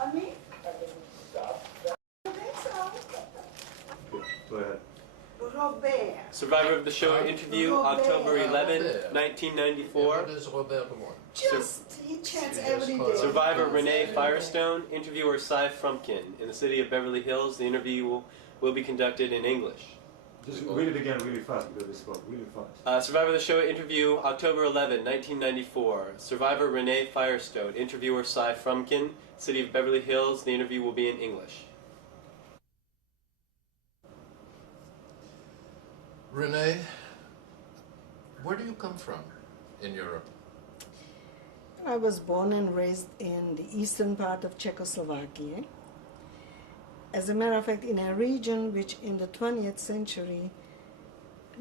On me? I think so. Go ahead. Robert. Survivor of the show interview, Robert. October 11, Robert. 1994. What does Robert want? Just, he chats He every just day. called- Survivor Yes, Renee every Firestone, interviewer Cy Frumpkin. In the city of Beverly Hills, the interview will be conducted in English. Just read it again really fast because we spoke really fast. Survivor of the show interview, October 11, 1994. Survivor Renee Firestone, interviewer Cy Frumpkin. City of Beverly Hills, the interview will be in English. Renee, where do you come from in Europe? I was born and raised in the eastern part of Czechoslovakia. As a matter of fact, in a region which in the 20th century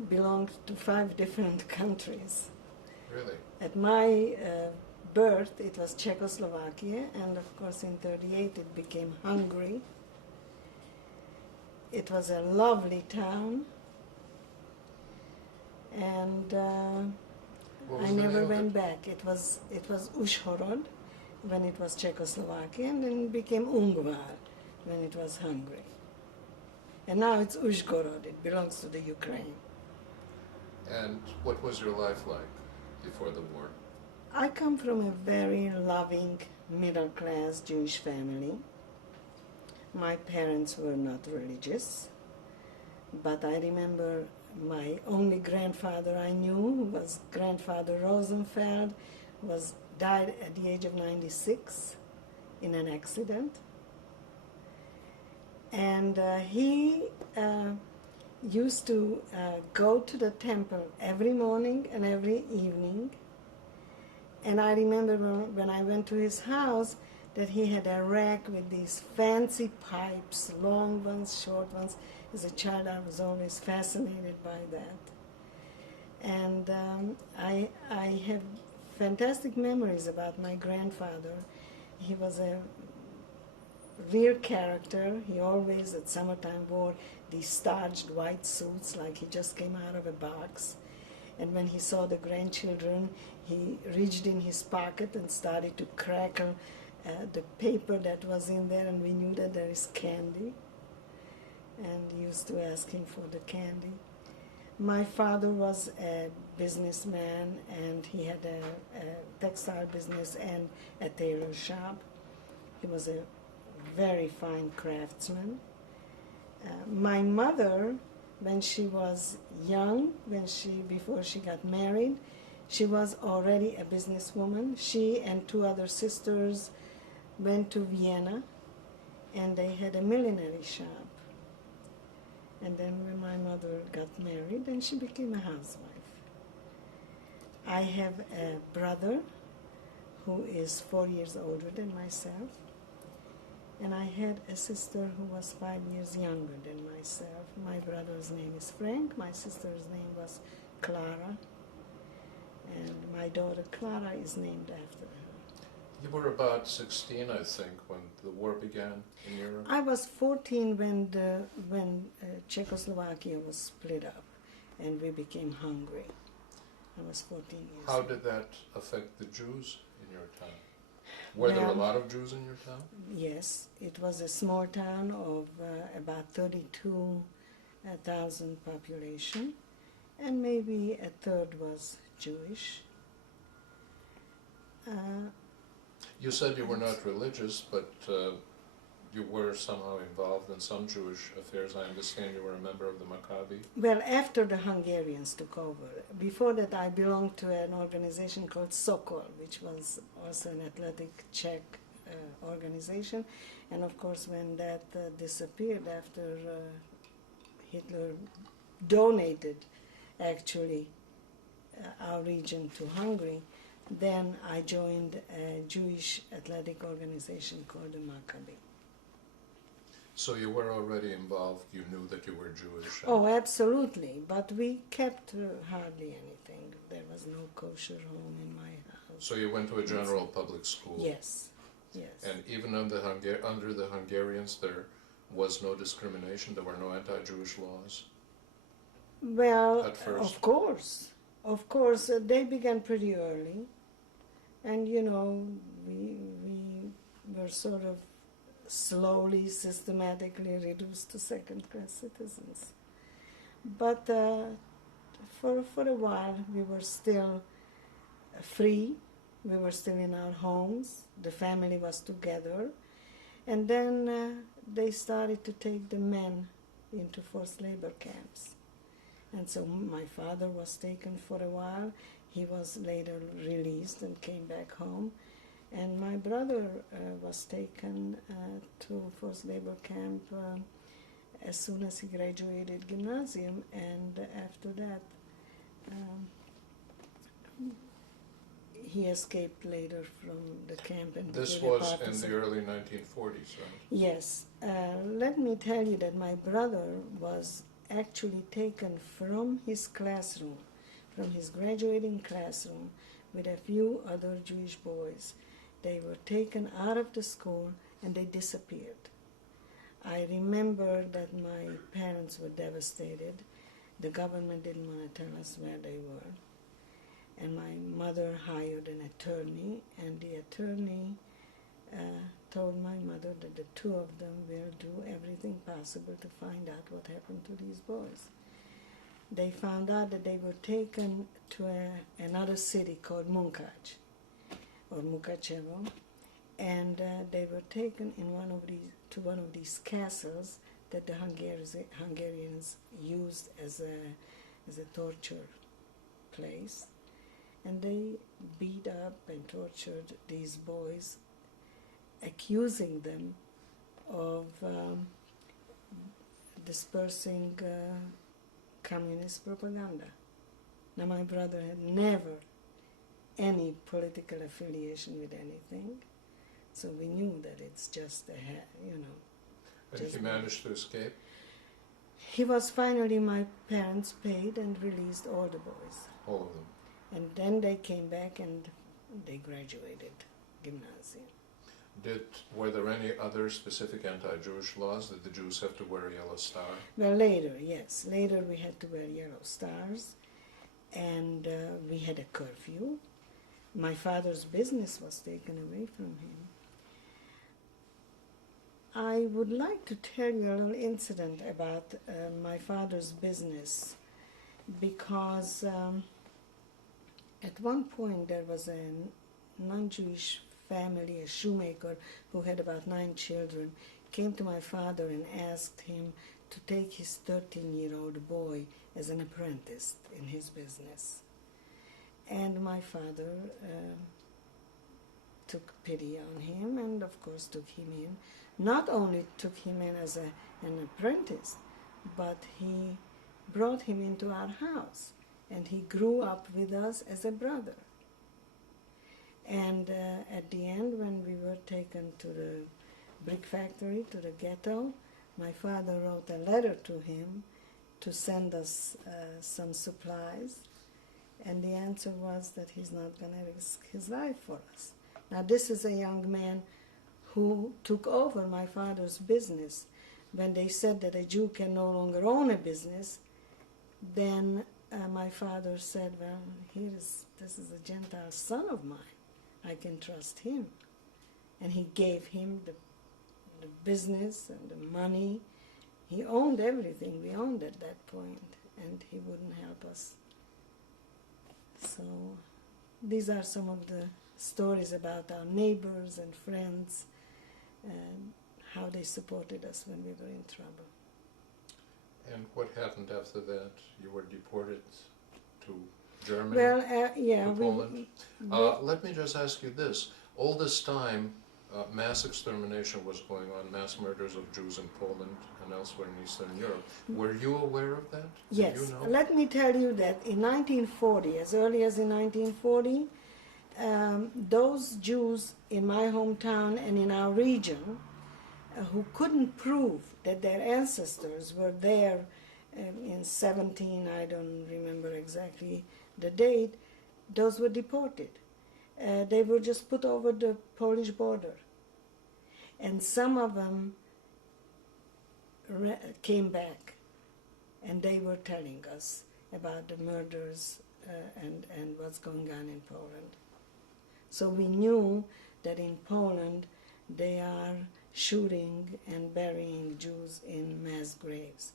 belonged to 5 different countries. Really? At my birth, it was Czechoslovakia, and of course in 1938 it became Hungary. It was a lovely town, and What was I the never name of went it? back. It was Uzhhorod when it was Czechoslovakia, and then it became Ungvar when it was Hungary. And now it's Uzhhorod. It belongs to the Ukraine. And what was your life like before the war? I come from a very loving middle-class Jewish family. My parents were not religious, but I remember my only grandfather I knew, who was Grandfather Rosenfeld, died at the age of 96 in an accident. And he used to go to the temple every morning and every evening. And I remember when I went to his house that he had a rack with these fancy pipes, long ones, short ones. As a child, I was always fascinated by that. And I have fantastic memories about my grandfather. He was a real character. He always, at summertime, wore these starched white suits like he just came out of a box. And when he saw the grandchildren, he reached in his pocket and started to crackle the paper that was in there, and we knew that there is candy. And used to ask him for the candy. My father was a businessman, and he had a textile business and a tailor shop. He was a very fine craftsman. My mother, when she was young, before she got married, she was already a businesswoman. She and 2 other sisters went to Vienna, and they had a millinery shop. And then when my mother got married, then she became a housewife. I have a brother who is 4 years older than myself, and I had a sister who was 5 years younger than myself. My brother's name is Frank, my sister's name was Clara, and my daughter Clara is named after her. You were about 16, I think, when the war began in Europe. I was 14 when Czechoslovakia was split up, and we became Hungary. I was 14 years How old. did that affect the Jews in your town? Were there a lot of Jews in your town? Yes, it was a small town of about 32,000 population, and maybe a third was Jewish. You said you were not religious, but you were somehow involved in some Jewish affairs. I understand you were a member of the Maccabi. Well, after the Hungarians took over. Before that, I belonged to an organization called Sokol, which was also an athletic Czech organization. And of course, when that disappeared after Hitler donated, actually, our region to Hungary, then I joined a Jewish athletic organization called the Maccabi. So you were already involved, you knew that you were Jewish. Oh, absolutely, but we kept hardly anything. There was no kosher home in my house. So you went to a general public school. Yes, yes. And even under the Hungarians there was no discrimination, there were no anti-Jewish laws? Well, At first. Of course, they began pretty early. And, you know, were sort of slowly, systematically reduced to second-class citizens. But for a while, we were still free. We were still in our homes. The family was together. And then they started to take the men into forced labor camps. And so my father was taken for a while. He was later released and came back home. And my brother was taken to forced labor camp as soon as he graduated gymnasium, and after that he escaped later from the camp. And This became a was in partisan. the early 1940s, right? Yes. Let me tell you that my brother was actually taken from his classroom, from his graduating classroom, with a few other Jewish boys. They were taken out of the school and they disappeared. I remember that my parents were devastated. The government didn't want to tell us where they were. And my mother hired an attorney, and the attorney told my mother that the two of them will do everything possible to find out what happened to these boys. They found out that they were taken to another city called Munkac, or Mukachevo, and they were taken to one of these castles that the Hungarians used as a torture place. And they beat up and tortured these boys, accusing them of dispersing communist propaganda. Now, my brother had never any political affiliation with anything, so we knew that it's just And he managed to escape? He was finally, my parents paid and released all the boys. All of them. And then they came back and they graduated gymnasium. Were there any other specific anti-Jewish laws? Did the Jews have to wear a yellow star? Well, later, yes. Later we had to wear yellow stars, and we had a curfew. My father's business was taken away from him. I would like to tell you a little incident about my father's business, because at one point there was a non-Jewish family, a shoemaker who had about 9 children, came to my father and asked him to take his 13-year-old boy as an apprentice in his business. And my father took pity on him and, of course, took him in. Not only took him in as an apprentice, but he brought him into our house, and he grew up with us as a brother. And at the end, when we were taken to the brick factory, to the ghetto, my father wrote a letter to him to send us some supplies, and the answer was that he's not going to risk his life for us. Now, this is a young man who took over my father's business. When they said that a Jew can no longer own a business, then my father said, well, this is a Gentile son of mine. I can trust him. And he gave him the business and the money. He owned everything we owned at that point, and he wouldn't help us. So these are some of the stories about our neighbors and friends and how they supported us when we were in trouble. And what happened after that? You were deported to Germany, Well, yeah, to Poland? Let me just ask you this. All this time, mass extermination was going on, mass murders of Jews in Poland and elsewhere in Eastern Europe. Were you aware of that? yes. Did you know? Let me tell you that in 1940, as early as in 1940, those Jews in my hometown and in our region who couldn't prove that their ancestors were there in 17, I don't remember exactly the date, those were deported. They were just put over the Polish border. And some of them came back, and they were telling us about the murders and what's going on in Poland. So we knew that in Poland they are shooting and burying Jews in mass graves.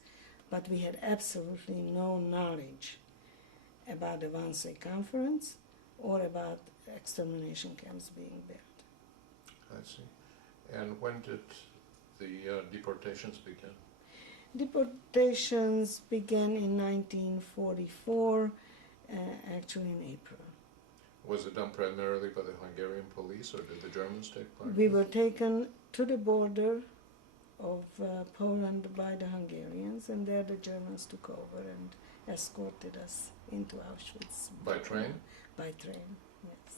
But we had absolutely no knowledge about the Wannsee Conference or about extermination camps being built. I see. And when did the deportations begin? Deportations began in 1944, actually in April. Was it done primarily by the Hungarian police, or did the Germans take part? We were taken to the border of Poland by the Hungarians, and there the Germans took over and escorted us into Auschwitz. By train? By train, yes.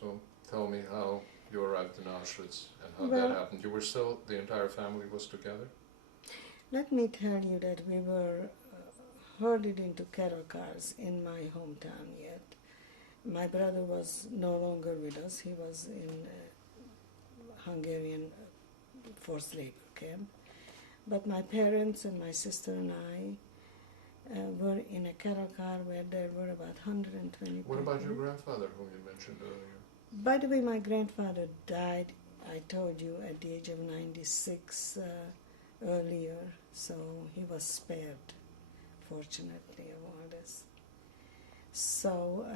So tell me how you arrived in Auschwitz and how Well, that happened. You were still, the entire family was together? Let me tell you that we were herded into cattle cars in my hometown yet. My brother was no longer with us. He was in a Hungarian forced labor camp. But my parents and my sister and I were in a cattle car where there were about 120 people. What about your grandfather, whom you mentioned earlier? By the way, my grandfather died, I told you, at the age of 96 earlier, so he was spared, fortunately, of all this. So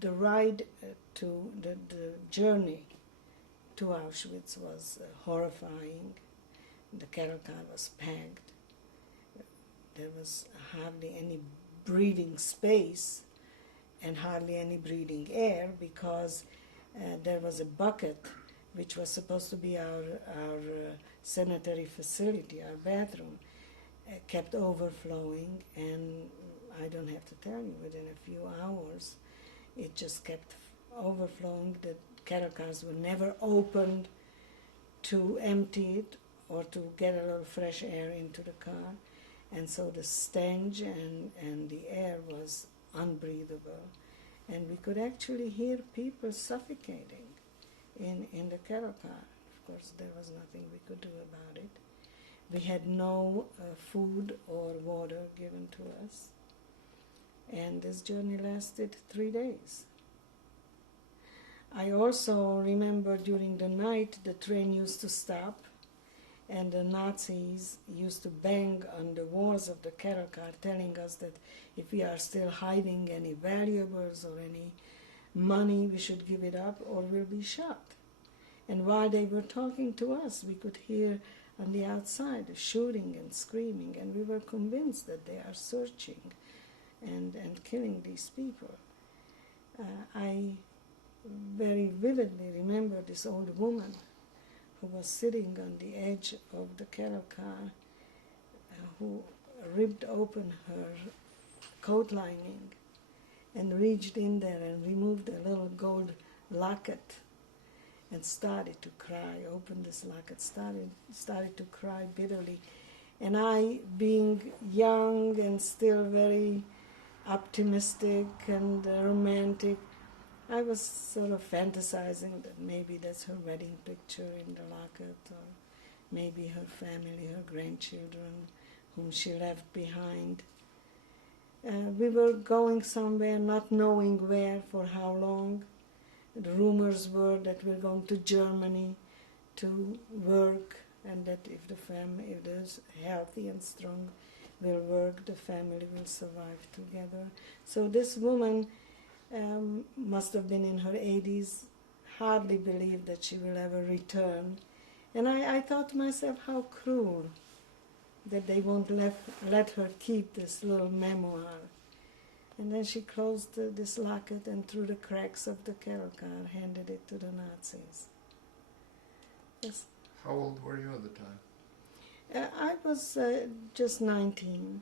the ride to the journey to Auschwitz was horrifying. The cattle car was packed. There was hardly any breathing space and hardly any breathing air because there was a bucket which was supposed to be our sanitary facility, our bathroom, kept overflowing, and I don't have to tell you, within a few hours it just kept overflowing. The cattle cars were never opened to empty it or to get a little fresh air into the car, and so the stench and the air was unbreathable, and we could actually hear people suffocating in the cattle car. Of course, there was nothing we could do about it. We had no food or water given to us, and this journey lasted 3 days. I also remember during the night the train used to stop, and the Nazis used to bang on the walls of the cattle car telling us that if we are still hiding any valuables or any money, we should give it up or we'll be shot. And while they were talking to us, we could hear on the outside shooting and screaming, and we were convinced that they are searching and killing these people. I very vividly remember this old woman who was sitting on the edge of the cattle car, who ripped open her coat lining and reached in there and removed a little gold locket and started to cry, opened this locket, started to cry bitterly. And I, being young and still very optimistic and romantic, I was sort of fantasizing that maybe that's her wedding picture in the locket, or maybe her family, her grandchildren, whom she left behind. We were going somewhere, not knowing where, for how long. The rumors were that we're going to Germany to work, and that if there's healthy and strong, will work, the family will survive together. So this woman must have been in her 80s, hardly believed that she will ever return. And I thought to myself, how cruel that they won't let her keep this little memoir. And then she closed this locket and through the cracks of the cattle car handed it to the Nazis. Yes. How old were you at the time? I was just 19.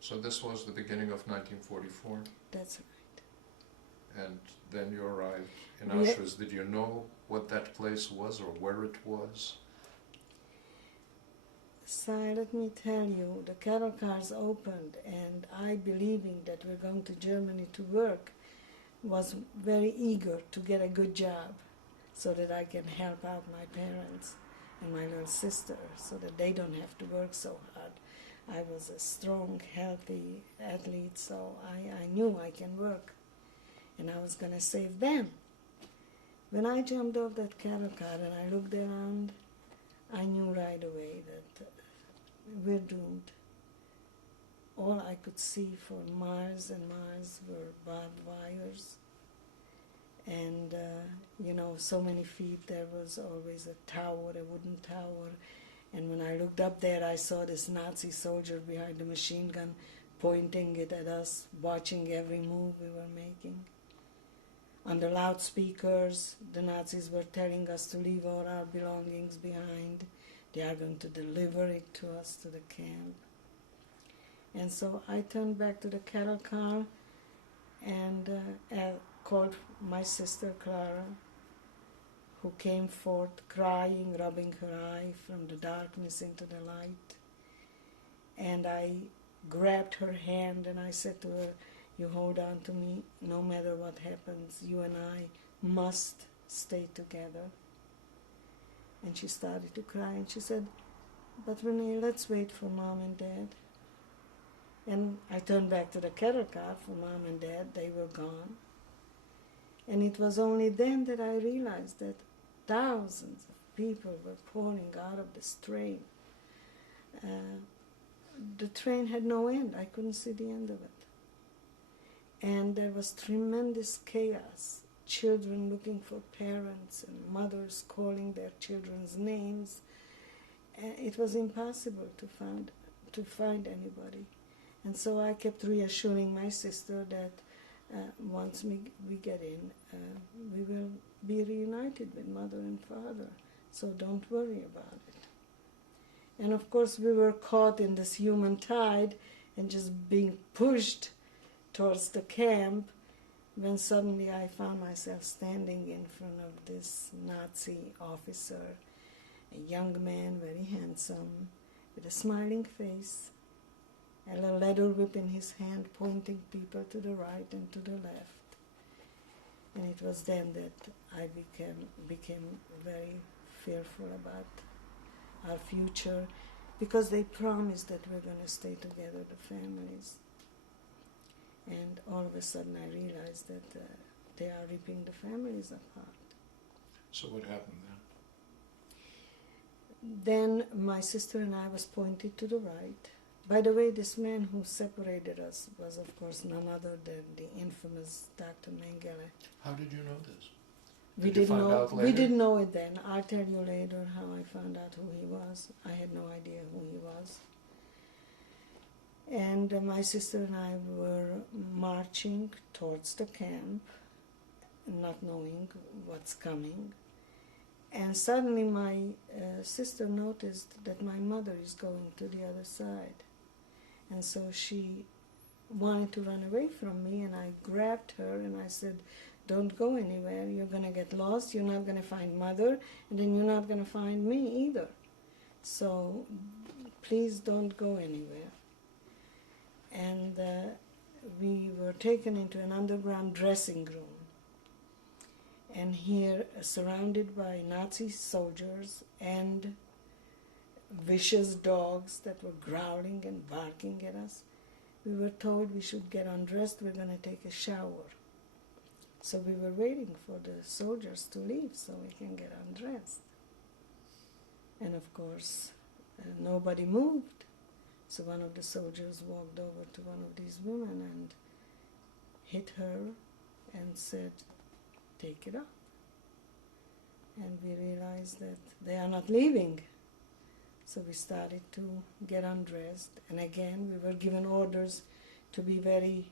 So this was the beginning of 1944? That's right. And then you arrived in Yeah. Auschwitz. Did you know what that place was or where it was? So let me tell you, the cattle cars opened, and I, believing that we're going to Germany to work, was very eager to get a good job so that I can help out my parents and my little sister so that they don't have to work so hard. I was a strong, healthy athlete, so I knew I can work, and I was going to save them. When I jumped off that cattle car and I looked around, I knew right away that we're doomed. All I could see for miles and miles were barbed wires. And, so many feet, there was always a tower, a wooden tower. And when I looked up there, I saw this Nazi soldier behind the machine gun pointing it at us, watching every move we were making. On the loudspeakers, the Nazis were telling us to leave all our belongings behind. They are going to deliver it to us to the camp. And so I turned back to the cattle car and called my sister Clara, who came forth crying, rubbing her eye from the darkness into the light. And I grabbed her hand and I said to her, you hold on to me no matter what happens. You and I must stay together. And she started to cry and she said, but Renee, let's wait for Mom and Dad. And I turned back to the cattle car for Mom and Dad. They were gone. And it was only then that I realized that thousands of people were pouring out of this train. The train had no end. I couldn't see the end of it. And there was tremendous chaos. Children looking for parents and mothers calling their children's names. It was impossible to find anybody. And so I kept reassuring my sister that once we get in, we will be reunited with Mother and Father. So don't worry about it. And of course we were caught in this human tide and just being pushed towards the camp when suddenly I found myself standing in front of this Nazi officer, a young man, very handsome, with a smiling face, and a leather whip in his hand pointing people to the right and to the left. And it was then that I became very fearful about our future, because they promised that we're going to stay together, the families. And all of a sudden I realized that they are ripping the families apart. So what happened then? Then my sister and I was pointed to the right. By the way, this man who separated us was, of course, none other than the infamous Dr. Mengele. How did you know this? We didn't know it then. I'll tell you later how I found out who he was. I had no idea who he was. And my sister and I were marching towards the camp, not knowing what's coming. And suddenly my sister noticed that my mother is going to the other side. And so she wanted to run away from me, and I grabbed her and I said, don't go anywhere. You're going to get lost. You're not going to find Mother, and then you're not going to find me either. So please don't go anywhere. And we were taken into an underground dressing room. And here, surrounded by Nazi soldiers and vicious dogs that were growling and barking at us, we were told we should get undressed. We're going to take a shower. So we were waiting for the soldiers to leave so we can get undressed. And of course, nobody moved. So one of the soldiers walked over to one of these women and hit her and said, take it off. And we realized that they are not leaving. So we started to get undressed. And again, we were given orders to be very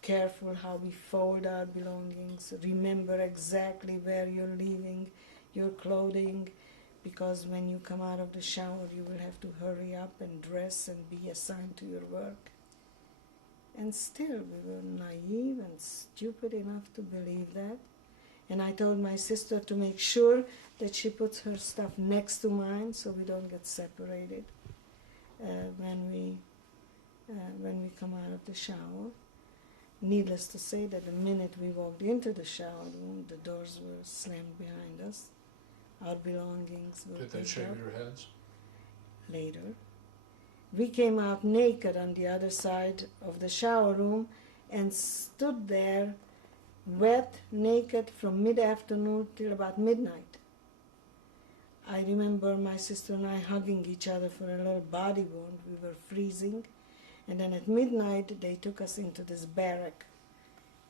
careful how we fold our belongings. Remember exactly where you're leaving your clothing, because when you come out of the shower, you will have to hurry up and dress and be assigned to your work. And still, we were naive and stupid enough to believe that. And I told my sister to make sure that she puts her stuff next to mine so we don't get separated when we come out of the shower. Needless to say that the minute we walked into the shower room, the doors were slammed behind us. Our belongings were Did they picked shave up. your heads? Later. We came out naked on the other side of the shower room and stood there wet, naked from mid-afternoon till about midnight. I remember my sister and I hugging each other for a little body wound. We were freezing. And then at midnight, they took us into this barrack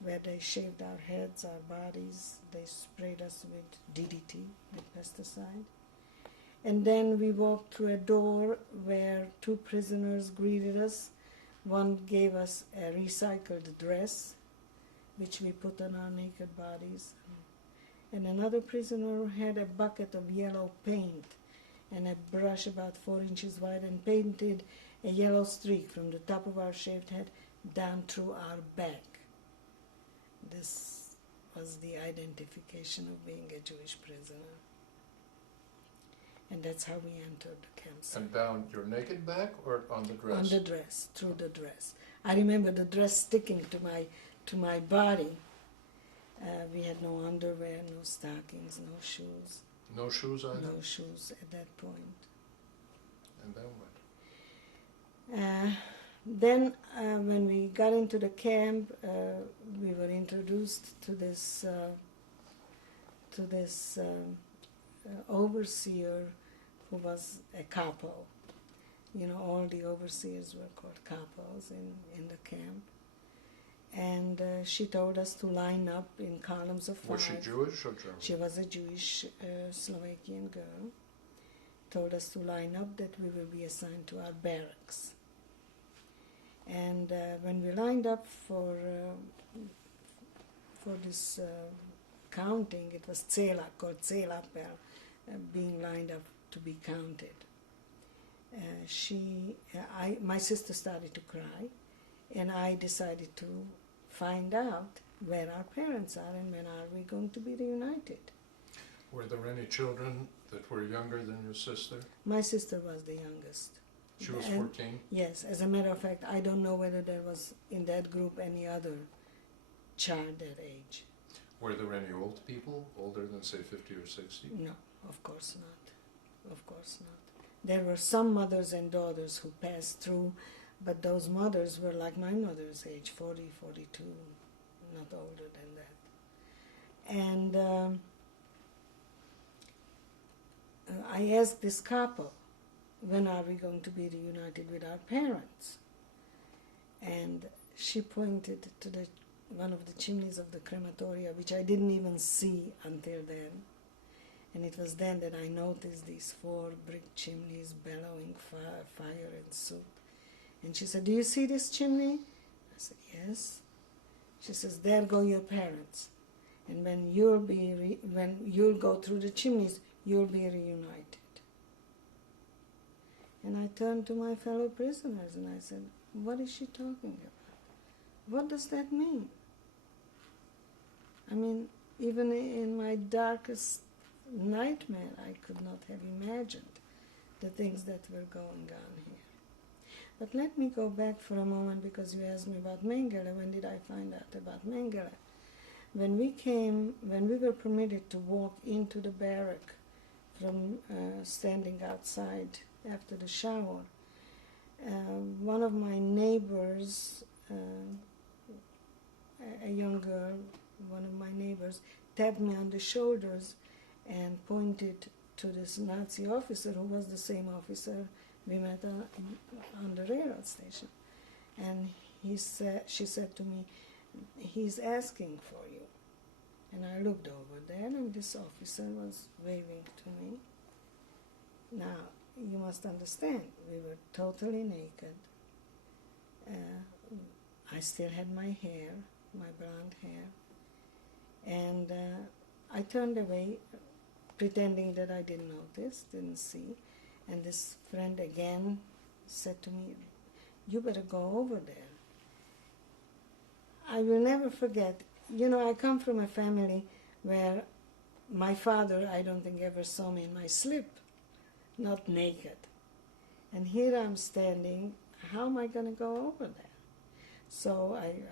where they shaved our heads, our bodies. They sprayed us with DDT, with pesticide. And then we walked through a door where two prisoners greeted us. One gave us a recycled dress, which we put on our naked bodies. And another prisoner had a bucket of yellow paint and a brush about 4 inches wide and painted a yellow streak from the top of our shaved head down through our back. This was the identification of being a Jewish prisoner. And that's how we entered the campsite. And down your naked back or on the dress? On the dress, through the dress. I remember the dress sticking to my body. We had no underwear, no stockings, no shoes. No shoes either? No shoes at that point. And then what? Then when we got into the camp, we were introduced to this overseer who was a couple. You know, all the overseers were called couples in the camp. And she told us to line up in columns of 5. Was she Jewish or German? She was a Jewish Slovakian girl. Told us to line up, that we will be assigned to our barracks. And when we lined up for this counting, it was called Zählappell, being lined up to be counted. My sister started to cry, and I decided to find out where our parents are and when are we going to be reunited. Were there any children that were younger than your sister? My sister was the youngest. She was 14? Yes, as a matter of fact, I don't know whether there was in that group any other child that age. Were there any old people, older than say 50 or 60? No, of course not. Of course not. There were some mothers and daughters who passed through, but those mothers were like my mother's age, 40, 42, not older than that. And I asked this couple, when are we going to be reunited with our parents? And she pointed to one of the chimneys of the crematoria, which I didn't even see until then. And it was then that I noticed these 4 brick chimneys bellowing fire and soot. And she said, "Do you see this chimney?" I said, "Yes." She says, "There go your parents. And when you'll go through the chimneys, you'll be reunited." And I turned to my fellow prisoners and I said, "What is she talking about? What does that mean?" I mean, even in my darkest nightmare, I could not have imagined the things that were going on here. But let me go back for a moment, because you asked me about Mengele. When did I find out about Mengele? When we were permitted to walk into the barrack from standing outside after the shower, one of my neighbors, a young girl, one of my neighbors, tapped me on the shoulders and pointed to this Nazi officer who was the same officer we met on the railroad station. And she said to me, "He's asking for you." And I looked over there, and this officer was waving to me. Now, you must understand, we were totally naked. I still had my hair, my blonde hair. And I turned away, pretending that I didn't notice, didn't see. And this friend again said to me, "You better go over there." I will never forget. You know, I come from a family where my father, I don't think, ever saw me in my slip, not naked. And here I'm standing, how am I going to go over there? So I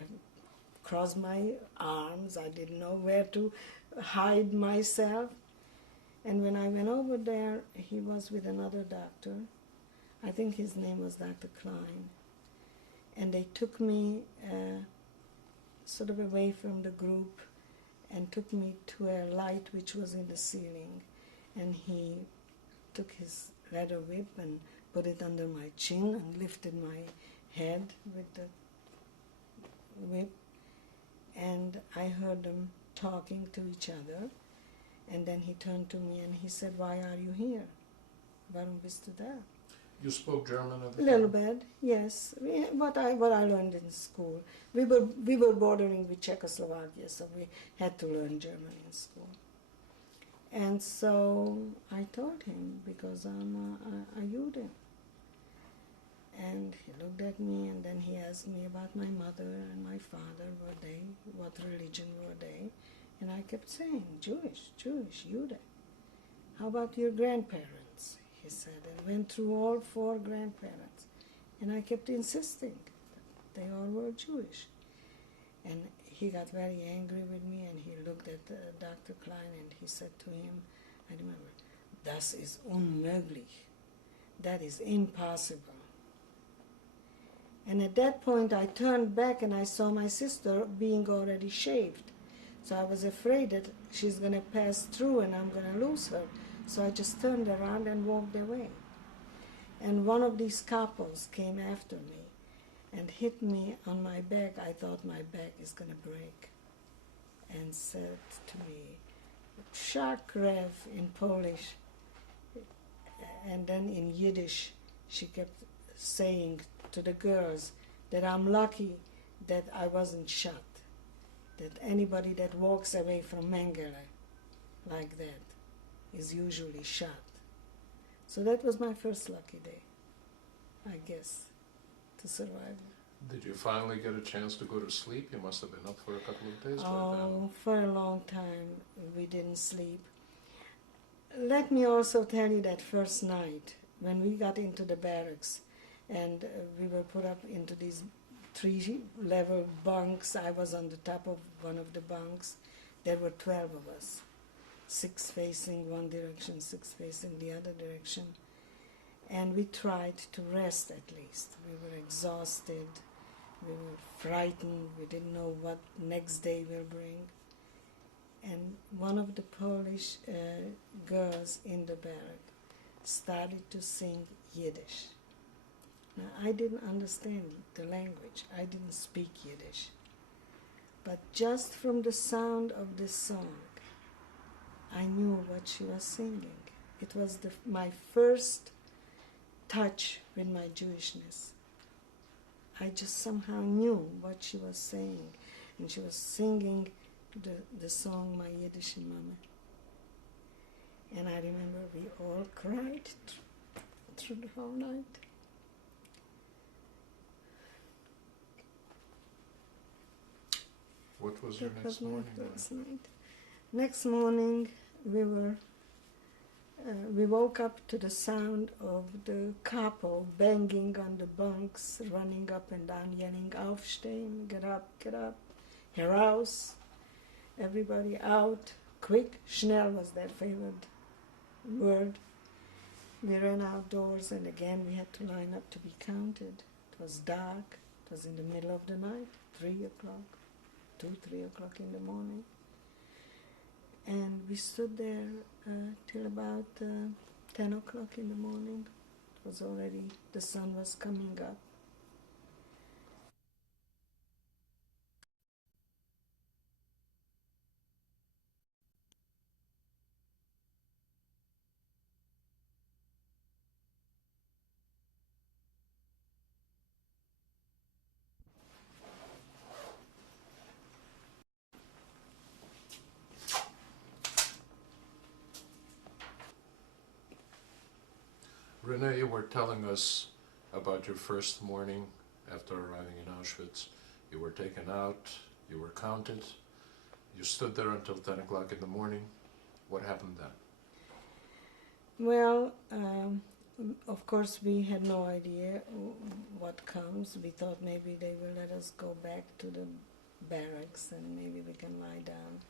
crossed my arms, I didn't know where to hide myself. And when I went over there, he was with another doctor. I think his name was Dr. Klein. And they took me sort of away from the group and took me to a light which was in the ceiling, and he took his leather whip and put it under my chin and lifted my head with the whip, and I heard them talking to each other, and then he turned to me and he said, "Why are you here? Warum bist du da?" You spoke German at the A little time? bit, yes. What I learned in school. We were bordering with Czechoslovakia, so we had to learn German in school. And so I told him, because I'm a Jude. And he looked at me, and then he asked me about my mother and my father, what religion were they? And I kept saying, Jewish, Jude. How about your grandparents? He said, and went through all 4 grandparents. And I kept insisting that they all were Jewish. And he got very angry with me, and he looked at Dr. Klein, and he said to him, I remember, "Das ist unmöglich." That is impossible. And at that point I turned back and I saw my sister being already shaved. So I was afraid that she's going to pass through and I'm going to lose her. So I just turned around and walked away. And one of these couples came after me and hit me on my back. I thought my back is going to break. And said to me, "Szak Rev," in Polish. And then in Yiddish, she kept saying to the girls that I'm lucky that I wasn't shot, that anybody that walks away from Mengele like that is usually shot. So that was my first lucky day, I guess, to survive. Did you finally get a chance to go to sleep? You must have been up for a couple of days by then. Oh, for a long time we didn't sleep. Let me also tell you that first night when we got into the barracks, and we were put up into these 3-level bunks. I was on the top of one of the bunks. There were 12 of us, 6 facing one direction, 6 facing the other direction. And we tried to rest at least. We were exhausted, we were frightened, we didn't know what next day will bring. And one of the Polish girls in the barrack started to sing Yiddish. Now, I didn't understand the language. I didn't speak Yiddish. But just from the sound of this song, I knew what she was singing. It was my first touch with my Jewishness. I just somehow knew what she was saying. And she was singing the song, My Yiddish Mama. And I remember we all cried through the whole night. What was your next morning like? Next morning, we woke up to the sound of the capo banging on the bunks, running up and down, yelling, "Aufstehen, get up, heraus, everybody out, quick." Schnell was their favorite word. We ran outdoors, and again we had to line up to be counted. It was dark. It was in the middle of the night, 3 o'clock. 3 o'clock in the morning, and we stood there till about 10 o'clock in the morning. It was already, the sun was coming up. Renée, you were telling us about your first morning after arriving in Auschwitz. You were taken out, you were counted, you stood there until 10 o'clock in the morning. What happened then? Well, of course we had no idea what comes. We thought maybe they will let us go back to the barracks and maybe we can lie down.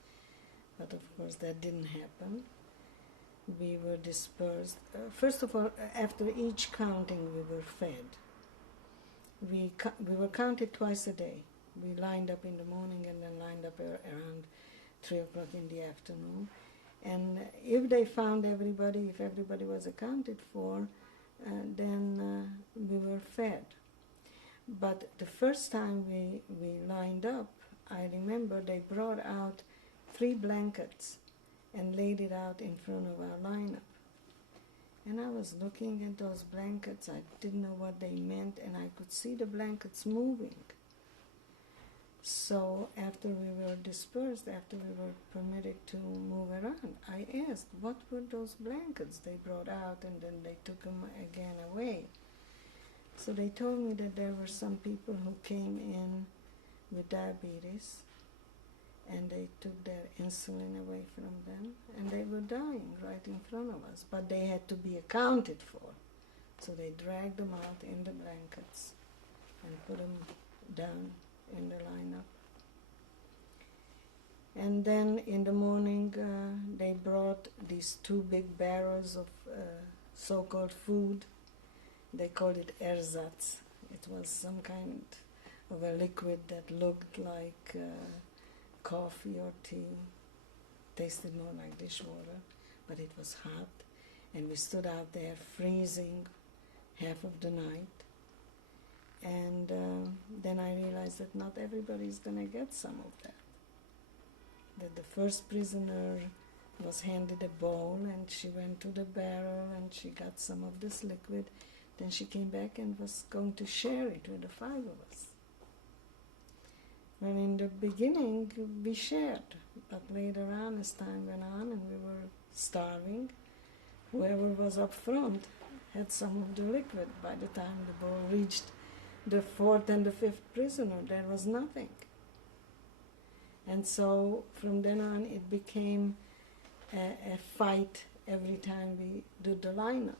But of course that didn't happen. We were dispersed. First of all, after each counting we were fed. We were counted twice a day. We lined up in the morning and then lined up around 3 o'clock in the afternoon. And if they found everybody, if everybody was accounted for, then we were fed. But the first time we lined up, I remember they brought out 3 blankets and laid it out in front of our lineup. And I was looking at those blankets, I didn't know what they meant, and I could see the blankets moving. So after we were dispersed, after we were permitted to move around, I asked, what were those blankets they brought out, and then they took them again away. So they told me that there were some people who came in with diabetes, and they took their insulin away from them, and they were dying right in front of us, but they had to be accounted for. So they dragged them out in the blankets and put them down in the lineup. And then in the morning they brought these 2 big barrels of so-called food. They called it ersatz. It was some kind of a liquid that looked like coffee or tea, tasted more like dishwater, but it was hot, and we stood out there freezing half of the night. And then I realized that not everybody's going to get some of that. That the first prisoner was handed a bowl, and she went to the barrel and she got some of this liquid. Then she came back and was going to share it with the 5 of us. Well, in the beginning we shared, but later on, as time went on and we were starving, whoever was up front had some of the liquid. By the time the bowl reached the 4th and the 5th prisoner, there was nothing. And so from then on it became a fight every time we did the lineup.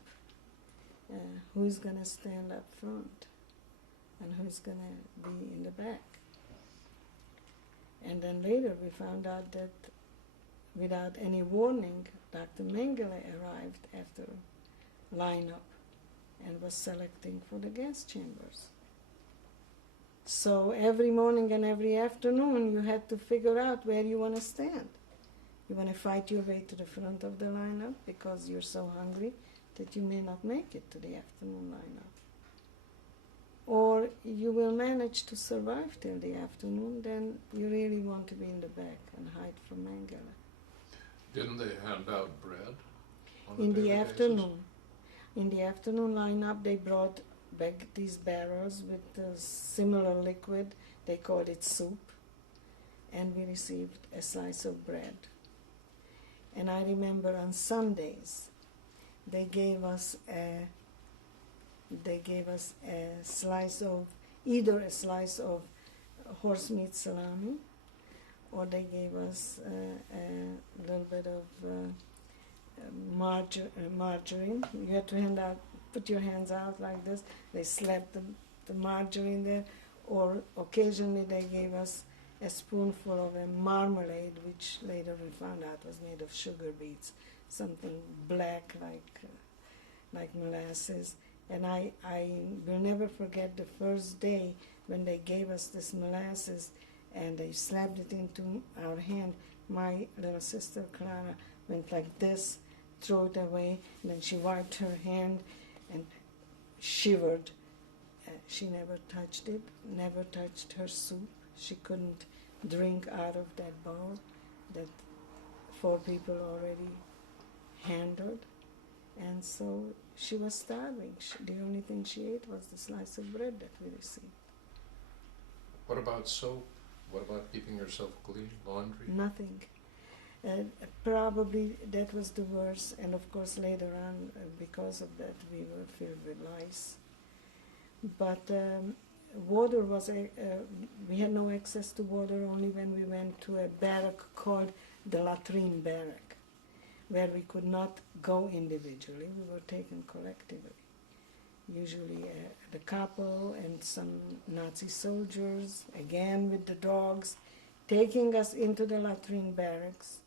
Who's going to stand up front and who's going to be in the back. And then later we found out that without any warning, Dr. Mengele arrived after lineup and was selecting for the gas chambers. So every morning and every afternoon you had to figure out where you want to stand. You want to fight your way to the front of the lineup because you're so hungry that you may not make it to the afternoon lineup. Or you will manage to survive till the afternoon, then you really want to be in the back and hide from Mengele. Didn't they hand out bread on a In the daily afternoon. In the afternoon lineup, they brought back these barrels with a similar liquid. They called it soup. And we received a slice of bread. And I remember on Sundays, they gave us a slice of, either a slice of horse meat salami, or they gave us a little bit of margarine. You had to put your hands out like this. They slapped the margarine there, or occasionally they gave us a spoonful of a marmalade, which later we found out was made of sugar beets, something black like molasses. And I will never forget the first day when they gave us this molasses and they slapped it into our hand. My little sister Clara went like this, threw it away, and then she wiped her hand and shivered. She never touched it, never touched her soup. She couldn't drink out of that bowl that 4 people already handled. And so she was starving. The only thing she ate was the slice of bread that we received. What about soap? What about keeping yourself clean? Laundry? Nothing. Probably that was the worst. And of course later on, because of that, we were filled with lice. But water was, we had no access to water only when we went to a barrack called the latrine barrack, where we could not go individually, we were taken collectively. Usually the capo and some Nazi soldiers, again with the dogs, taking us into the latrine barracks,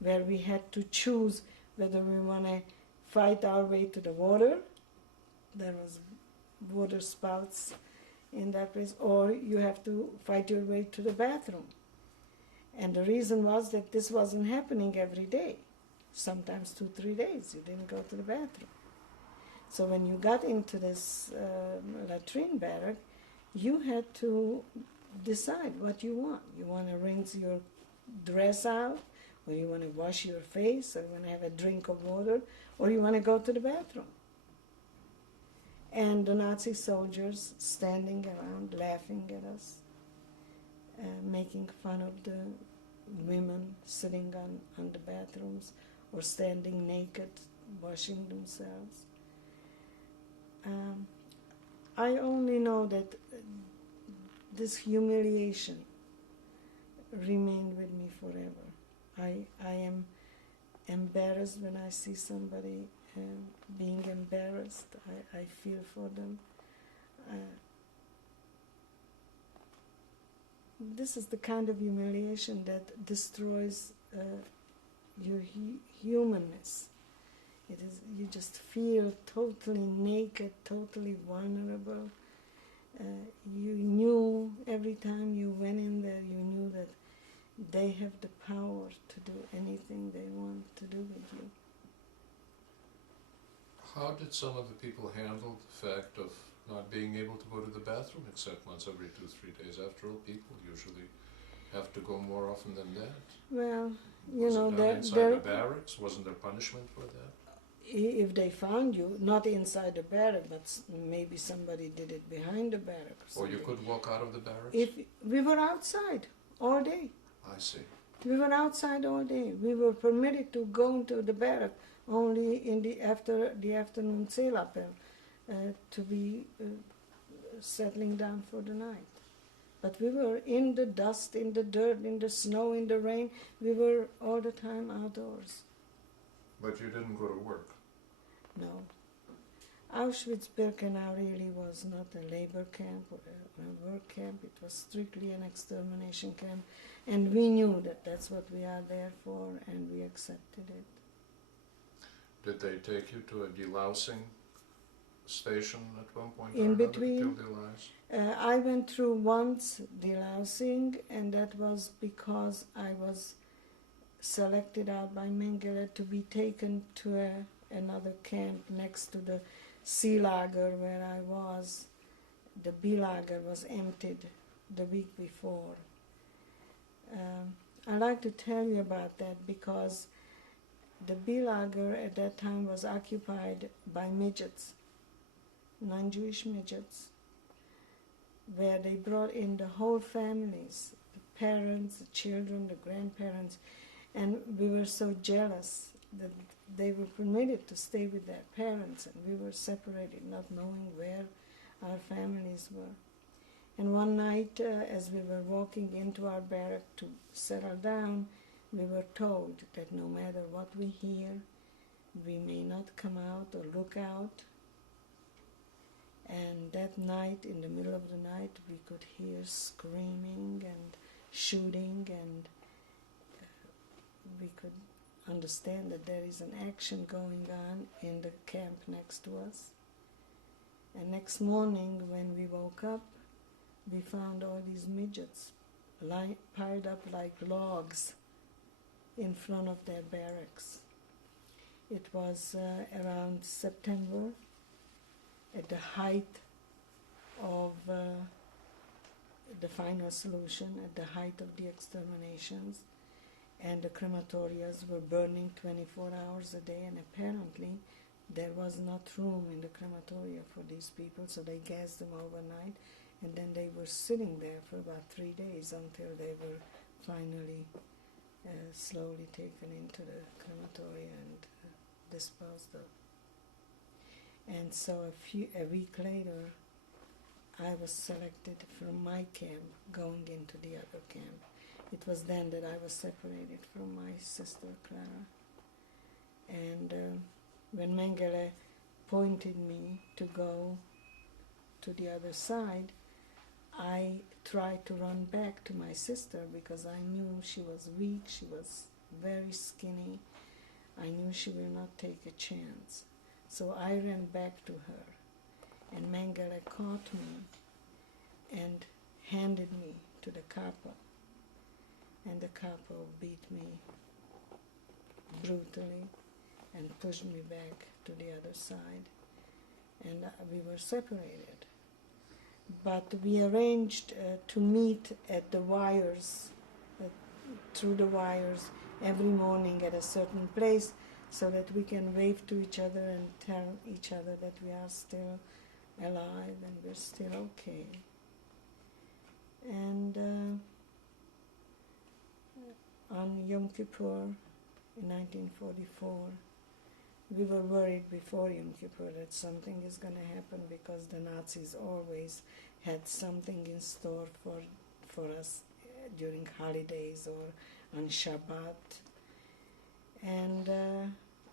where we had to choose whether we want to fight our way to the water. There was water spouts in that place, or you have to fight your way to the bathroom. And the reason was that this wasn't happening every day. Sometimes 2-3 days you didn't go to the bathroom. So when you got into this latrine barrack, you had to decide what you want. You want to rinse your dress out, or you want to wash your face, or you want to have a drink of water, or you want to go to the bathroom. And the Nazi soldiers standing around laughing at us, making fun of the women sitting on the bathrooms or standing naked, washing themselves. I only know that this humiliation remained with me forever. I am embarrassed when I see somebody being embarrassed. I feel for them. This is the kind of humiliation that destroys your humanness. It is, you just feel totally naked, totally vulnerable. You knew every time you went in there, you knew that they have the power to do anything they want to do with you. How did some of the people handle the fact of not being able to go to the bathroom except once every 2-3 days? After all, people usually have to go more often than that. Well, you Was know, it done inside the barracks? Wasn't there punishment for that? if they found you, not inside the barrack, but maybe somebody did it behind the barrack or Or you something. could walk out of the barracks? If we were outside all day. I see. We were outside all day. We were permitted to go into the barrack only after the afternoon sail up to be settling down for the night. But we were in the dust, in the dirt, in the snow, in the rain. We were all the time outdoors. But you didn't go to work? No. Auschwitz-Birkenau really was not a labor camp or a work camp. It was strictly an extermination camp. And we knew that that's what we are there for, and we accepted it. Did they take you to a delousing station at one point In or another between, to delouse? I went through once delousing, and that was because I was selected out by Mengele to be taken to another camp next to the C lager where I was. The B lager was emptied the week before. I'd like to tell you about that because the B lager at that time was occupied by midgets, non-Jewish midgets, where they brought in the whole families, the parents, the children, the grandparents, and we were so jealous that they were permitted to stay with their parents, and we were separated, not knowing where our families were. And one night, as we were walking into our barrack to settle down, we were told that no matter what we hear, we may not come out or look out. And that night, in the middle of the night, we could hear screaming and shooting, and we could understand that there is an action going on in the camp next to us. And next morning, when we woke up, we found all these midgets piled up like logs in front of their barracks. It was around September, at the height of the final solution, at the height of the exterminations, and the crematorias were burning 24 hours a day, and apparently there was not room in the crematoria for these people, so they gassed them overnight, and then they were sitting there for about 3 days until they were finally slowly taken into the crematoria and disposed of. And so a week later, I was selected from my camp going into the other camp. It was then that I was separated from my sister Clara. And when Mengele pointed me to go to the other side, I tried to run back to my sister because I knew she was weak, she was very skinny. I knew she will not take a chance. So I ran back to her, and Mengele caught me and handed me to the Kappa. and the couple beat me brutally and pushed me back to the other side, and we were separated. But we arranged to meet at the wires, through the wires, every morning at a certain place, so that we can wave to each other and tell each other that we are still alive and we're still okay. And on Yom Kippur in 1944, we were worried before Yom Kippur that something is going to happen, because the Nazis always had something in store for us during holidays or on Shabbat. And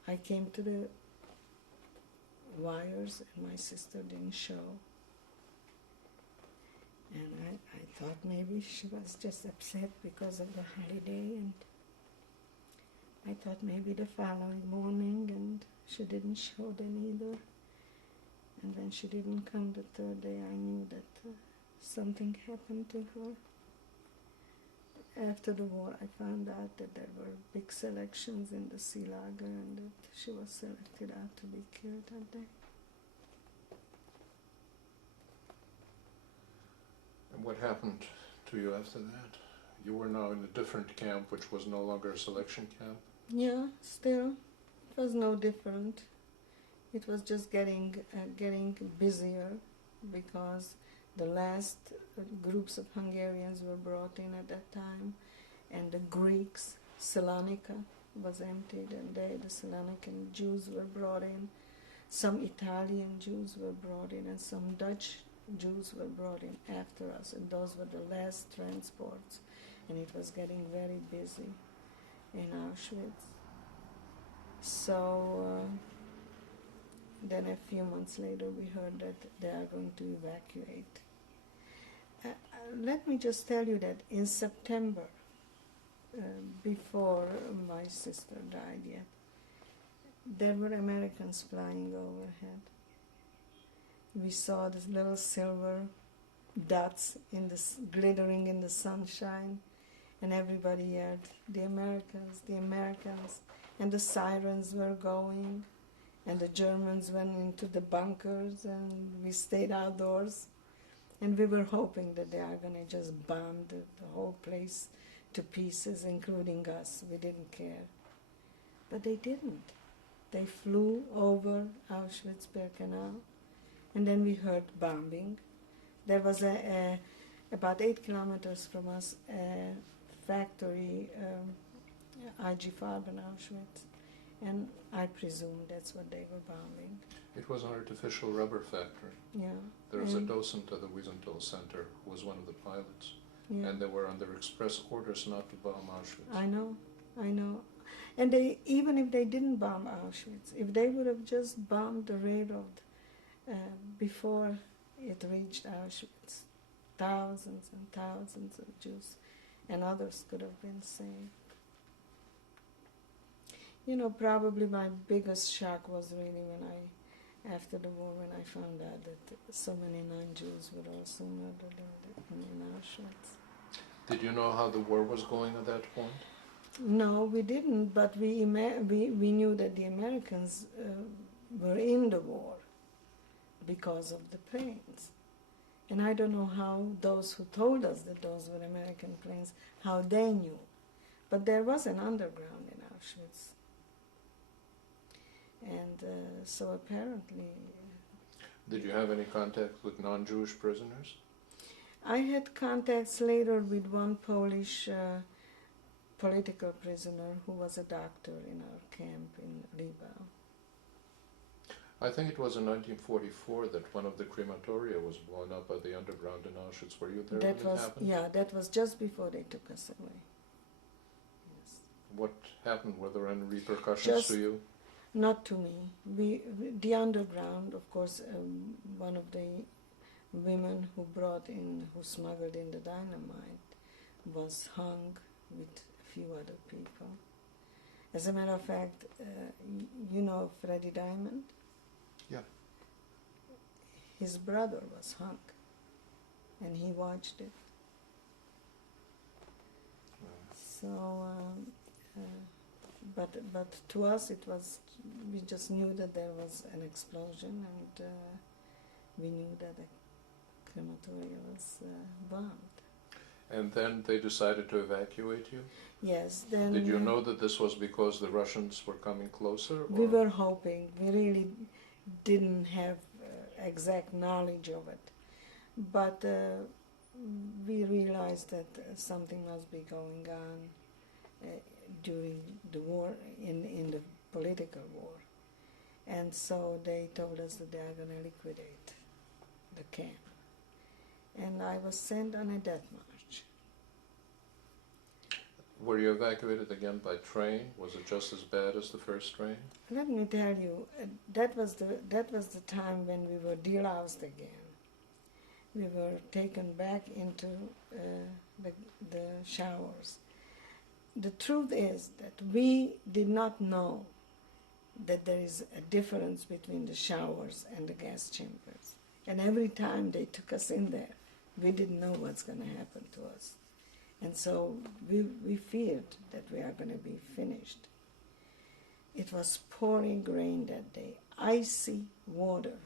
I came to the wires and my sister didn't show. And I thought maybe she was just upset because of the holiday, and I thought maybe the following morning, and she didn't show then either. And when she didn't come the third day, I knew that something happened to her. After the war, I found out that there were big selections in the sea lager and that she was selected out to be killed that day. And what happened to you after that? You were now in a different camp, which was no longer a selection camp? Yeah, still, it was no different. It was just getting busier, because the last groups of Hungarians were brought in at that time, and the Greeks, Salonika was emptied, and the Salonican Jews were brought in. Some Italian Jews were brought in, and some Dutch Jews were brought in after us, and those were the last transports, and it was getting very busy in Auschwitz. So then a few months later we heard that they are going to evacuate. Let me just tell you that in September, before my sister died yet, there were Americans flying overhead. We saw these little silver dots glittering in the sunshine, and everybody yelled, "The Americans, the Americans," and the sirens were going, and the Germans went into the bunkers, and we stayed outdoors, and we were hoping that they are going to just bomb the whole place to pieces, including us. We didn't care. But they didn't. They flew over Auschwitz-Birkenau, and then we heard bombing. There was about 8 kilometers from us a factory, IG Farben Auschwitz, and I presume that's what they were bombing. It was an artificial rubber factory. Yeah. There was a docent at the Wiesenthal Center who was one of the pilots, Yeah. and they were under express orders not to bomb Auschwitz. I know. And even if they didn't bomb Auschwitz, if they would have just bombed the railroad before it reached Auschwitz, thousands and thousands of Jews and others could have been saved. You know, probably my biggest shock was really after the war, when I found out that so many non-Jews were also murdered in Auschwitz. Did you know how the war was going at that point? No, we didn't, but we knew that the Americans were in the war because of the planes. And I don't know how those who told us that those were American planes, how they knew. But there was an underground in Auschwitz. And so apparently... Did you have any contact with non-Jewish prisoners? I had contacts later with one Polish political prisoner who was a doctor in our camp in Libau. I think it was in 1944 that one of the crematoria was blown up by the underground in Auschwitz. Were you there when it happened? Yeah, that was just before they took us away. Yes. What happened? Were there any repercussions to you? Not to me. The underground, of course, one of the women who smuggled in the dynamite was hung with a few other people. As a matter of fact, you know Freddie Diamond? Yeah. His brother was hung, and he watched it. So, but to us it was, we just knew that there was an explosion, and we knew that the crematorium was bombed. And then they decided to evacuate you? Yes, then... Did you know that this was because the Russians were coming closer? We or- were hoping. We really didn't have exact knowledge of it. But we realized that something must be going on during the war, in the political war. And so they told us that they are going to liquidate the camp. And I was sent on a death march. Were you evacuated again by train? Was it just as bad as the first train? Let me tell you, that was the time when we were deloused again. We were taken back into the showers. The truth is that we did not know that there is a difference between the showers and the gas chambers. And every time they took us in there, we didn't know what's going to happen to us. And so we feared that we are going to be finished. It was pouring rain that day, icy water.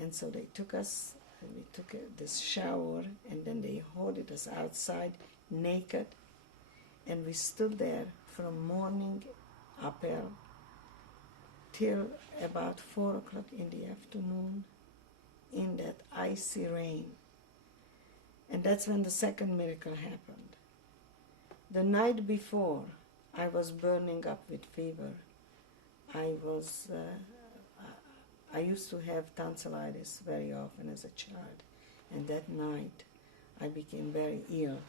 And so they took us, and we took this shower, and then they hauled us outside naked. And we stood there from morning uphill till about 4 o'clock in the afternoon in that icy rain. And that's when the second miracle happened. The night before, I was burning up with fever. I used to have tonsillitis very often as a child. And that night, I became very ill.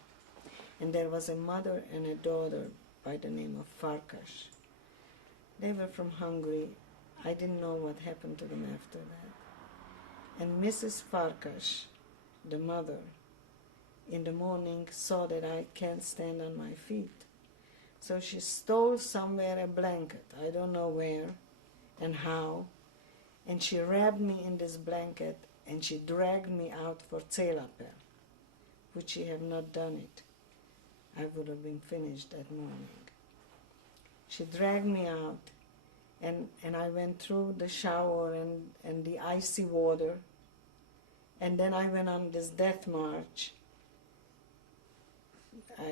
And there was a mother and a daughter by the name of Farkas. They were from Hungary. I didn't know what happened to them after that. And Mrs. Farkas, the mother, in the morning saw that I can't stand on my feet. So she stole somewhere a blanket, I don't know where and how, and she wrapped me in this blanket and she dragged me out for Zelappel, which she had not done it. I would have been finished that morning. She dragged me out, and I went through the shower and the icy water, and then I went on this death march,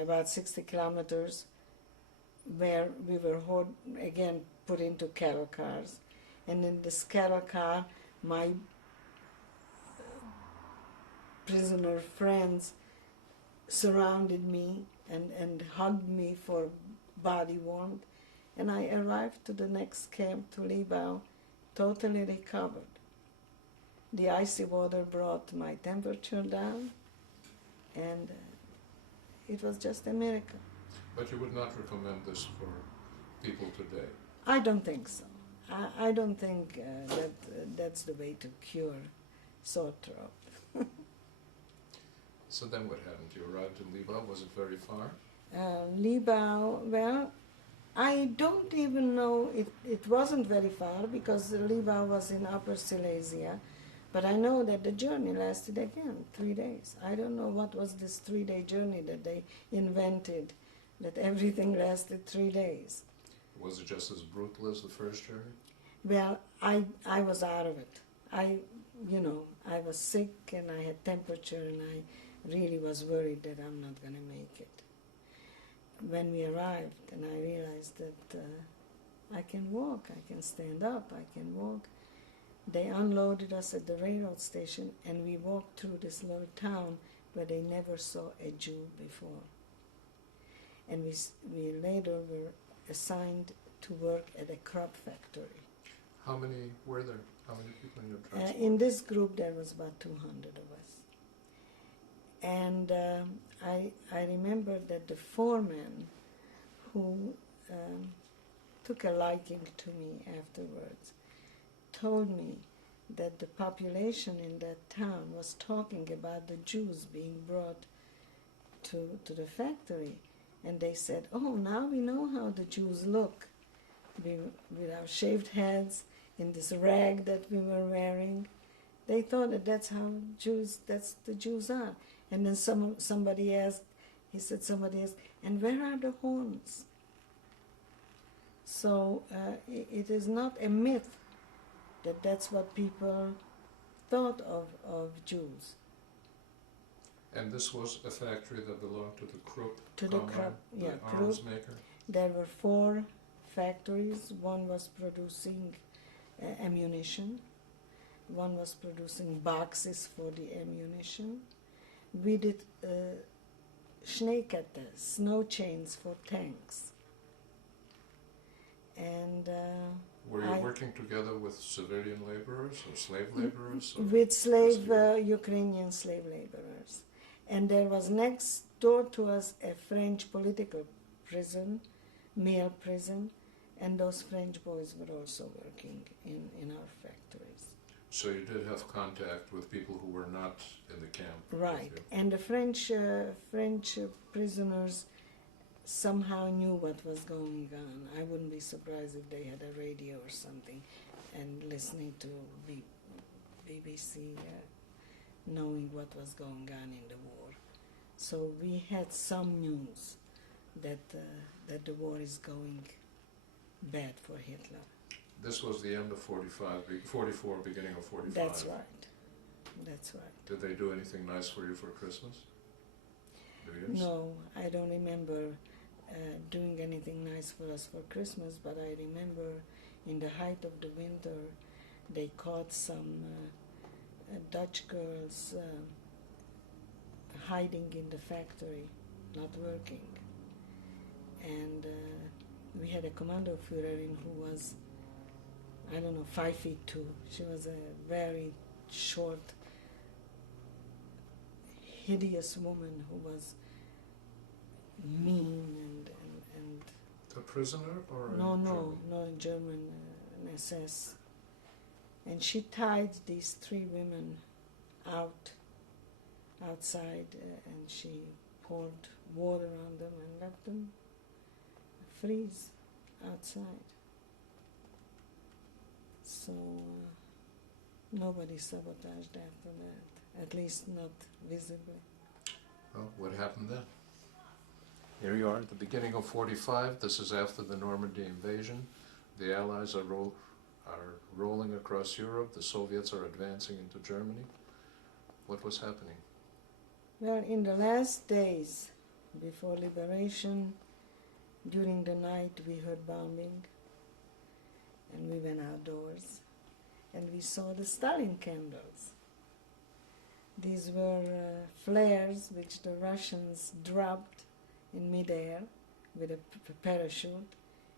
about 60 kilometers, where we were again put into cattle cars. And in this cattle car, my prisoner friends surrounded me and hugged me for body warmth. And I arrived to the next camp, to Libau, totally recovered. The icy water brought my temperature down, and it was just a miracle. But you would not recommend this for people today? I don't think so. I don't think that's the way to cure sore throat. So then what happened? You arrived in Libau. Was it very far? Libau, well, I don't even know, it wasn't very far because Libau was in Upper Silesia, but I know that the journey lasted again 3 days. I don't know what was this 3-day journey that they invented, that everything lasted 3 days. Was it just as brutal as the first journey? Well, I was out of it. I was sick and I had temperature and I really was worried that I'm not going to make it. When we arrived and I realized that I can walk, I can stand up, I can walk, they unloaded us at the railroad station and we walked through this little town where they never saw a Jew before. And we later were assigned to work at a crop factory. How many were there? How many people in your transport? In this group there was about 200 of us. And I remember that the foreman, who took a liking to me afterwards, told me that the population in that town was talking about the Jews being brought to the factory. And they said, oh, now we know how the Jews look, with our shaved heads, in this rag that we were wearing. They thought that that's the Jews are. And then somebody asked He said, somebody else, and where are the horns? So it is not a myth that that's what people thought of Jews. And this was a factory that belonged to the Krupp To the combine, Krupp, yeah, the arms Krupp. maker? There were 4 factories. One was producing ammunition. One was producing boxes for the ammunition. We did Schneekette, snow chains for tanks. And Were you working together with civilian laborers or slave laborers? Or with Ukrainian slave laborers. And there was next door to us a French political prison, male prison, and those French boys were also working in our factories. So you did have contact with people who were not in the camp? Right, and the French prisoners somehow knew what was going on. I wouldn't be surprised if they had a radio or something and listening to BBC, knowing what was going on in the war. So we had some news that the war is going bad for Hitler. This was the end of 44, beginning of 45? That's right. That's right. Did they do anything nice for you for Christmas? New Year's? No, I don't remember doing anything nice for us for Christmas, but I remember in the height of the winter they caught some Dutch girls hiding in the factory, not working. And we had a commando Führerin who was, I don't know, 5'2". She was a very short, hideous woman who was mean and A prisoner or no, a no, German? no, German, an SS. And she tied these 3 women outside, and she poured water on them and left them freeze outside. So nobody sabotaged after that, at least not visibly. Well, what happened then? Here you are at the beginning of 45. This is after the Normandy invasion. The Allies are rolling across Europe. The Soviets are advancing into Germany. What was happening? Well, in the last days before liberation, during the night we heard bombing, and we went outdoors, and we saw the Stalin candles. These were flares which the Russians dropped in midair with a parachute,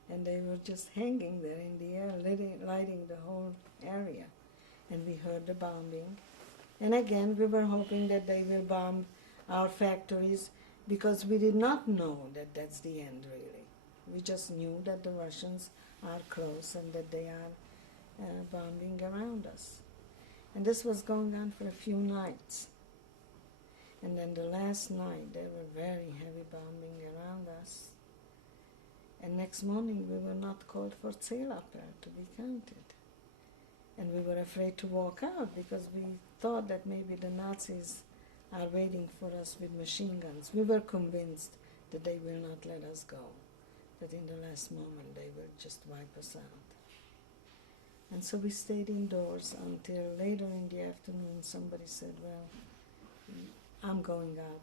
and they were just hanging there in the air, lighting the whole area. And we heard the bombing. And again, we were hoping that they will bomb our factories, because we did not know that that's the end, really. We just knew that the Russians are close and that they are bombing around us. And this was going on for a few nights. And then the last night, there were very heavy bombing around us. And next morning, we were not called for Zählappell to be counted. And we were afraid to walk out because we thought that maybe the Nazis are waiting for us with machine guns. We were convinced that they will not let us go, that in the last moment they will just wipe us out. And so we stayed indoors until later in the afternoon somebody said, well, I'm going out.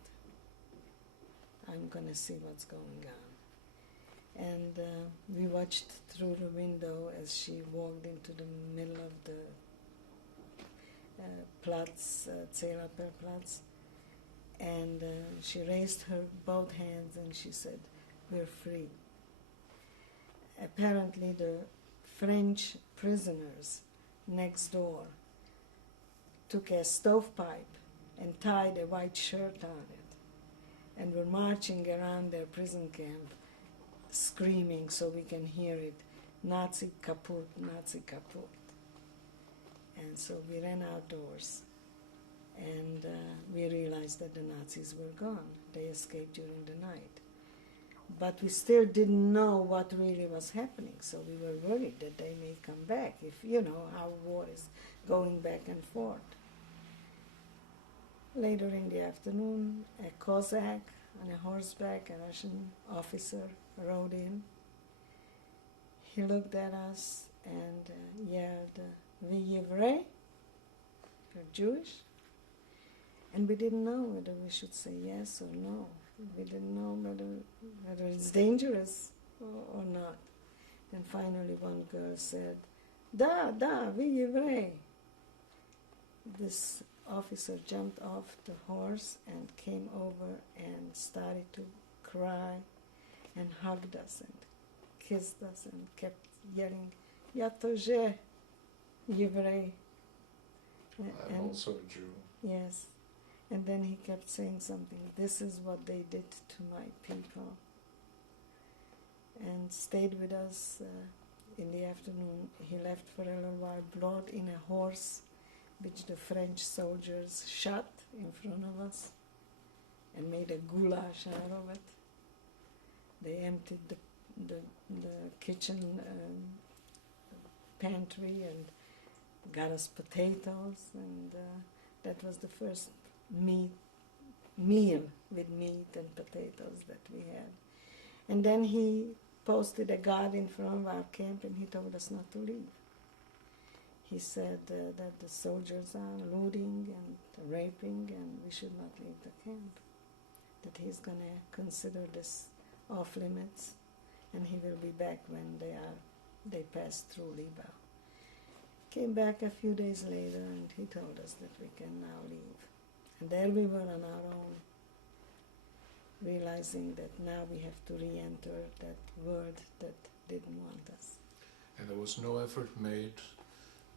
I'm going to see what's going on. And we watched through the window as she walked into the middle of the Platz, Zählappell Platz, and she raised her both hands and she said, we're free. Apparently the French prisoners next door took a stovepipe and tied a white shirt on it and were marching around their prison camp screaming so we can hear it, Nazi kaputt, Nazi kaputt. And so we ran outdoors and we realized that the Nazis were gone. They escaped during the night. But we still didn't know what really was happening, so we were worried that they may come back, if you know how war is going back and forth. Later in the afternoon, a Cossack on a horseback, a Russian officer rode in. He looked at us and yelled, "Vi евреи?" You're Jewish? And we didn't know whether we should say yes or no. We didn't know whether it's dangerous or not. And finally one girl said, "Da, vi евреи." This officer jumped off the horse and came over and started to cry and hugged us and kissed us and kept yelling, "Я тоже еврей." I'm also a Jew. Yes. And then he kept saying something, "This is what they did to my people." And stayed with us in the afternoon. He left for a little while, brought in a horse which the French soldiers shot in front of us and made a goulash out of it. They emptied the kitchen pantry and got us potatoes, and that was the first meal with meat and potatoes that we had. And then he posted a guard in front of our camp, and he told us not to leave. He said that the soldiers are looting and raping, and we should not leave the camp. That he's going to consider this off limits, and he will be back when they pass through Libau. Came back a few days later, and he told us that we can now leave. And there we were on our own, realizing that now we have to re-enter that world that didn't want us. And there was no effort made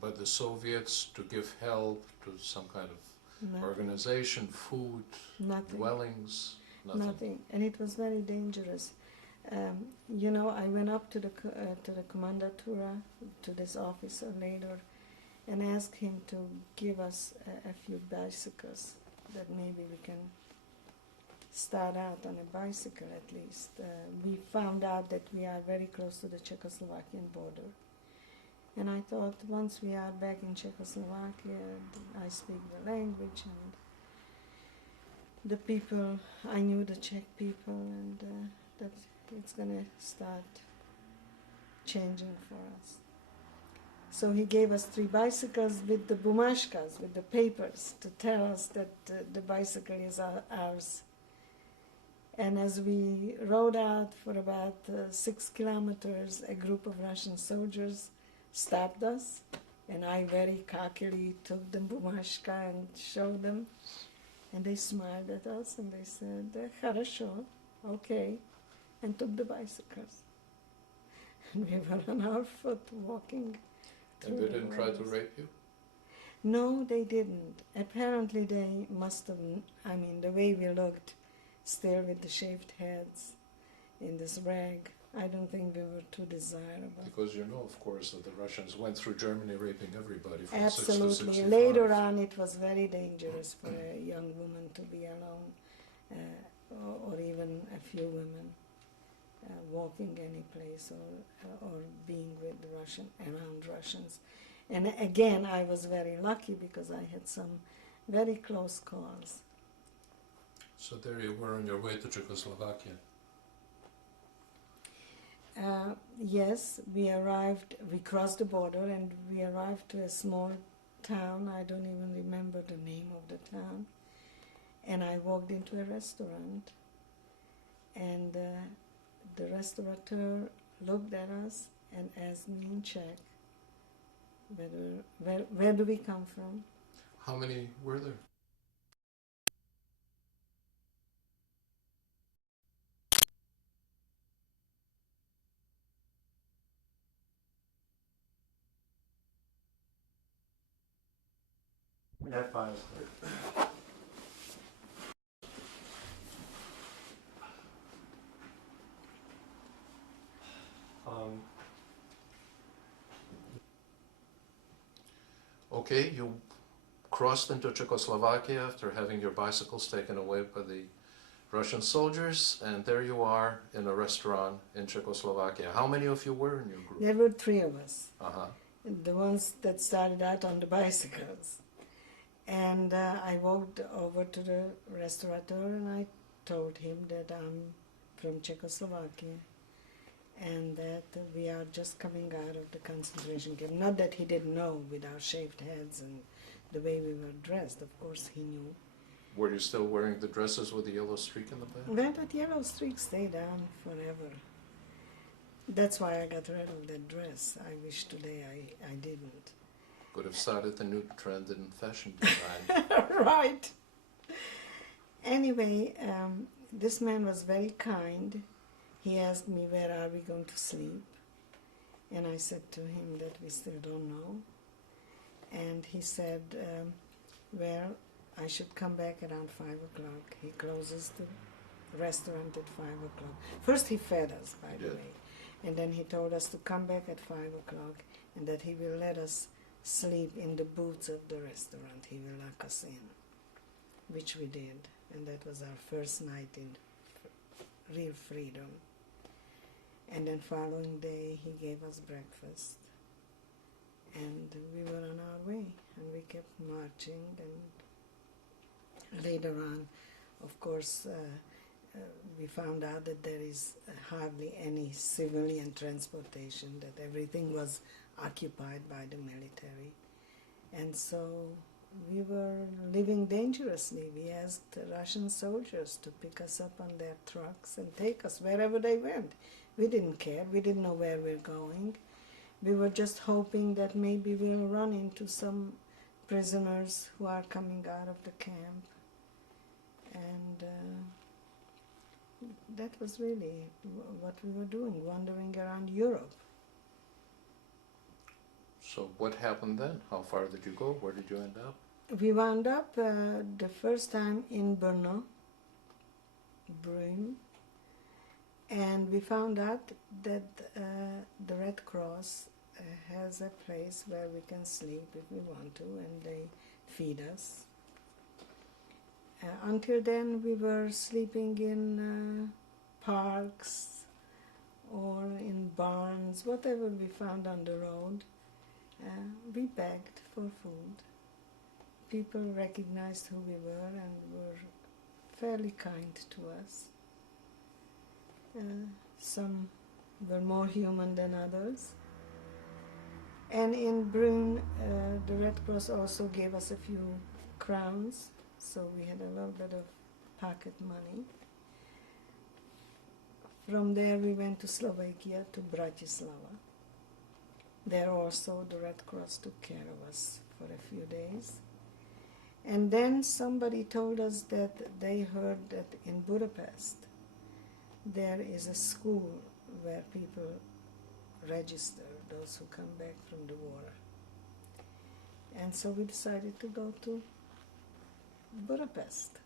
by the Soviets to give help to some kind of organization, food, dwellings? Nothing. And it was very dangerous. I went up to the commandatura, to this officer later, and asked him to give us a few bicycles, that maybe we can start out on a bicycle at least. We found out that we are very close to the Czechoslovakian border. And I thought, once we are back in Czechoslovakia, I speak the language, and the people, I knew the Czech people, and that it's going to start changing for us. So he gave us 3 bicycles with the bumashkas, with the papers, to tell us that the bicycle is ours. And as we rode out for about 6 kilometers, a group of Russian soldiers stopped us, and I very cockily took the bumashka and showed them, and they smiled at us and they said, "Хорошо, okay," and took the bicycles. And we were on our foot walking. And they didn't try to rape you? No, they didn't. Apparently they must have, the way we looked, still with the shaved heads in this rag, I don't think we were too desirable. Because you know, of course, that the Russians went through Germany raping everybody from Absolutely. 6 to 65. Later on, it was very dangerous for a young woman to be alone, or even a few women walking any place, or being with around Russians. And again, I was very lucky because I had some very close calls. So there you were on your way to Czechoslovakia. Yes, we crossed the border, and we arrived to a small town. I don't even remember the name of the town. And I walked into a restaurant, and the restaurateur looked at us and asked me in Czech, where do we come from? How many were there? We had 5. Okay, you crossed into Czechoslovakia after having your bicycles taken away by the Russian soldiers, and there you are in a restaurant in Czechoslovakia. How many of you were in your group? There were 3 of us. Uh-huh. The ones that started out on the bicycles. And I walked over to the restaurateur, and I told him that I'm from Czechoslovakia and that we are just coming out of the concentration camp. Not that he didn't know with our shaved heads and the way we were dressed. Of course he knew. Were you still wearing the dresses with the yellow streak in the back? Well, that yellow streak stayed on forever. That's why I got rid of that dress. I wish today I didn't. Could have started the new trend in fashion design. Right. Anyway, this man was very kind. He asked me, where are we going to sleep? And I said to him that we still don't know. And he said, well, I should come back around 5 o'clock. He closes the restaurant at 5 o'clock. First he fed us, by the way. And then he told us to come back at 5 o'clock and that he will let us sleep in the booths of the restaurant. He will lock us in, which we did. And that was our first night in real freedom. And then following day he gave us breakfast. And we were on our way. And we kept marching. And later on, of course, we found out that there is hardly any civilian transportation, that everything was occupied by the military. And so we were living dangerously. We asked Russian soldiers to pick us up on their trucks and take us wherever they went. We didn't care. We didn't know where we're going. We were just hoping that maybe we'll run into some prisoners who are coming out of the camp. And that was really what we were doing, wandering around Europe. So what happened then? How far did you go? Where did you end up? We wound up the first time in Brno, and we found out that the Red Cross has a place where we can sleep if we want to, and they feed us. Until then, we were sleeping in parks or in barns, whatever we found on the road. We begged for food. People recognized who we were and were fairly kind to us. Some were more human than others. And in Brünn, the Red Cross also gave us a few crowns. So we had a little bit of pocket money. From there we went to Slovakia, to Bratislava. There also the Red Cross took care of us for a few days. And then somebody told us that they heard that in Budapest there is a school where people register, those who come back from the war. And so we decided to go to Budapest.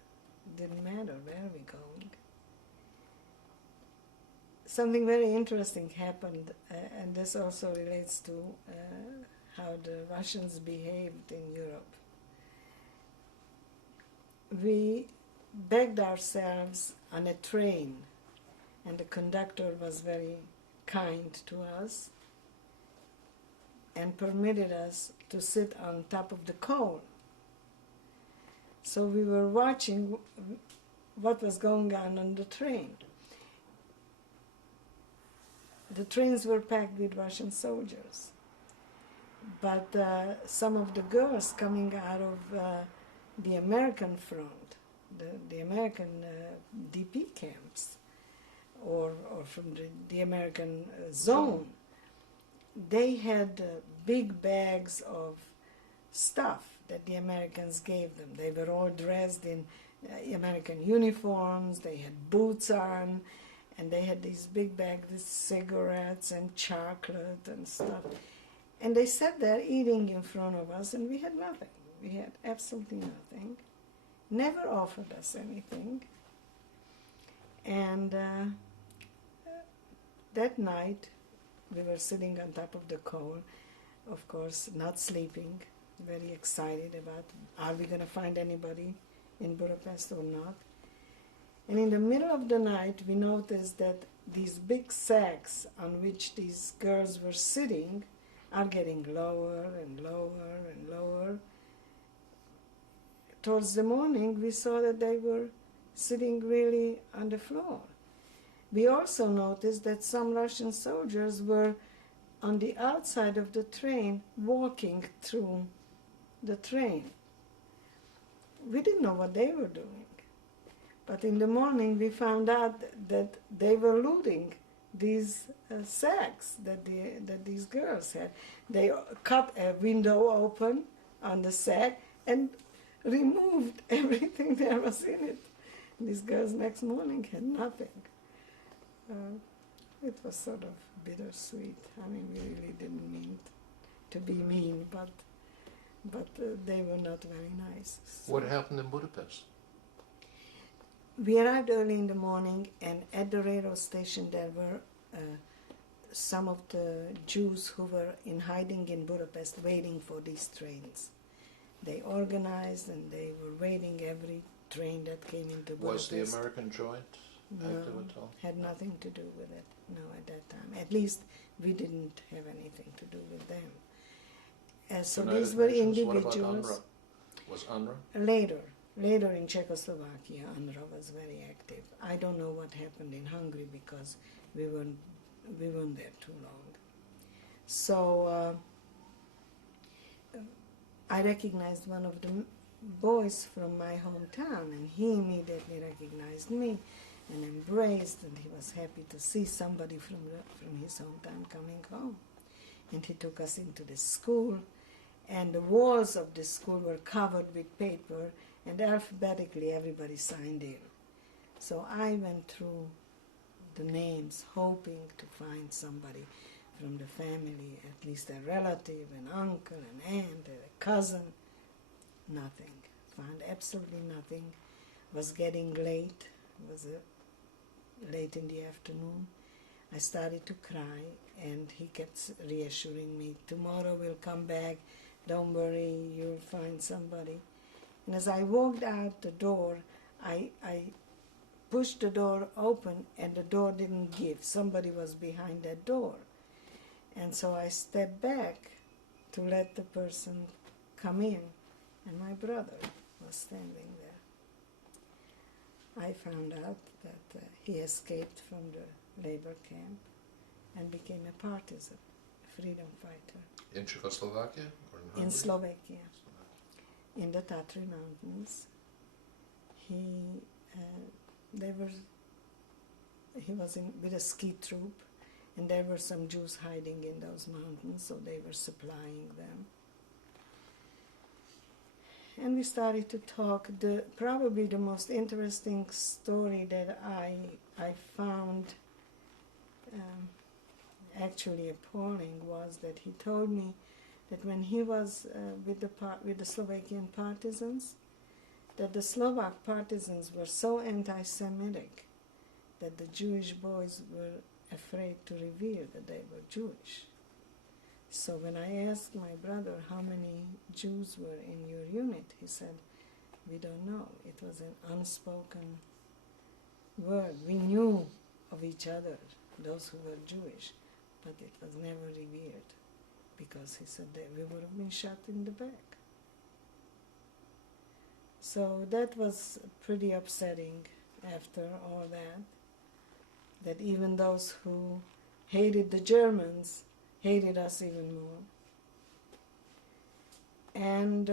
Didn't matter where we going. Something very interesting happened, and this also relates to how the Russians behaved in Europe. We begged ourselves on a train, and the conductor was very kind to us and permitted us to sit on top of the coal. So we were watching what was going on the train. The trains were packed with Russian soldiers. But some of the girls coming out of the American front, the American DP camps, or from the American zone, they had big bags of stuff that the Americans gave them. They were all dressed in American uniforms, they had boots on, and they had these big bags with cigarettes and chocolate and stuff. And they sat there eating in front of us, and we had nothing. We had absolutely nothing. Never offered us anything. And that night, we were sitting on top of the coal, of course, not sleeping, very excited about, are we going to find anybody in Budapest or not? And in the middle of the night, we noticed that these big sacks on which these girls were sitting are getting lower and lower and lower. Towards the morning, we saw that they were sitting really on the floor. We also noticed that some Russian soldiers were on the outside of the train walking through the train. We didn't know what they were doing. But in the morning we found out that they were looting these sacks that these girls had. They cut a window open on the sack and removed everything there was in it. These girls next morning had nothing. It was sort of bittersweet. I mean, we really didn't mean to be mean, but they were not very nice. So. What happened in Budapest? We arrived early in the morning, and at the railroad station there were some of the Jews who were in hiding in Budapest waiting for these trains. They organized and they were waiting every train that came into Budapest. Was the American joint active at all? Had nothing to do with it, no, at that time. At least we didn't have anything to do with them. So United these were Nations, individuals. What about UNRWA? Was UNRWA? Later in Czechoslovakia, UNRWA was very active. I don't know what happened in Hungary because we weren't there too long. So I recognized one of the boys from my hometown, and he immediately recognized me and embraced, and he was happy to see somebody from his hometown coming home. And he took us into the school, and the walls of the school were covered with paper, and alphabetically everybody signed in. So I went through the names, hoping to find somebody from the family, at least a relative, an uncle, an aunt, a cousin. Nothing. Found absolutely nothing. Was getting late. It was late in the afternoon. I started to cry, and he kept reassuring me, tomorrow we'll come back, don't worry, you'll find somebody. And as I walked out the door, I pushed the door open, and the door didn't give. Somebody was behind that door. And so I stepped back to let the person come in, and my brother was standing there. I found out that he escaped from the labor camp and became a partisan, a freedom fighter. In Czechoslovakia or in Hungary? In Slovakia, in the Tatry Mountains. He was with a ski troop, and there were some Jews hiding in those mountains, so they were supplying them. And we started to talk. Probably the most interesting story that I found actually appalling was that he told me that when he was with the Slovakian partisans, that the Slovak partisans were so anti-Semitic that the Jewish boys were afraid to reveal that they were Jewish. So when I asked my brother how many Jews were in your unit, he said, we don't know. It was an unspoken word. We knew of each other, those who were Jewish, but it was never revealed because he said that we would have been shot in the back. So that was pretty upsetting after all that even those who hated the Germans hated us even more. And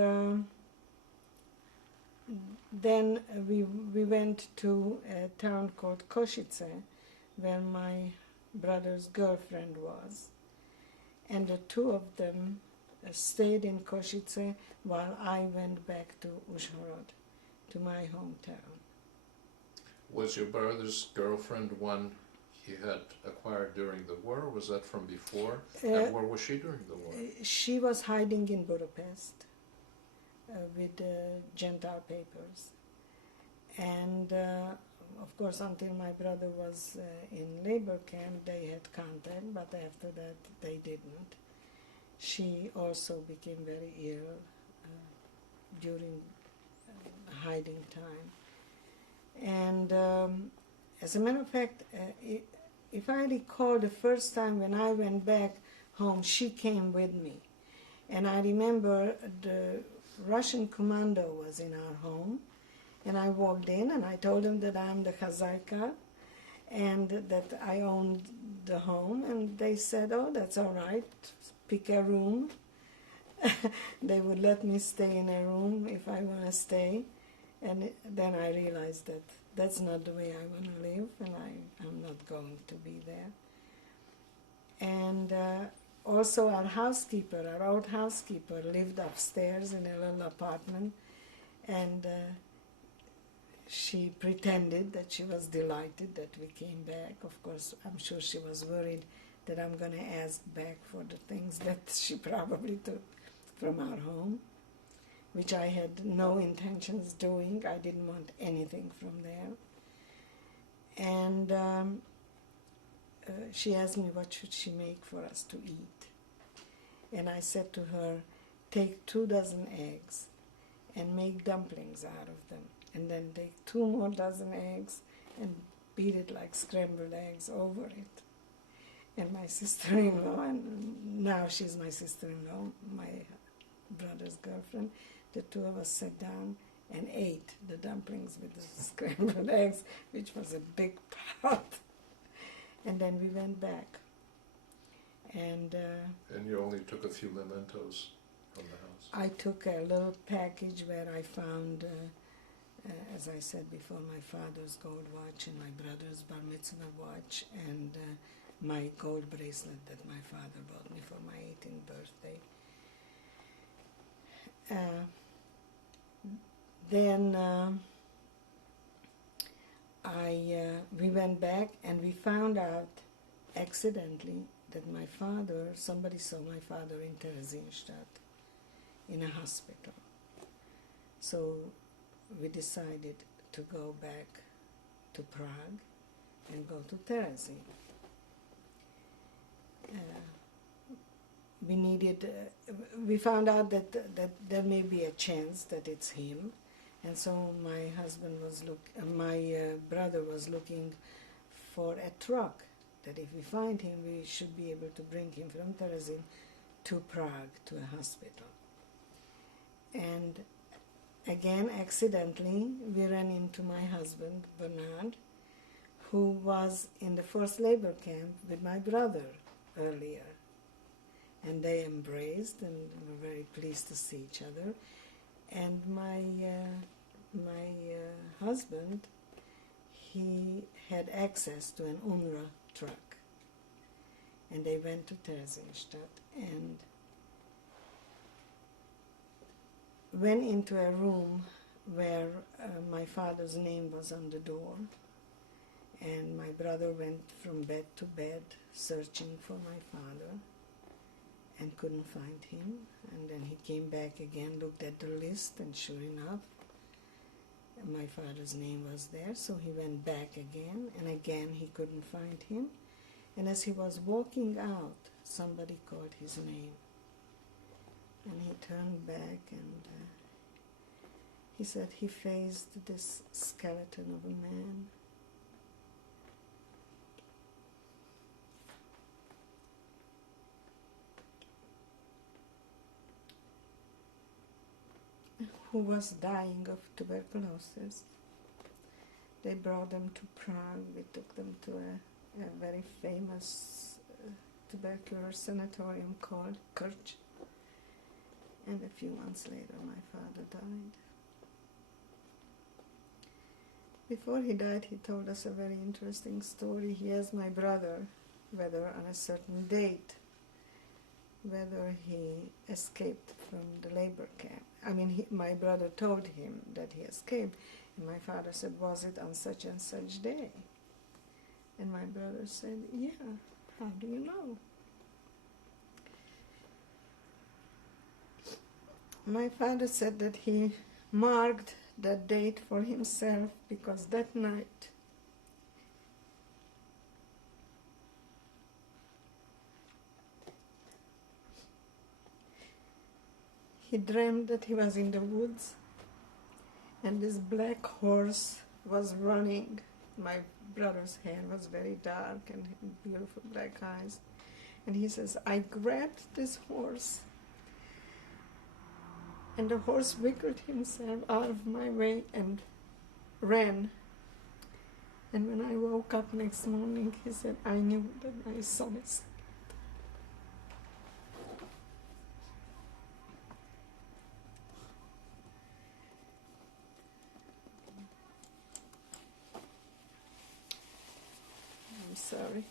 then we went to a town called Košice, where my brother's girlfriend was. And the two of them stayed in Košice while I went back to Užhorod, to my hometown. Was your brother's girlfriend one he had acquired during the war? Was that from before? And where was she during the war? She was hiding in Budapest with Gentile papers. And of course, until my brother was in labor camp, they had contact, but after that, they didn't. She also became very ill during hiding time. And as a matter of fact, if I recall the first time when I went back home, she came with me. And I remember the Russian commando was in our home, And I walked in and I told them that I'm the Chazayka and that I owned the home. And they said, oh, that's all right, pick a room. They would let me stay in a room if I want to stay. And then I realized that that's not the way I want to live, and I'm not going to be there. And also our housekeeper, our old housekeeper, lived upstairs in a little apartment, and she pretended that she was delighted that we came back. Of course, I'm sure she was worried that I'm going to ask back for the things that she probably took from our home, which I had no intentions doing. I didn't want anything from there. And she asked me what should she make for us to eat. And I said to her, take 24 eggs and make dumplings out of them. And then take 2 more dozen eggs and beat it like scrambled eggs over it. And my sister-in-law, and now she's my sister-in-law, my brother's girlfriend, the two of us sat down and ate the dumplings with the scrambled eggs, which was a big pot. And then we went back. And you only took a few mementos from the house? I took a little package where I found, as I said before, my father's gold watch and my brother's bar mitzvah watch and my gold bracelet that my father bought me for my 18th birthday. Then we went back and we found out accidentally that my father, somebody saw my father in Theresienstadt in a hospital. So we decided to go back to Prague and go to Terezin. We found out that there may be a chance that it's him, and so my brother was looking for a truck, that if we find him, we should be able to bring him from Terezin to Prague, to a hospital. And again, accidentally, we ran into my husband, Bernard, who was in the forced labor camp with my brother earlier. And they embraced and were very pleased to see each other. And my husband, he had access to an UNRWA truck. And they went to Theresienstadt and went into a room where my father's name was on the door. And my brother went from bed to bed searching for my father and couldn't find him. And then he came back again, looked at the list, and sure enough, my father's name was there. So he went back again, and again he couldn't find him. And as he was walking out, somebody called his name. And he turned back and he said he faced this skeleton of a man. Who was dying of tuberculosis. They brought them to Prague. We took them to a very famous tubercular sanatorium called Kirch. And a few months later, my father died. Before he died, he told us a very interesting story. He asked my brother whether on a certain date, whether he escaped from the labor camp. I mean, my brother told him that he escaped, and my father said, was it on such and such day? And my brother said, yeah, how do you know? My father said that he marked that date for himself because that night he dreamed that he was in the woods and this black horse was running. My brother's hair was very dark and beautiful black eyes. And he says, I grabbed this horse and the horse wiggled himself out of my way and ran. And when I woke up next morning, he said, I knew that my son is. I'm sorry.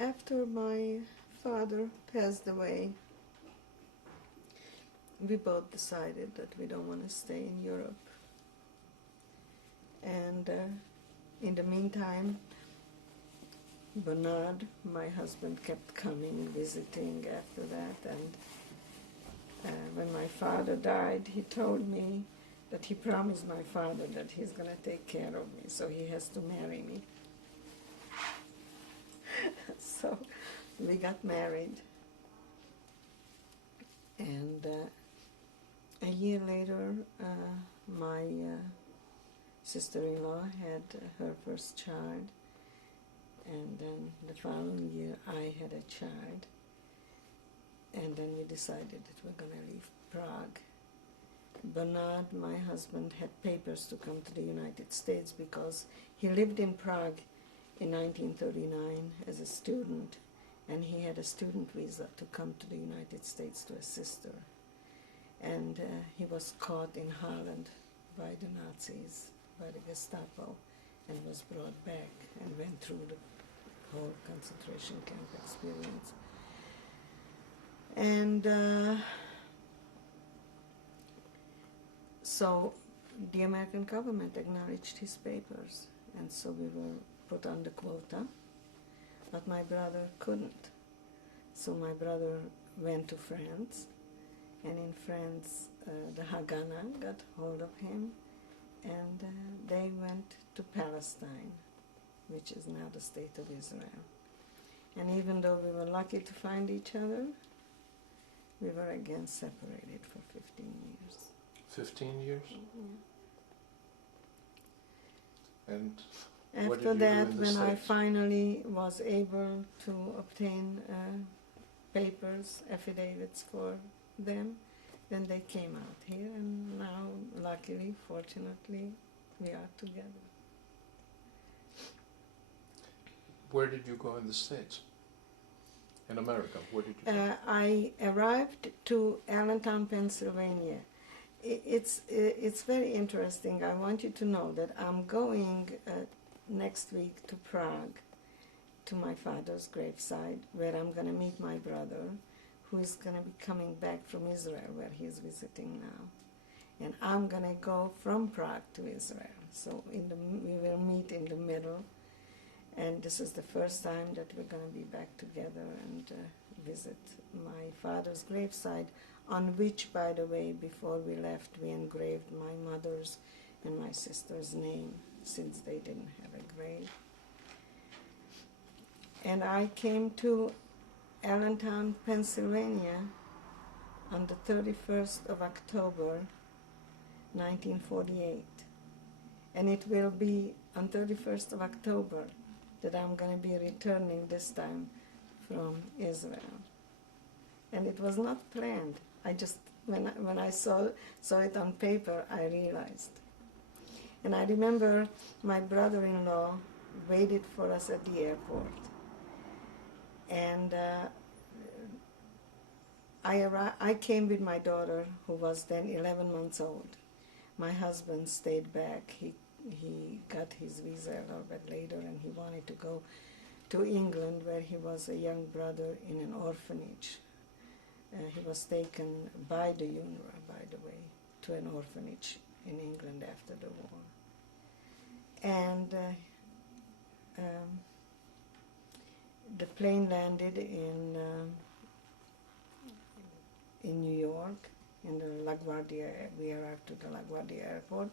After my father passed away, we both decided that we don't want to stay in Europe. And in the meantime, Bernard, my husband, kept coming, visiting after that. And when my father died, he told me that he promised my father that he's going to take care of me, so he has to marry me. So we got married. And a year later, my sister-in-law had her first child. And then the following year, I had a child. And then we decided that we're going to leave Prague. Bernard, my husband, had papers to come to the United States because he lived in Prague in 1939 as a student, and he had a student visa to come to the United States to assist her. And he was caught in Holland by the Nazis, by the Gestapo, and was brought back and went through the whole concentration camp experience. And so the American government acknowledged his papers, and so we were put on the quota, but my brother couldn't. So my brother went to France, and in France the Haganah got hold of him, and they went to Palestine, which is now the state of Israel. And even though we were lucky to find each other, we were again separated for 15 years. 15 years? Yeah. And After that, when I finally was able to obtain papers, affidavits for them, then they came out here, and now, luckily, fortunately, we are together. Where did you go in the States? In America, where did you go? I arrived to Allentown, Pennsylvania. It's very interesting. I want you to know that I'm going next week to Prague, to my father's graveside, where I'm going to meet my brother, who is going to be coming back from Israel, where he's visiting now. And I'm going to go from Prague to Israel. So we will meet in the middle. And this is the first time that we're going to be back together and visit my father's graveside, on which, by the way, before we left, we engraved my mother's and my sister's name, since they didn't have a grave. And I came to Allentown, Pennsylvania on the 31st of October, 1948. And it will be on 31st of October that I'm going to be returning this time from Israel. And it was not planned. I just, when I saw it on paper, I realized. And I remember my brother-in-law waited for us at the airport. And I came with my daughter, who was then 11 months old. My husband stayed back. He got his visa a little bit later, and he wanted to go to England, where he was a young brother in an orphanage. He was taken by the UNRWA, by the way, to an orphanage in England after the war. And the plane landed in New York, in the LaGuardia. We arrived to the LaGuardia airport.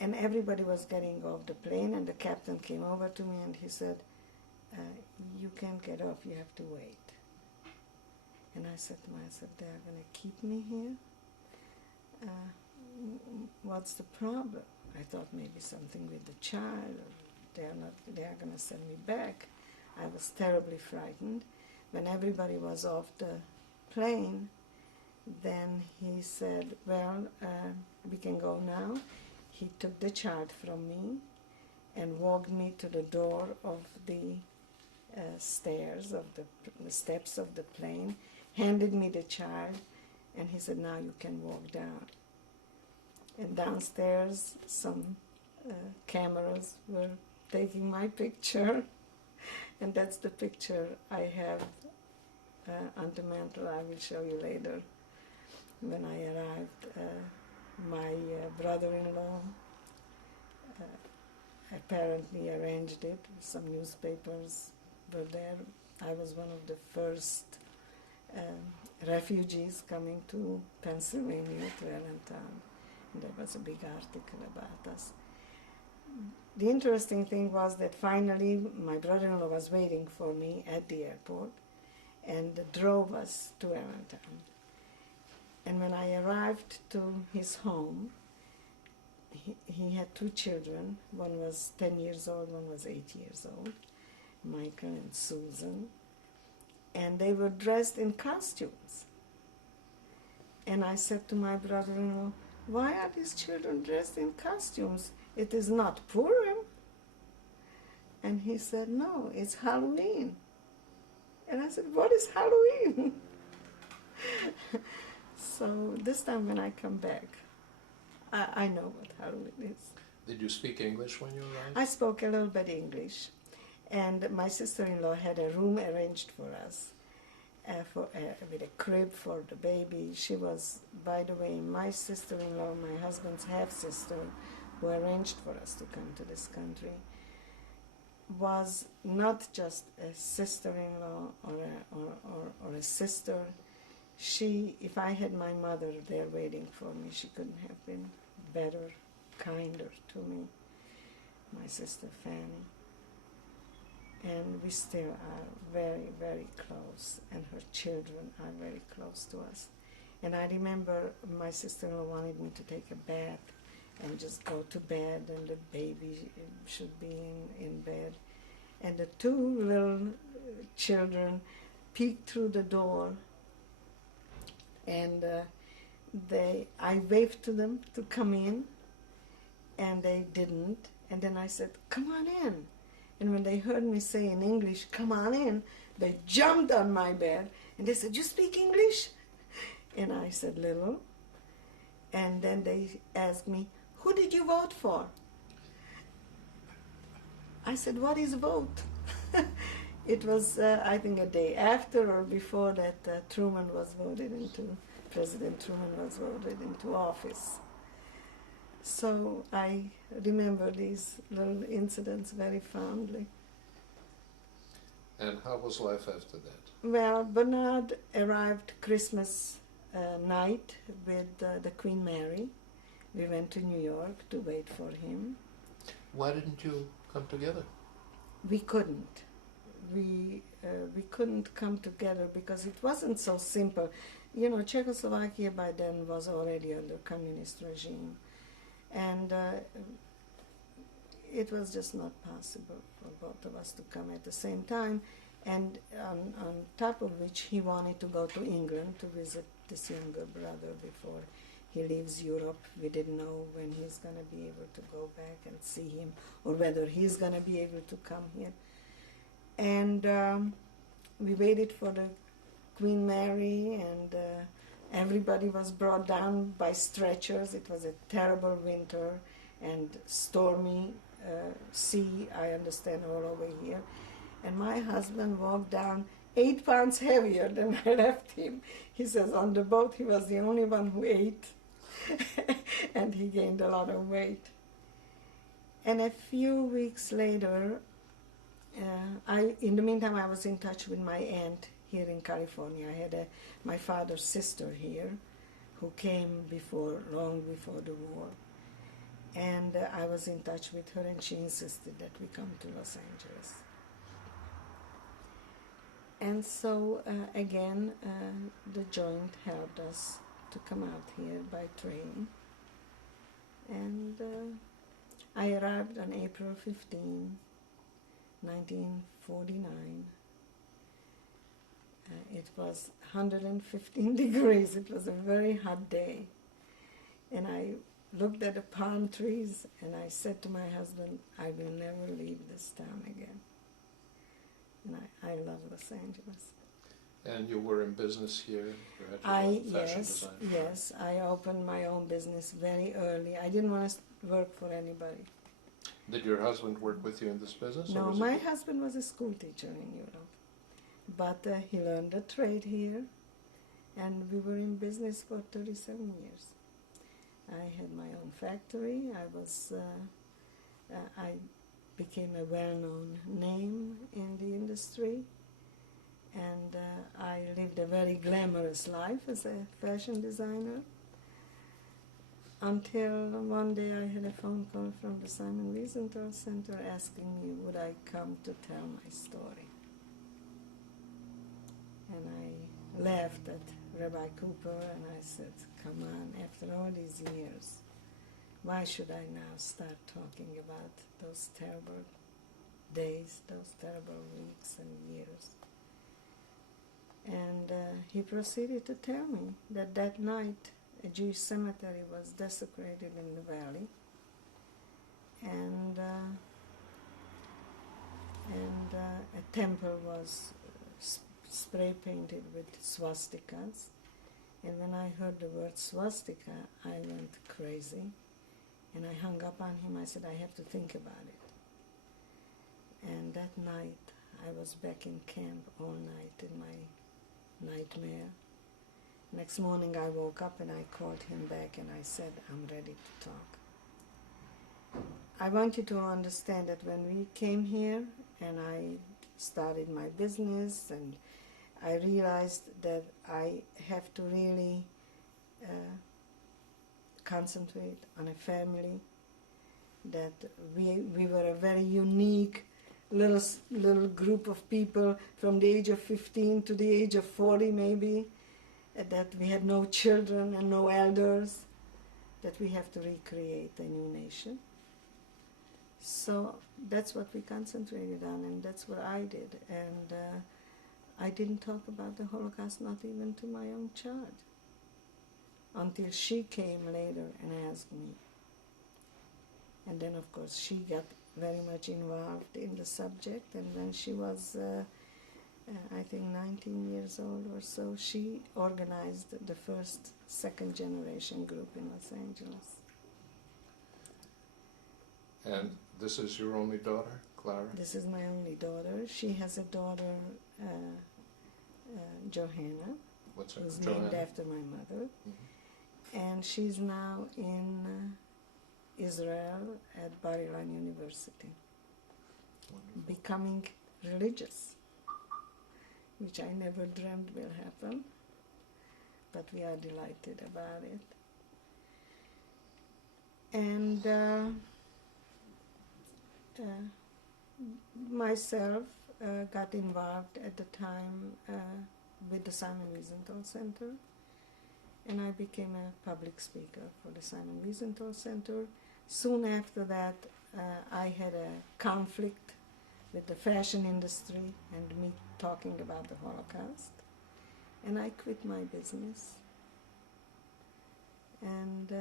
And everybody was getting off the plane, and the captain came over to me and he said, you can't get off, you have to wait. And I said to myself, they're going to keep me here? what's the problem? I thought maybe something with the child, or they're going to send me back. I was terribly frightened. When everybody was off the plane, then he said, well, we can go now. He took the child from me and walked me to the door of the stairs, of the steps of the plane, handed me the child, and he said, now you can walk down. And downstairs, some cameras were taking my picture, and that's the picture I have on the mantle. I will show you later. When I arrived, my brother-in-law apparently arranged it. Some newspapers were there. I was one of the first refugees coming to Pennsylvania, to Allentown. And there was a big article about us. The interesting thing was that finally my brother-in-law was waiting for me at the airport and drove us to Allentown. And when I arrived to his home, he had two children. One was 10 years old, one was 8 years old, Michael and Susan. And they were dressed in costumes. And I said to my brother-in-law, why are these children dressed in costumes? It is not Purim. And he said, no, it's Halloween. And I said, what is Halloween? So this time when I come back, I know what Halloween is. Did you speak English when you arrived? I spoke a little bit English. And my sister-in-law had a room arranged for us, with a crib for the baby. She was, by the way, my sister-in-law, my husband's half-sister, who arranged for us to come to this country, was not just a sister-in-law or a sister. She, if I had my mother there waiting for me, she couldn't have been better, kinder to me, my sister Fanny. And we still are very, very close, and her children are very close to us. And I remember my sister-in-law wanted me to take a bath and just go to bed, and the baby should be in bed. And the two little children peeked through the door, and I waved to them to come in, and they didn't. And then I said, come on in. And when they heard me say in English, come on in, they jumped on my bed, and they said, you speak English? And I said, little. And then they asked me, who did you vote for? I said, what is vote? It was, I think, a day after or before that President Truman was voted into office. So I remember these little incidents very fondly. And how was life after that? Well, Bernard arrived Christmas night with the Queen Mary. We went to New York to wait for him. Why didn't you come together? We couldn't. We couldn't come together because it wasn't so simple. You know, Czechoslovakia by then was already under communist regime. And it was just not possible for both of us to come at the same time. And on top of which, he wanted to go to England to visit this younger brother before he leaves Europe. We didn't know when he's going to be able to go back and see him, or whether he's going to be able to come here. And we waited for the Queen Mary, and everybody was brought down by stretchers. It was a terrible winter and stormy sea, I understand, all over here. And my husband walked down 8 pounds heavier than I left him. He says on the boat he was the only one who ate, and he gained a lot of weight. And a few weeks later, in the meantime, I was in touch with my aunt here in California. I had my father's sister here, who came long before the war. And I was in touch with her, and she insisted that we come to Los Angeles. And so, again, the joint helped us to come out here by train. And I arrived on April 15, 1949. It was 115 degrees. It was a very hot day. And I looked at the palm trees and I said to my husband, I will never leave this town again. And I love Los Angeles. And you were in business here? You had your own fashion design? Yes, I opened my own business very early. I didn't want to work for anybody. Did your husband work with you in this business? No, my husband was a school teacher in Europe. But he learned a trade here, and we were in business for 37 years. I had my own factory. I became a well-known name in the industry, and I lived a very glamorous life as a fashion designer until one day I had a phone call from the Simon Wiesenthal Center asking me would I come to tell my story. And I laughed at Rabbi Cooper and I said, come on, after all these years, why should I now start talking about those terrible days, those terrible weeks and years? And he proceeded to tell me that that night a Jewish cemetery was desecrated in the valley, and a temple was spray painted with swastikas. And when I heard the word swastika, I went crazy, and I hung up on him. I said, I have to think about it. And that night, I was back in camp all night in my nightmare. Next morning, I woke up and I called him back and I said, I'm ready to talk. I want you to understand that when we came here and I started my business and I realized that I have to really concentrate on a family, that we were a very unique little group of people from the age of 15 to the age of 40 maybe, that we had no children and no elders, that we have to recreate a new nation. So that's what we concentrated on, and that's what I did. And I didn't talk about the Holocaust, not even to my own child, until she came later and asked me. And then, of course, she got very much involved in the subject, and when she was, I think, 19 years old or so, she organized the first second-generation group in Los Angeles. And this is your only daughter, Clara? This is my only daughter. She has a daughter, Johanna, What's her who's Johanna? named after my mother. Mm-hmm. And she's now in Israel at Bar Ilan University, becoming religious, which I never dreamed will happen, but we are delighted about it. And myself got involved at the time with the Simon Wiesenthal Center, and I became a public speaker for the Simon Wiesenthal Center. Soon after that, I had a conflict with the fashion industry and me talking about the Holocaust, and I quit my business. And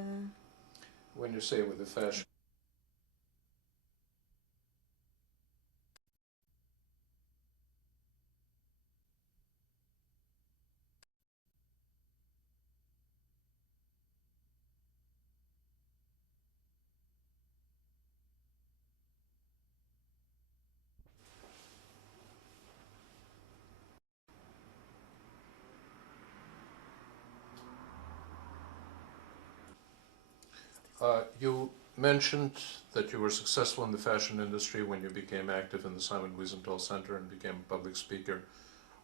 when you say with the fashion, you mentioned that you were successful in the fashion industry when you became active in the Simon Wiesenthal Center and became a public speaker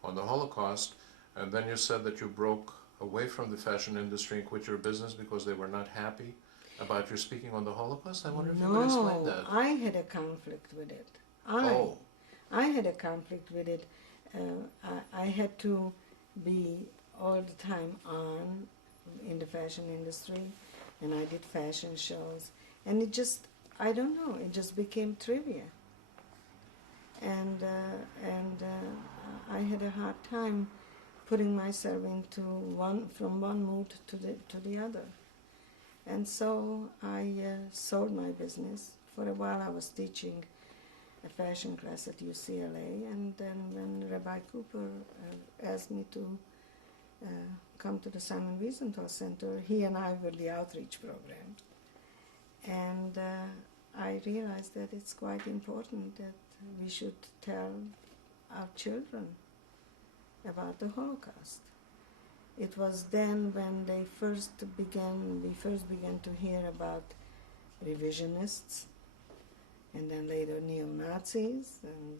on the Holocaust, and then you said that you broke away from the fashion industry and quit your business because they were not happy about your speaking on the Holocaust. I wonder if you could explain that. No, I had a conflict with it. I had a conflict with it. I had to be all the time on in the fashion industry. and I did fashion shows, and it just, I don't know, it just became trivia. And I had a hard time putting myself into from one mood to the other. And so I sold my business. For a while I was teaching a fashion class at UCLA, and then when Rabbi Cooper asked me to come to the Simon Wiesenthal Center, he and I were the outreach program. And I realized that it's quite important that we should tell our children about the Holocaust. It was then when we first began to hear about revisionists, and then later neo-Nazis and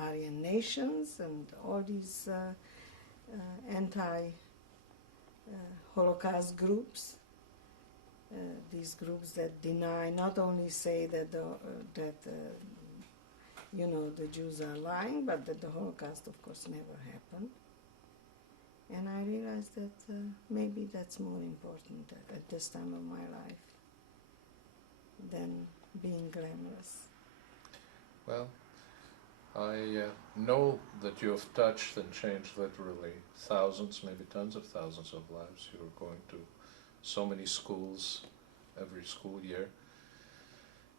Aryan nations and all these anti-Holocaust groups. These groups that deny, not only say that the Jews are lying, but that the Holocaust, of course, never happened. And I realized that maybe that's more important at this time of my life than being glamorous. Well, I know that you have touched and changed literally thousands, maybe tens of thousands of lives. You are going to so many schools every school year.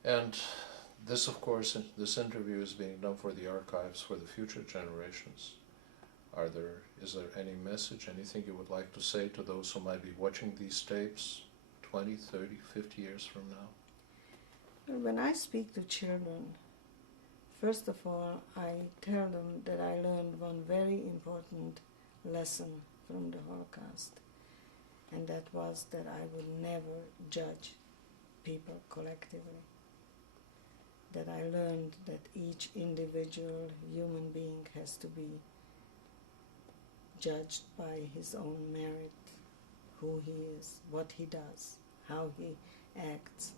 And this, of course, this interview is being done for the archives for the future generations. Is there any message, anything you would like to say to those who might be watching these tapes 20, 30, 50 years from now? When I speak to children, first of all, I tell them that I learned one very important lesson from the Holocaust, and that was that I would never judge people collectively. That I learned that each individual human being has to be judged by his own merit, who he is, what he does, how he acts.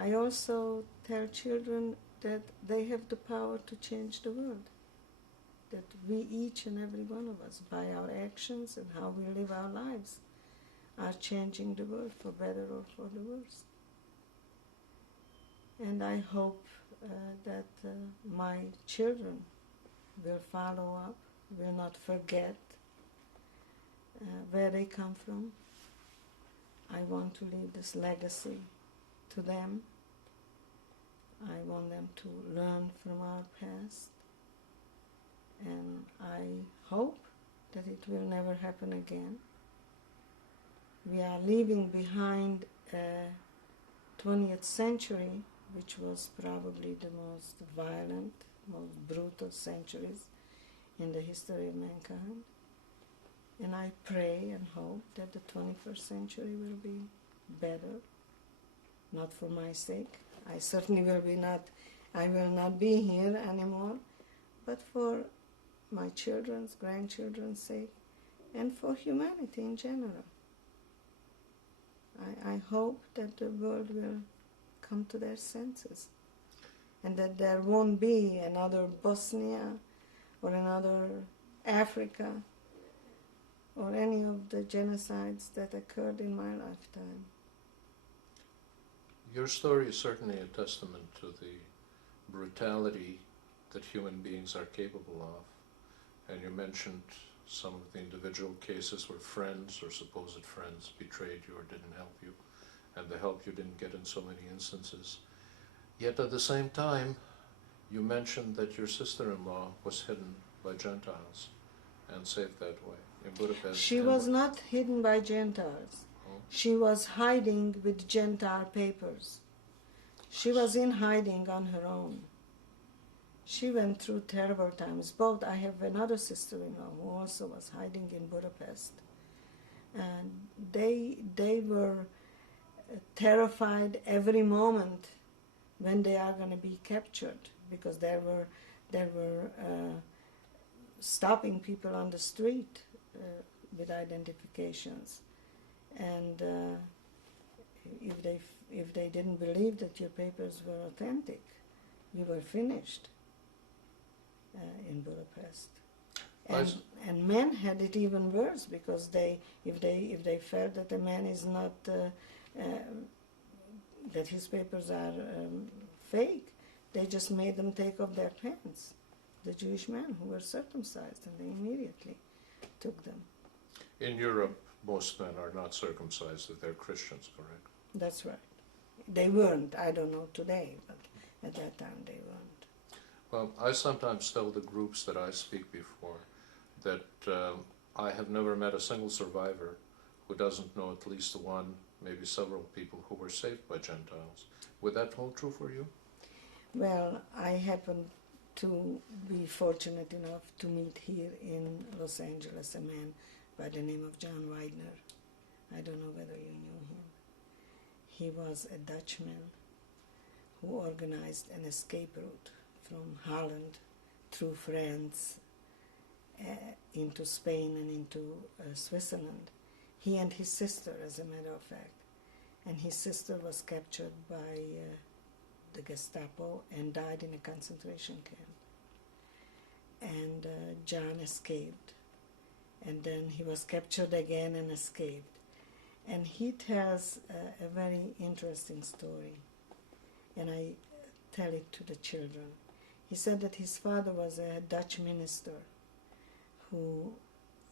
I also tell children that they have the power to change the world, that we, each and every one of us, by our actions and how we live our lives, are changing the world for better or for the worse. And I hope that my children will follow up, will not forget where they come from. I want to leave this legacy to them. I want them to learn from our past, and I hope that it will never happen again. We are leaving behind a 20th century which was probably the most violent, most brutal centuries in the history of mankind. And I pray and hope that the 21st century will be better, not for my sake. I certainly I will not be here anymore, but for my children's, grandchildren's sake, and for humanity in general. I hope that the world will come to their senses, and that there won't be another Bosnia or another Africa or any of the genocides that occurred in my lifetime. Your story is certainly a testament to the brutality that human beings are capable of. And you mentioned some of the individual cases where friends or supposed friends betrayed you or didn't help you, and the help you didn't get in so many instances. Yet at the same time, you mentioned that your sister-in-law was hidden by Gentiles and saved that way in Budapest. She was not hidden by Gentiles. Oh. She was hiding with Gentile papers. She was in hiding on her own. She went through terrible times. Both, I have another sister-in-law who also was hiding in Budapest. And they were terrified every moment when they are going to be captured, because there were stopping people on the street with identifications, and if they didn't believe that your papers were authentic, you were finished in Budapest. And and men had it even worse because if they felt that a man is not that his papers are fake, they just made them take off their pants. The Jewish men who were circumcised, and they immediately took them. In Europe, most men are not circumcised if they're Christians, correct? That's right. They weren't. I don't know today, but at that time they weren't. Well, I sometimes tell the groups that I speak before that I have never met a single survivor who doesn't know at least one, maybe several people who were saved by Gentiles. Would that hold true for you? Well, I happen to be fortunate enough to meet here in Los Angeles a man by the name of John Widener. I don't know whether you knew him. He was a Dutchman who organized an escape route from Holland through France into Spain and into Switzerland. He and his sister, as a matter of fact. And his sister was captured by the Gestapo and died in a concentration camp. And John escaped. And then he was captured again and escaped. And he tells a very interesting story. And I tell it to the children. He said that his father was a Dutch minister who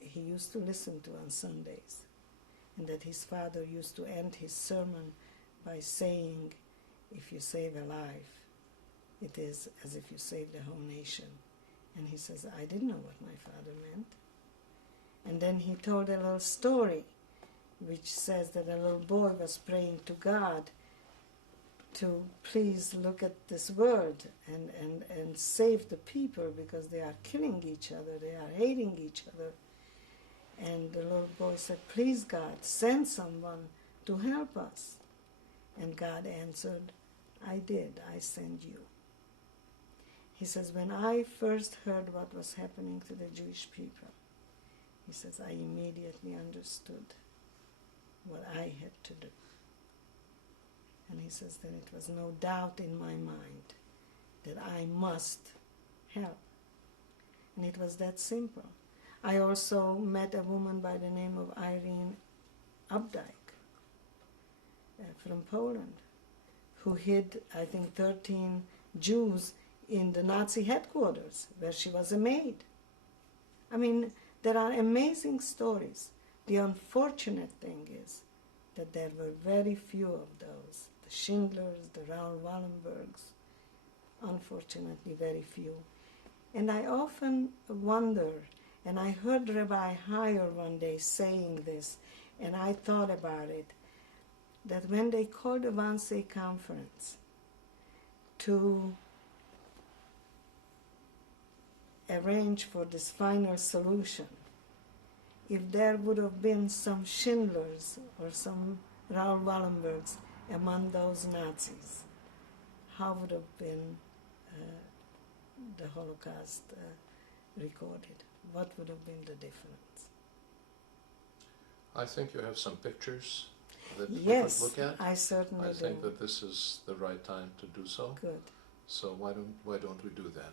he used to listen to on Sundays. And that his father used to end his sermon by saying, if you save a life, it is as if you saved the whole nation. And he says, I didn't know what my father meant. And then he told a little story, which says that a little boy was praying to God to please look at this world and save the people because they are killing each other, they are hating each other. And the little boy said, please God, send someone to help us. And God answered, I did, I send you. He says, when I first heard what was happening to the Jewish people, he says, I immediately understood what I had to do. And he says, then it was no doubt in my mind that I must help. And it was that simple. I also met a woman by the name of Irene Updike from Poland, who hid, I think, 13 Jews in the Nazi headquarters, where she was a maid. I mean, there are amazing stories. The unfortunate thing is that there were very few of those. The Schindlers, the Raoul Wallenbergs, unfortunately very few. And I often wonder, and I heard Rabbi Heyer one day saying this, and I thought about it, that when they called a Wannsee conference to arrange for this final solution, if there would have been some Schindlers or some Raoul Wallenbergs among those Nazis, how would have been the Holocaust recorded? What would have been the difference? I think you have some pictures that we Yes, could look at. I certainly I do. think that this is the right time to do so. Good. So why don't we do that?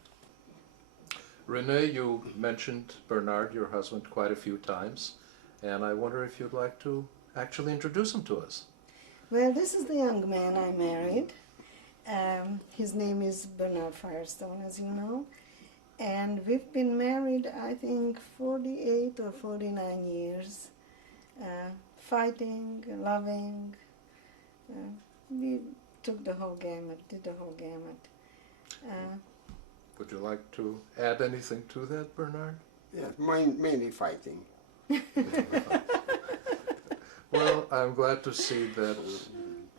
Renee, you mentioned Bernard, your husband, quite a few times, and I wonder if you'd like to actually introduce him to us. Well, this is the young man I married. His name is Bernard Firestone, as you know. And we've been married, I think, 48 or 49 years, fighting, loving. We took the whole gamut, did the whole gamut. Would you like to add anything to that, Bernard? Yes, mainly fighting. Well, I'm glad to see that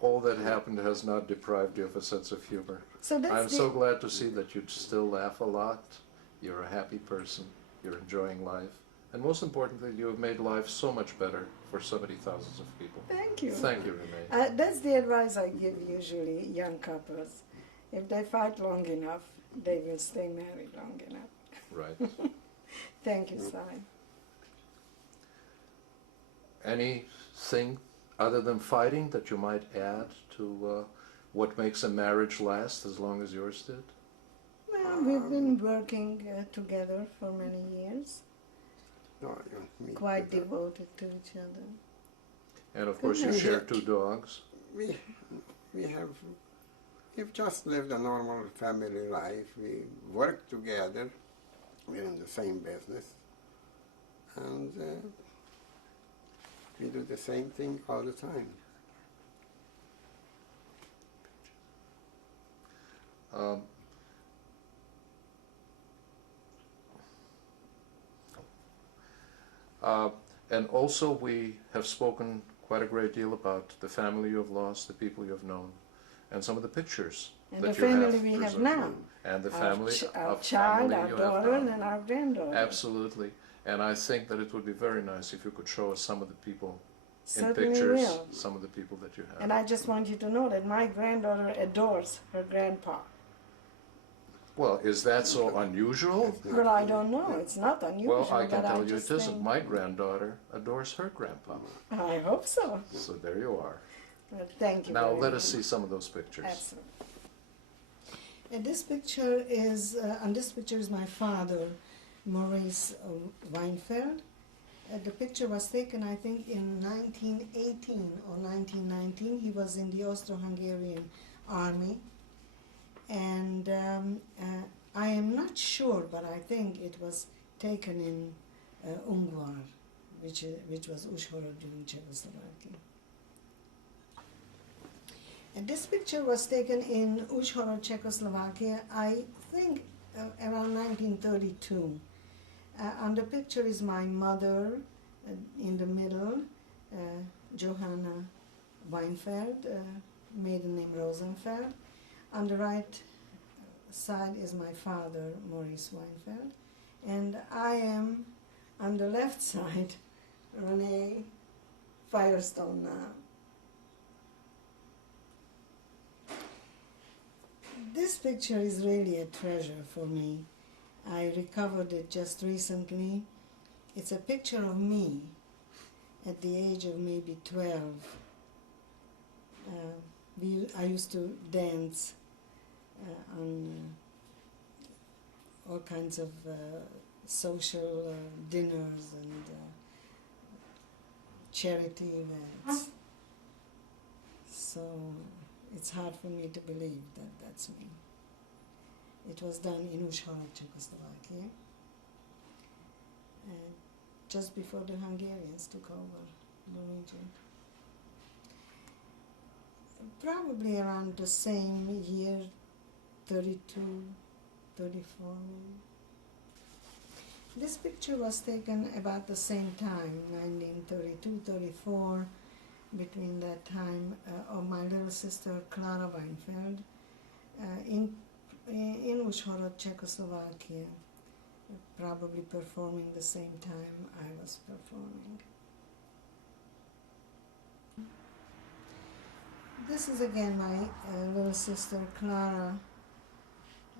all that happened has not deprived you of a sense of humor. So that's I'm so glad to see that you still laugh a lot. You're a happy person. You're enjoying life. And most importantly, you have made life so much better for so many thousands of people. Thank you. Thank you, Renee. That's the advice I give usually young couples. If they fight long enough, they will stay married long enough. Right. Thank you, Si. Anything other than fighting that you might add to what makes a marriage last as long as yours did? Well, we've been working together for many years. No, me quite too. devoted to each other. And of course you Yeah. share 2 dogs. We've just lived a normal family life. We work together. We're in the same business. And we do the same thing all the time. Um, and also we have spoken quite a great deal about the family you have lost, the people you have known, and some of the pictures And that the you family have we have preserved. now. And the Our family, our of child, family our you have daughter, now. and our granddaughter. Absolutely. And I think that it would be very nice if you could show us some of the people in Certainly pictures, will. some of the people that you have. And I just want you to know that my granddaughter adores her grandpa. Well, is that so unusual? It's not Well, I really- don't know. It's not unusual. Well, I can but tell you just it isn't. think- My granddaughter adores her grandpa. I hope so. So there you are. Well, thank you. Now very let much. us see some of those pictures. Absolutely. And this picture is, on this picture is my father, Maurice Weinfeld. The picture was taken, I think, in 1918 or 1919. He was in the Austro-Hungarian army. And I am not sure, but I think it was taken in Ungvar, which was Uzhhorod during Czechoslovakia. And this picture was taken in Uzhhorod, Czechoslovakia, I think around 1932. On the picture is my mother in the middle, Johanna Weinfeld, maiden name Rosenfeld. On the right side is my father, Maurice Weinfeld. And I am on the left side, Renée Firestone now. This picture is really a treasure for me. I recovered it just recently. It's a picture of me at the age of maybe 12. I used to dance on all kinds of social dinners and charity events. So it's hard for me to believe that that's me. It was done in Uzhhorod, Czechoslovakia, just before the Hungarians took over the region. Probably around the same year, 32, 34 maybe. This picture was taken about the same time, 1932, 34, between that time of my little sister Clara Weinfeld in Uzhhorod, Czechoslovakia, probably performing the same time I was performing. This is again my little sister Clara.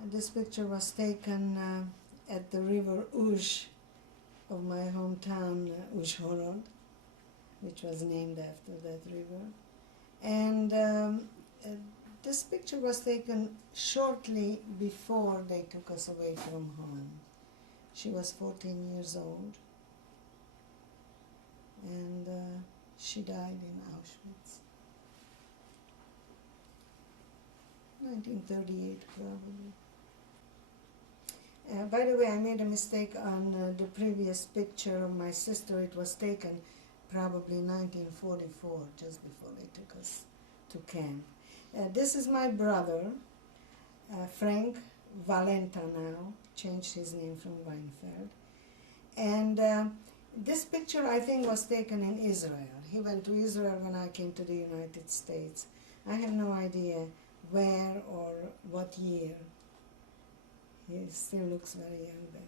This picture was taken at the river Uzh of my hometown, Uzhhorod, which was named after that river. And this picture was taken shortly before they took us away from home. She was 14 years old, and she died in Auschwitz. 1938 probably. By the way, I made a mistake on the previous picture of my sister. It was taken probably 1944, just before they took us to camp. This is my brother, Frank Valenta now, changed his name from Weinfeld. And this picture, I think, was taken in Israel. He went to Israel when I came to the United States. I have no idea where or what year. He still looks very young then.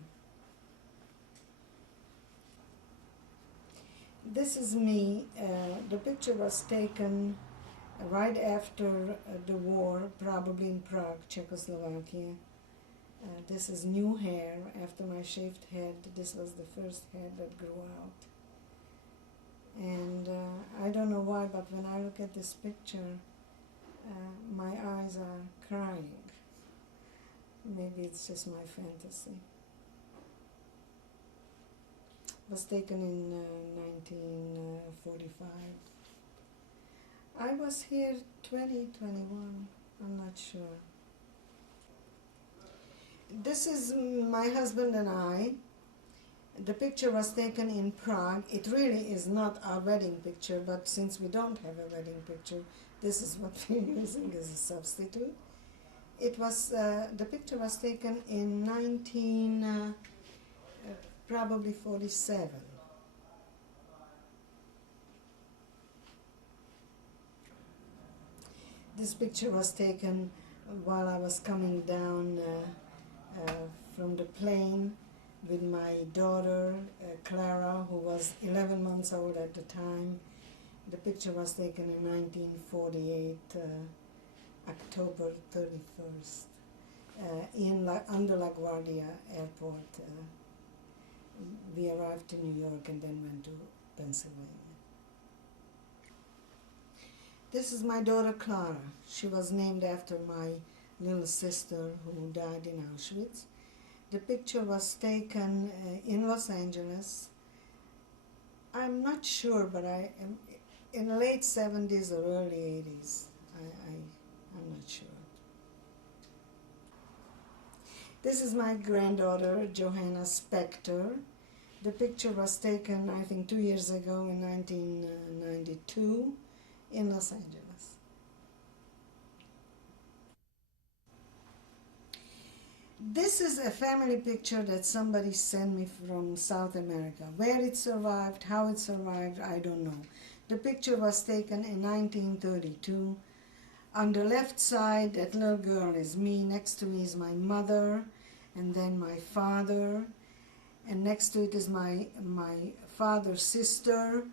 This is me. The picture was taken right after the war, probably in Prague, Czechoslovakia. This is new hair after my shaved head. This was the first hair that grew out. And I don't know why, but when I look at this picture, my eyes are crying. Maybe it's just my fantasy. was taken in 1945. I was here 2021, I'm not sure. This is my husband and I. The picture was taken in Prague. It really is not our wedding picture, but since we don't have a wedding picture, this is what we're using as a substitute. It was the picture was taken in 47. This picture was taken while I was coming down from the plane with my daughter, Clara, who was 11 months old at the time. The picture was taken in 1948, October 31st, under LaGuardia Airport. We arrived to New York and then went to Pennsylvania. This is my daughter Clara. She was named after my little sister who died in Auschwitz. The picture was taken in Los Angeles. I'm not sure, but I am in the late 70s or early 80s. I'm not sure. This is my granddaughter, Johanna Spector. The picture was taken, I think, 2 years ago in 1992 in Los Angeles. This is a family picture that somebody sent me from South America. Where it survived, how it survived, I don't know. The picture was taken in 1932. On the left side, that little girl is me. Next to me is my mother, and then my father. And next to it is my father's sister,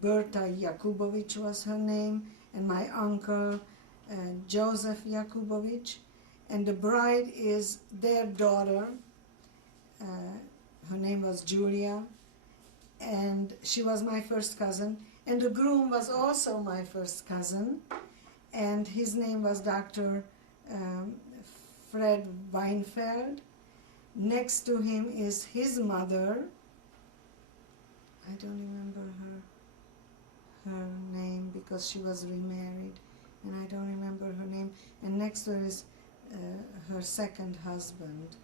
Berta Jakubowicz was her name, and my uncle, Joseph Jakubowicz. And the bride is their daughter. Her name was Julia, and she was my first cousin. And the groom was also my first cousin, and his name was Dr. Fred Weinfeld. Next to him is his mother. I don't remember her name because she was remarried, and I don't remember her name. And next to her is her second husband.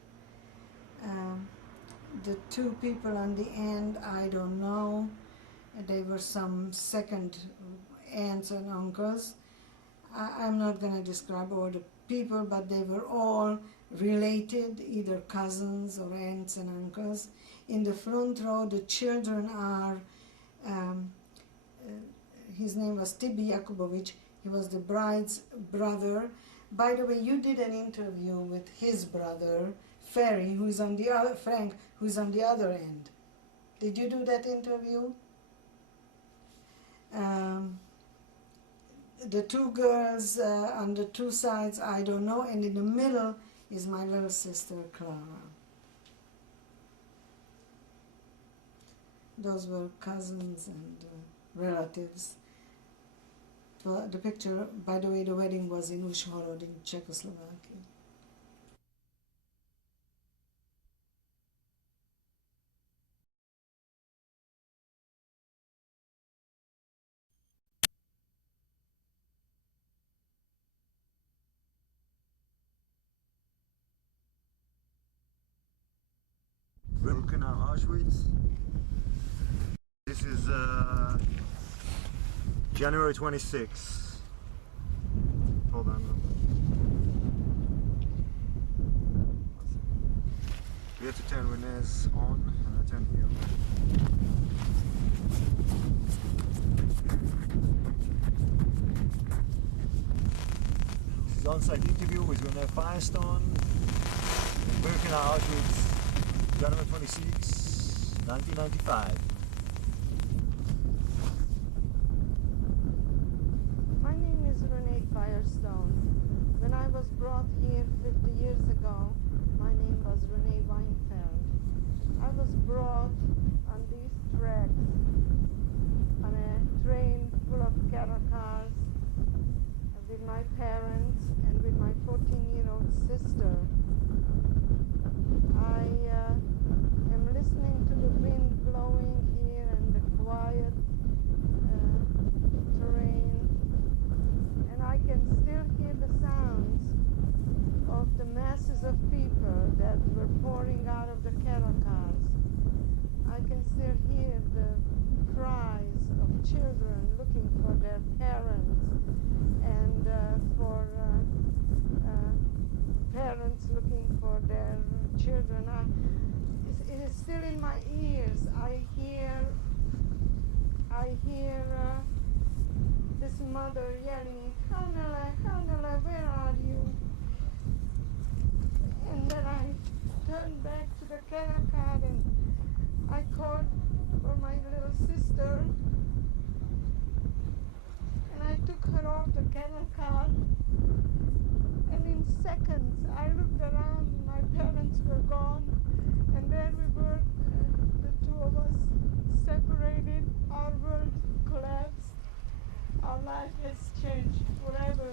The two people on the end, I don't know. They were some second aunts and uncles. I'm not going to describe all the people, but they were all related, either cousins or aunts and uncles. In the front row, the children are, his name was Tibi Jakubowicz. He was the bride's brother. By the way, you did an interview with his brother, Ferry, who's on the other, Frank, who's on the other end. Did you do that interview? The two girls on the two sides, I don't know, and in the middle is my little sister, Clara. Those were cousins and relatives. The picture, by the way, the wedding was in Uzhhorod in Czechoslovakia. Birkenau, Auschwitz. This is January 26th. Hold on. We have to turn Renée's on, and I turn here. This is on-site interview with Renée Firestone in Birkenau, Auschwitz, January 26, 1995. My name is Renée Firestone. When I was brought here 50 years ago, my name was Renée Weinfeld. I was brought on these tracks on a train full of cattle cars with my parents and with my 14-year-old sister. I am listening blood were pouring out of the cattle cars. I can still hear the cries of children looking for their parents and for parents looking for their children. It is still in my ears. I hear this mother yelling, Hannele, Hannele, where are you? And then I turned back to the cattle car and I called for my little sister and I took her off the cattle car. And in seconds I looked around and my parents were gone and there we were, the two of us separated, our world collapsed, our life has changed forever.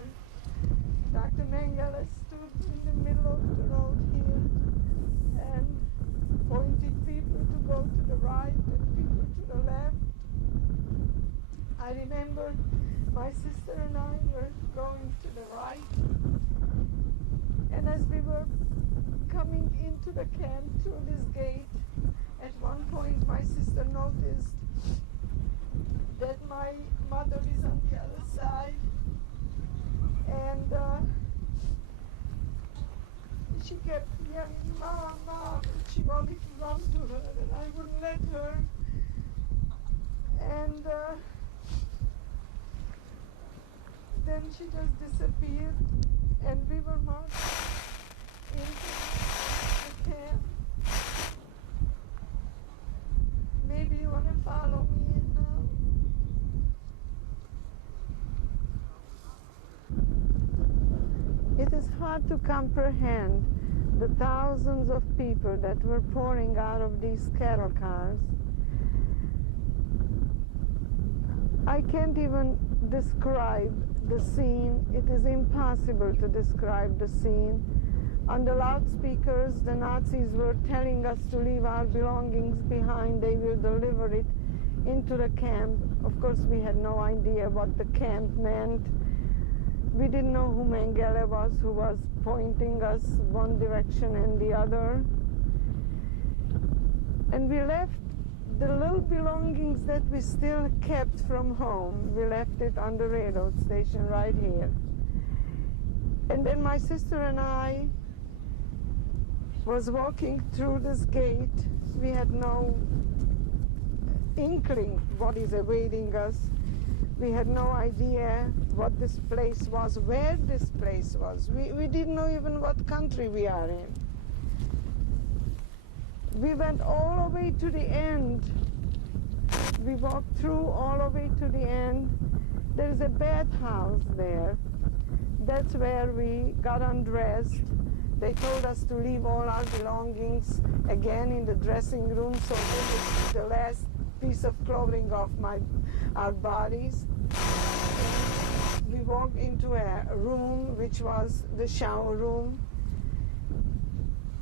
Dr. Mengele stood in the middle of the road here and pointed people to go to the right and people to the left. I remember my sister and I were going to the right, and as we were coming into the camp through this gate, at one point my sister noticed that my mother is on the other side, and she kept yelling, Mom, Mom, and she wanted to run to her, and I wouldn't let her. And then she just disappeared, and we were marched into the camp. Maybe you want to follow me in now. It is hard to comprehend the thousands of people that were pouring out of these cattle cars. I can't even describe the scene. It is impossible to describe the scene. On the loudspeakers, the Nazis were telling us to leave our belongings behind. They will deliver it into the camp. Of course, we had no idea what the camp meant. We didn't know who Mengele was, who was pointing us one direction and the other. And we left the little belongings that we still kept from home. We left it on the railroad station right here. And then my sister and I was walking through this gate. We had no inkling what is awaiting us. We had no idea what this place was, where this place was. We didn't know even what country we are in. We went all the way to the end. We walked through all the way to the end. There is a bathhouse there. That's where we got undressed. They told us to leave all our belongings again in the dressing room, so this is the last piece of clothing off our bodies. We walked into a room which was the shower room.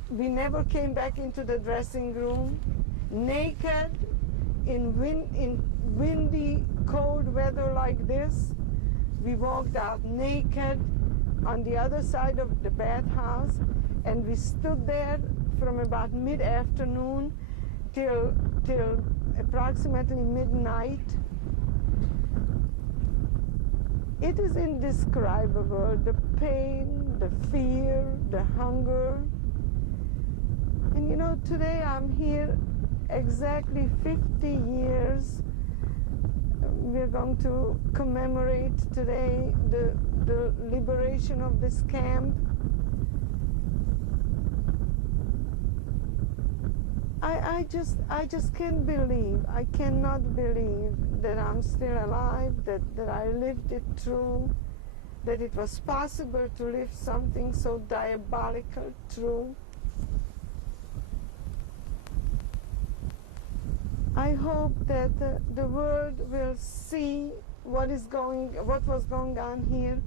We never came back into the dressing room. Naked, in windy, cold weather like this, we walked out naked on the other side of the bathhouse, and we stood there from about mid-afternoon till approximately midnight. It is indescribable, the pain, the fear, the hunger. And you know, today I'm here exactly 50 years. We're going to commemorate today the liberation of this camp. I just can't believe, I cannot believe that I'm still alive, that I lived it through, that it was possible to live something so diabolical through. I hope that the world will see what was going on here,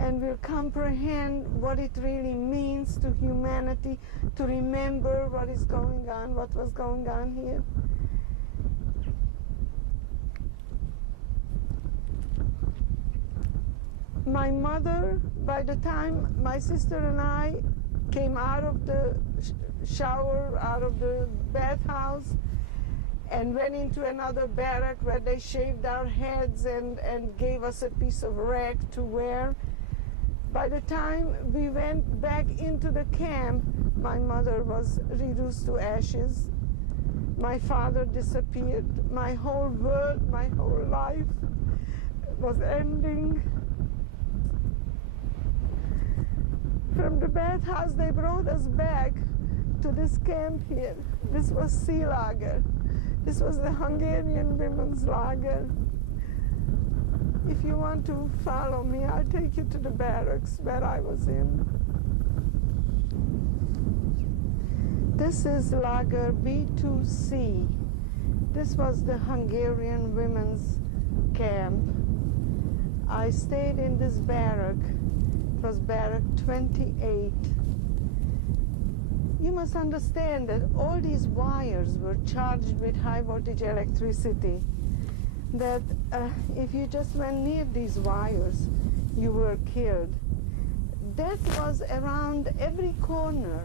and will comprehend what it really means to humanity to remember what is going on, what was going on here. My mother, by the time my sister and I came out of the shower, out of the bathhouse, and went into another barrack where they shaved our heads and gave us a piece of rag to wear. By the time we went back into the camp, my mother was reduced to ashes. My father disappeared. My whole world, my whole life was ending. From the bathhouse, they brought us back to this camp here. This was sea lager. This was the Hungarian women's lager. If you want to follow me, I'll take you to the barracks where I was in. This is Lager B2C. This was the Hungarian women's camp. I stayed in this barrack. It was barrack 28. You must understand that all these wires were charged with high voltage electricity, that if you just went near these wires, you were killed. Death was around every corner.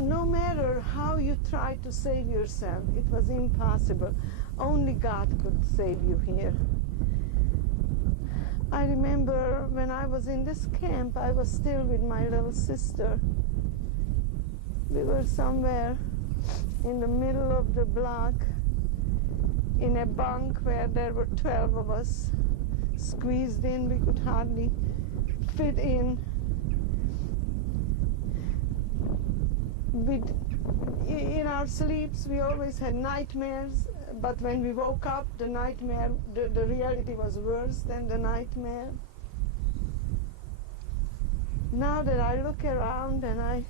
No matter how you tried to save yourself, it was impossible. Only God could save you here. I remember when I was in this camp, I was still with my little sister. We were somewhere in the middle of the block in a bunk where there were 12 of us squeezed in. We could hardly fit in. In our sleeps, we always had nightmares, but when we woke up, the nightmare, the reality was worse than the nightmare. Now that I look around and I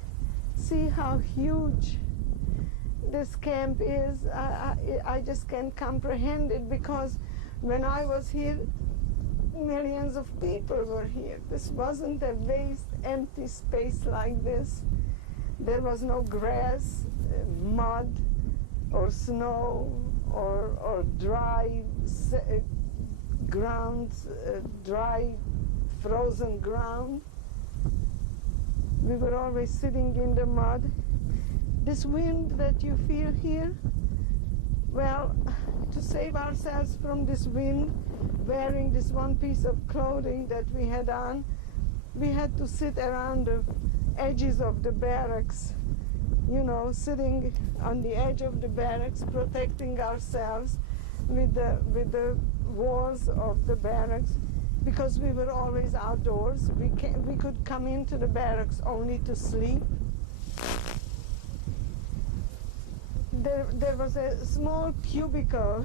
see how huge this camp is, I just can't comprehend it, because when I was here, millions of people were here. This wasn't a waste, empty space like this. There was no grass, mud, or snow, or dry ground, dry, frozen ground. We were always sitting in the mud. This wind that you feel here, well, to save ourselves from this wind, wearing this one piece of clothing that we had on, we had to sit around the edges of the barracks, you know, sitting on the edge of the barracks, protecting ourselves with the walls of the barracks, because we were always outdoors. We could come into the barracks only to sleep. There was a small cubicle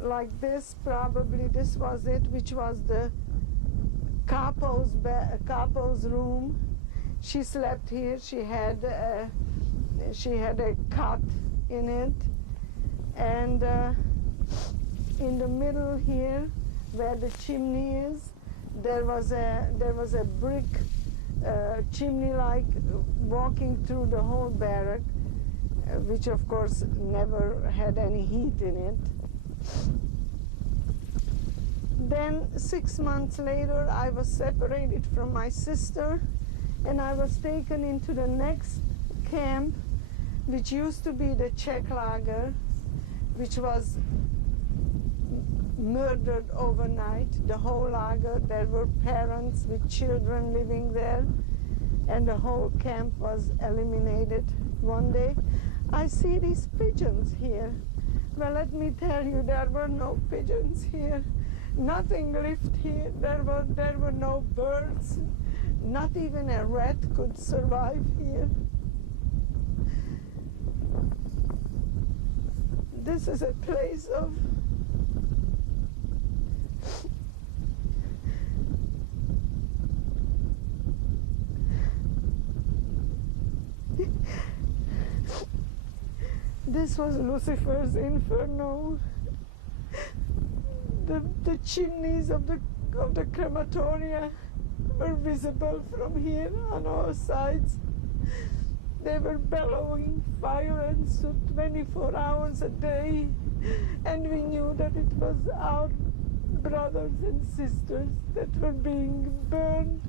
like this, probably this was it, which was the capo's room. She slept here. She had a cot in it, and in the middle here, where the chimney is, there was a brick chimney, like walking through the whole barrack, which of course never had any heat in it. Then 6 months later, I was separated from my sister, and I was taken into the next camp, which used to be the Czech lager, which was murdered overnight, the whole lager. There were parents with children living there, and the whole camp was eliminated one day. I see these pigeons here. Well, let me tell you, there were no pigeons here. Nothing lived here. There were no birds. Not even a rat could survive here. This is a place of this was Lucifer's inferno. The chimneys of the crematoria were visible from here on all sides. They were bellowing fire and soot 24 hours a day, and we knew that it was our brothers and sisters that were being burned.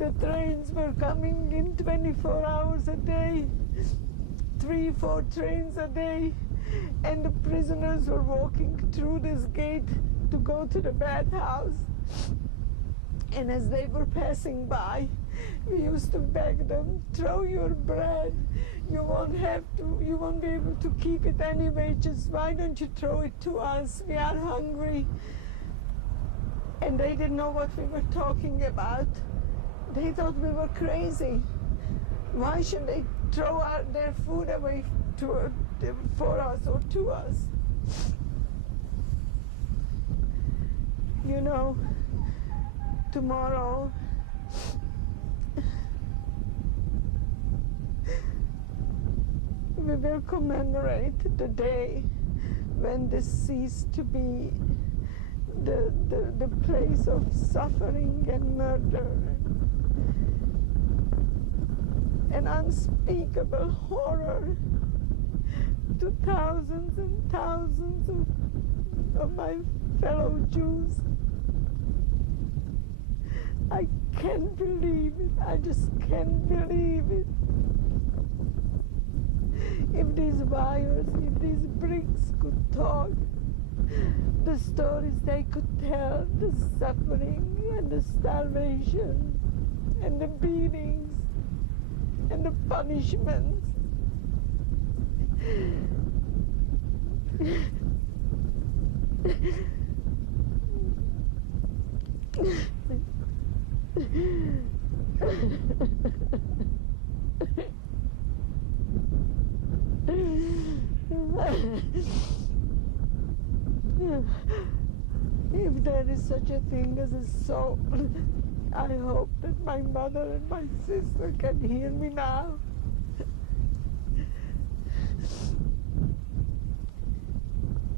The trains were coming in 24 hours a day, 3-4 trains a day, and the prisoners were walking through this gate to go to the bathhouse. And as they were passing by, we used to beg them, throw your bread. You won't be able to keep it anyway. Just why don't you throw it to us? We are hungry. And they didn't know what we were talking about. They thought we were crazy. Why should they throw out their food away for us or to us? You know, tomorrow we will commemorate the day when this ceased to be the place of suffering and murder and unspeakable horror to thousands and thousands of my fellow Jews. I can't believe it. I just can't believe it. If these wires, if these bricks could talk, the stories they could tell, the suffering and the starvation and the beatings and the punishments. If there is such a thing as a soul, I hope that my mother and my sister can hear me now.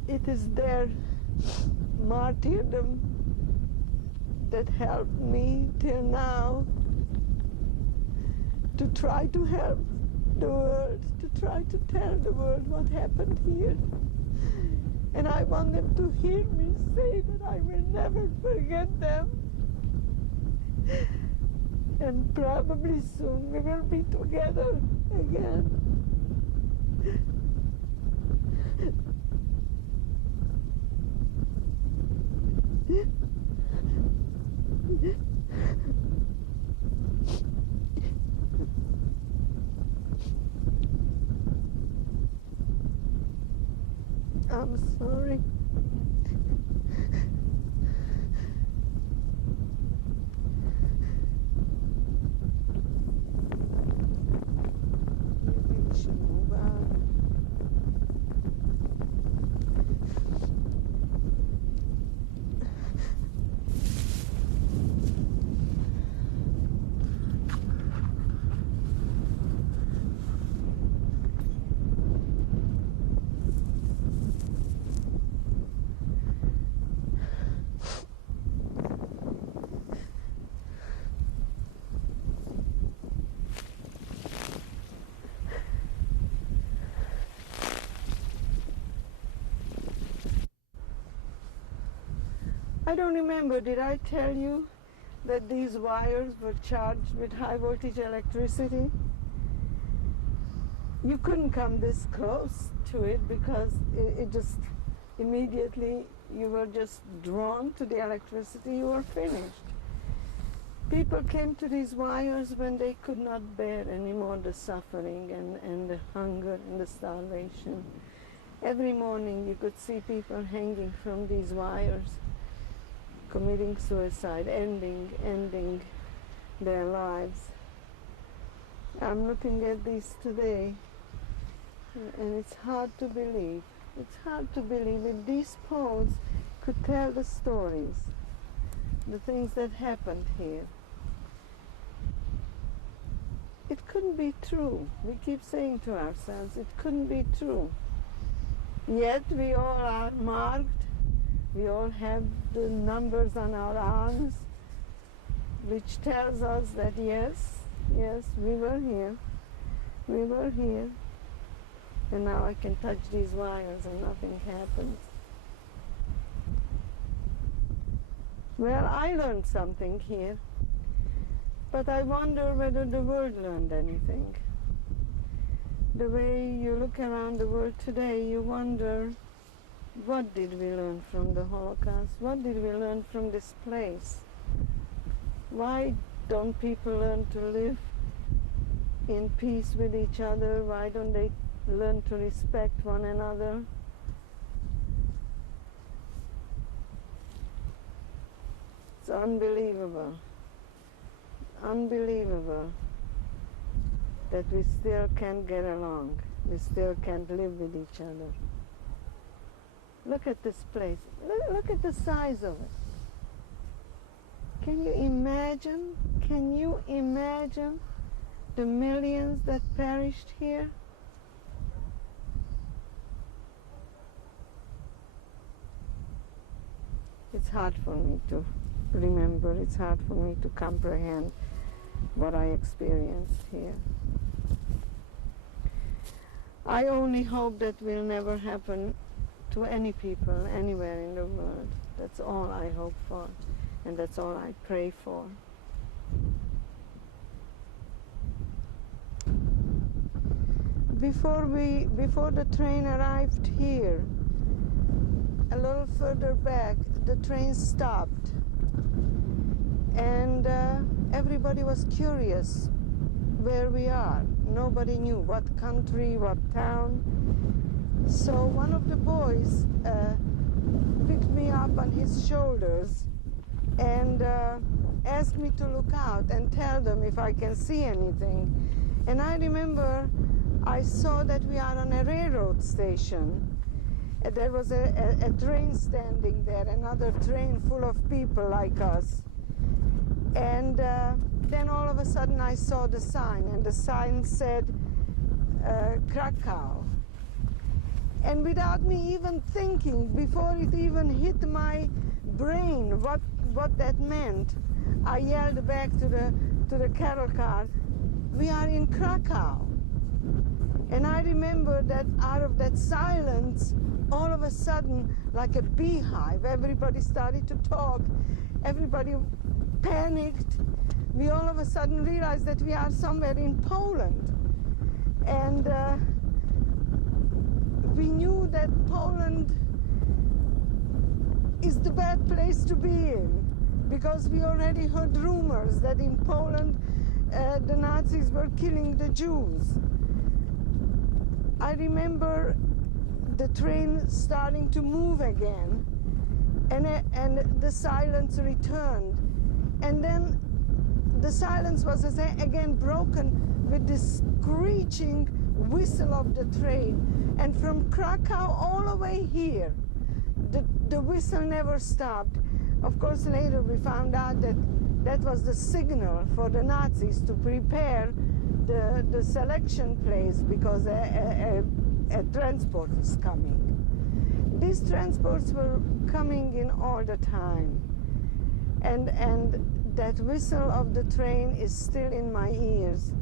It is their martyrdom that helped me till now to try to help the world, to try to tell the world what happened here. And I want them to hear me say that I will never forget them. And probably soon we will be together again. I'm sorry. Maybe we should move on. I don't remember, did I tell you that these wires were charged with high voltage electricity? You couldn't come this close to it because it just immediately you were just drawn to the electricity, you were finished. People came to these wires when they could not bear anymore the suffering and the hunger and the starvation. Every morning you could see people hanging from these wires, committing suicide, ending their lives. I'm looking at these today, and it's hard to believe. It's hard to believe if these poles could tell the stories, the things that happened here. It couldn't be true. We keep saying to ourselves, it couldn't be true. Yet we all are marked. We all have the numbers on our arms, which tells us that yes, we were here, and now I can touch these wires and nothing happens. Well, I learned something here. But I wonder whether the world learned anything. The way you look around the world today, you wonder, what did we learn from the Holocaust? What did we learn from this place? Why don't people learn to live in peace with each other? Why don't they learn to respect one another? It's unbelievable. Unbelievable that we still can't get along. We still can't live with each other. Look at this place. Look at the size of it. Can you imagine? Can you imagine the millions that perished here? It's hard for me to remember. It's hard for me to comprehend what I experienced here. I only hope that will never happen to any people anywhere in the world. That's all I hope for, and that's all I pray for. Before the train arrived here, a little further back, the train stopped, and everybody was curious where we are. Nobody knew what country, what town. So one of the boys picked me up on his shoulders and asked me to look out and tell them if I can see anything. And I remember I saw that we are on a railroad station. There was a train standing there, another train full of people like us. And then all of a sudden I saw the sign, and the sign said Krakow. And without me even thinking, before it even hit my brain what that meant, I yelled back to the cattle car, "We are in Krakow." And I remember that out of that silence, all of a sudden, like a beehive, everybody started to talk. Everybody panicked. We all of a sudden realized that we are somewhere in Poland. And we knew that Poland is the bad place to be in, because we already heard rumors that in Poland the Nazis were killing the Jews. I remember the train starting to move again, and the silence returned. And then the silence was again broken with this screeching whistle of the train. And from Krakow all the way here, the whistle never stopped. Of course, later we found out that that was the signal for the Nazis to prepare the selection place, because a transport was coming. These transports were coming in all the time. And that whistle of the train is still in my ears.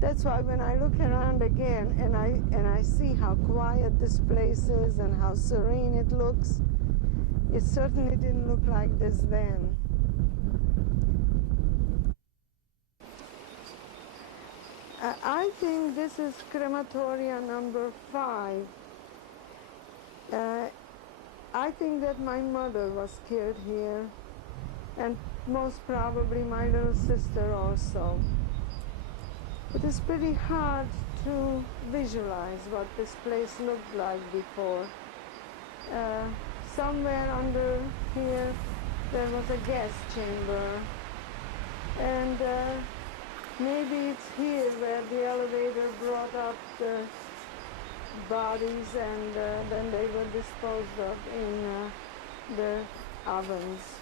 That's why when I look around again and I see how quiet this place is and how serene it looks, it certainly didn't look like this then. I think this is crematoria number 5. I think that my mother was killed here, and most probably my little sister also. It is pretty hard to visualize what this place looked like before. Somewhere under here there was a gas chamber, and maybe it's here where the elevator brought up the bodies, and then they were disposed of in the ovens.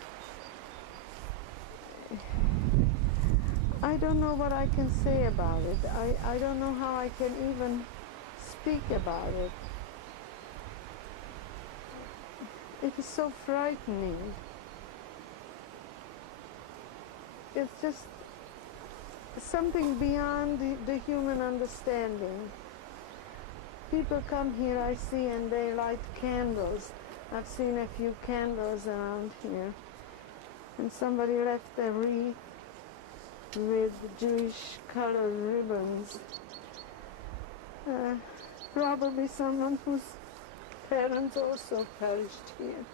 I don't know what I can say about it. I don't know how I can even speak about it. It is so frightening. It's just something beyond the human understanding. People come here, I see, and they light candles. I've seen a few candles around here. And somebody left a wreath. with Jewish colored ribbons. Probably someone whose parents also perished here.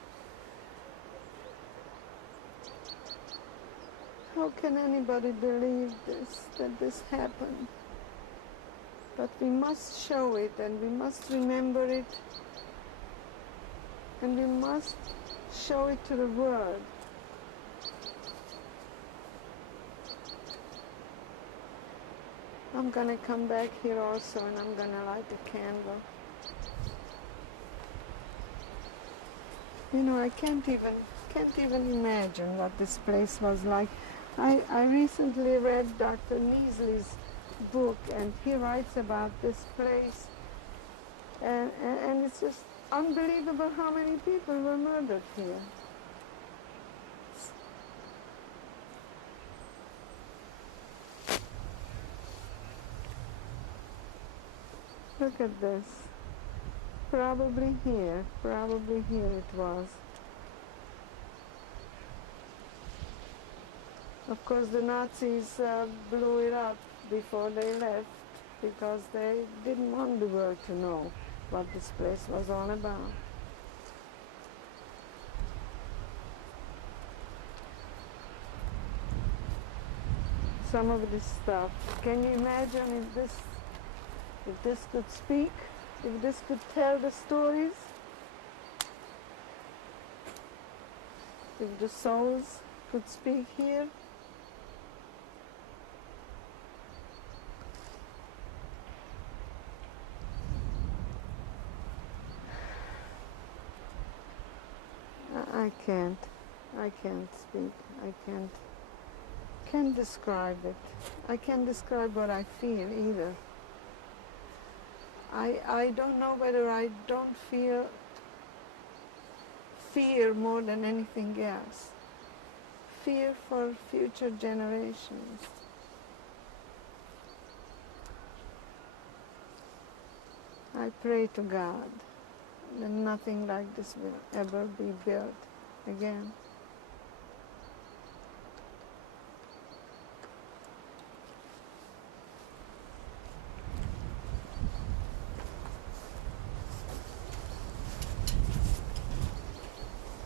How can anybody believe this, that this happened? But we must show it, and we must remember it, and we must show it to the world. I'm gonna come back here also, and I'm gonna light a candle. You know, I can't even imagine what this place was like. I recently read Dr. Neasley's book, and he writes about this place, and it's just unbelievable how many people were murdered here. Look at this. Probably here it was. Of course, the Nazis blew it up before they left because they didn't want the world to know what this place was all about. Some of this stuff. Can you imagine if this could speak? If this could tell the stories? If the souls could speak here? I can't speak. I can't describe it. I can't describe what I feel either. I don't know whether I don't feel fear more than anything else. Fear for future generations. I pray to God that nothing like this will ever be built again.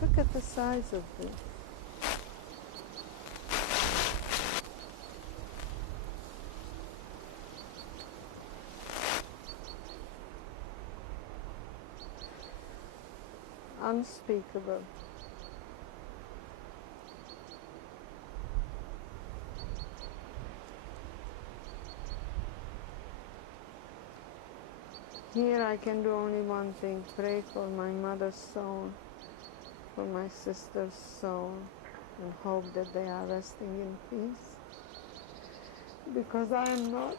Look at the size of this. Unspeakable. Here I can do only one thing, pray for my mother's soul, for my sister's soul, and hope that they are resting in peace. Because I am not.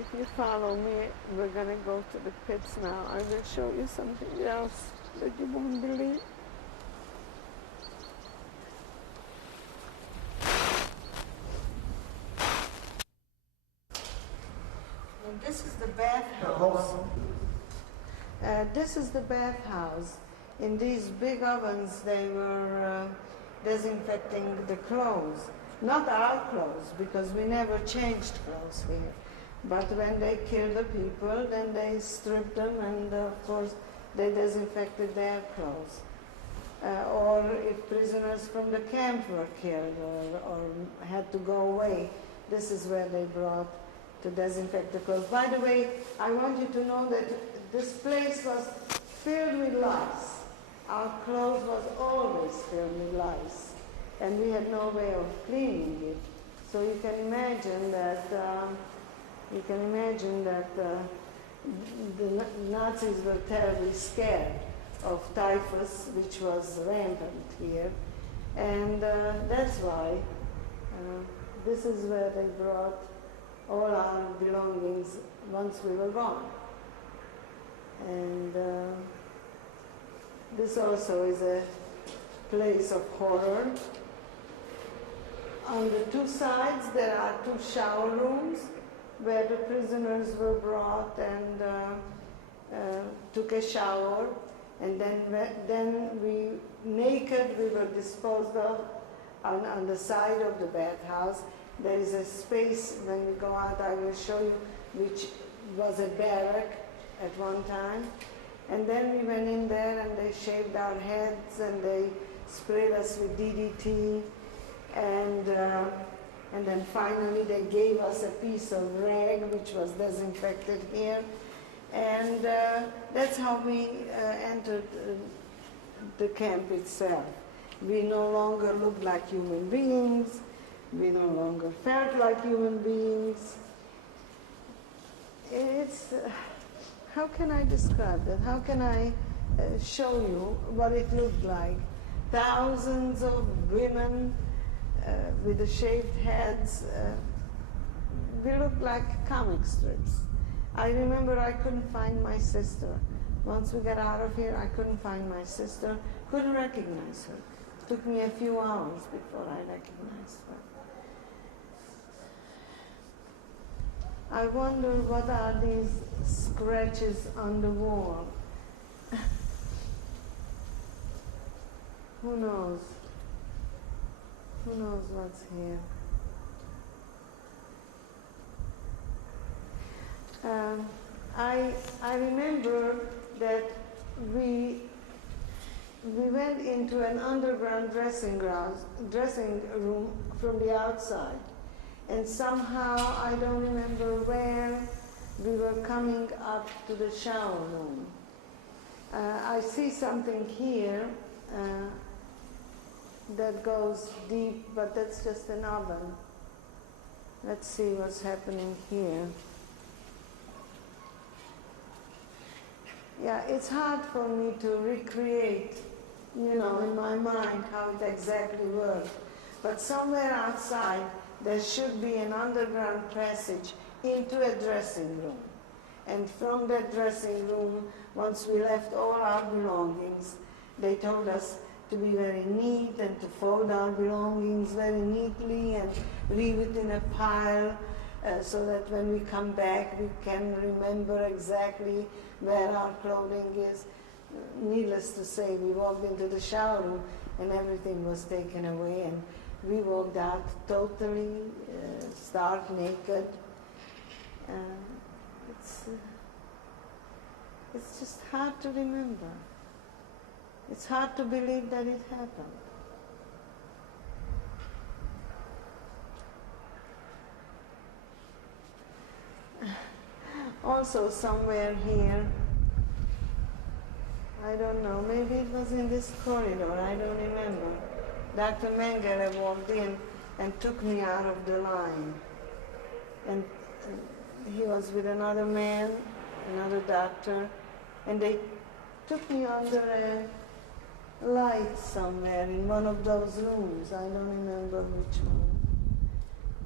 If you follow me, we're going to go to the pits now. I will show you something else that you won't believe. And this is the bathhouse. This is the bathhouse. In these big ovens, they were disinfecting the clothes. Not our clothes, because we never changed clothes here. But when they killed the people, then they stripped them, and of course they disinfected their clothes. Or if prisoners from the camp were killed or had to go away, this is where they brought to disinfect the clothes. By the way, I want you to know that this place was filled with lice. Our clothes was always filled with lice, and we had no way of cleaning it. So you can imagine that. The Nazis were terribly scared of typhus, which was rampant here, And that's why this is where they brought all our belongings once we were gone. And this also is a place of horror. On the two sides there are two shower rooms where the prisoners were brought and took a shower, and then we naked we were disposed of on the side of the bathhouse. There is a space when we go out, I will show you, which was a barrack at one time. And then we went in there and they shaved our heads and they sprayed us with DDT. And then finally they gave us a piece of rag which was disinfected here. And that's how we entered the camp itself. We no longer looked like human beings. We no longer felt like human beings. It's, how can I describe that? How can I show you what it looked like? Thousands of women with the shaved heads. We looked like comic strips. I remember I couldn't find my sister. Once we got out of here, I couldn't find my sister, couldn't recognize her. It took me a few hours before I recognized her. I wonder what are these scratches on the wall. Who knows? Who knows what's here? I remember that we went into an underground dressing room from the outside. And somehow, I don't remember where, we were coming up to the shower room. I see something here that goes deep, but that's just an oven. Let's see what's happening here. Yeah, it's hard for me to recreate, in my mind how it exactly worked. But somewhere outside, there should be an underground passage into a dressing room. And from that dressing room, once we left all our belongings, they told us to be very neat and to fold our belongings very neatly and leave it in a pile so that when we come back, we can remember exactly where our clothing is. Needless to say, we walked into the shower room and everything was taken away, and we walked out totally stark naked. It's just hard to remember. It's hard to believe that it happened. Also somewhere here, I don't know, maybe it was in this corridor, I don't remember. Dr. Mengele walked in and took me out of the line. And he was with another man, another doctor, and they took me under a light somewhere in one of those rooms, I don't remember which one,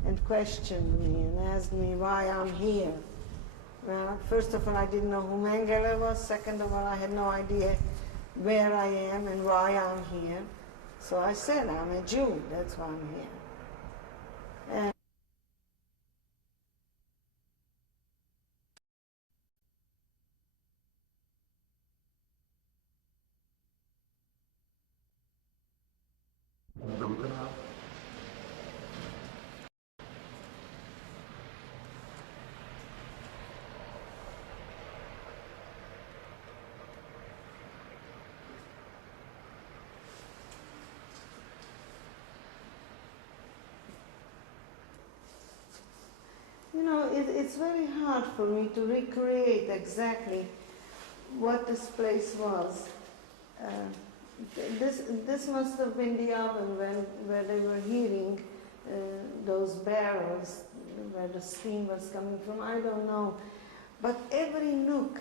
and questioned me and asked me why I'm here. Well, first of all, I didn't know who Mengele was. Second of all, I had no idea where I am and why I'm here. So I said, I'm a Jew, that's why I'm here. And it's very hard for me to recreate exactly what this place was. This must have been the oven where they were heating those barrels where the steam was coming from. I don't know. But every nook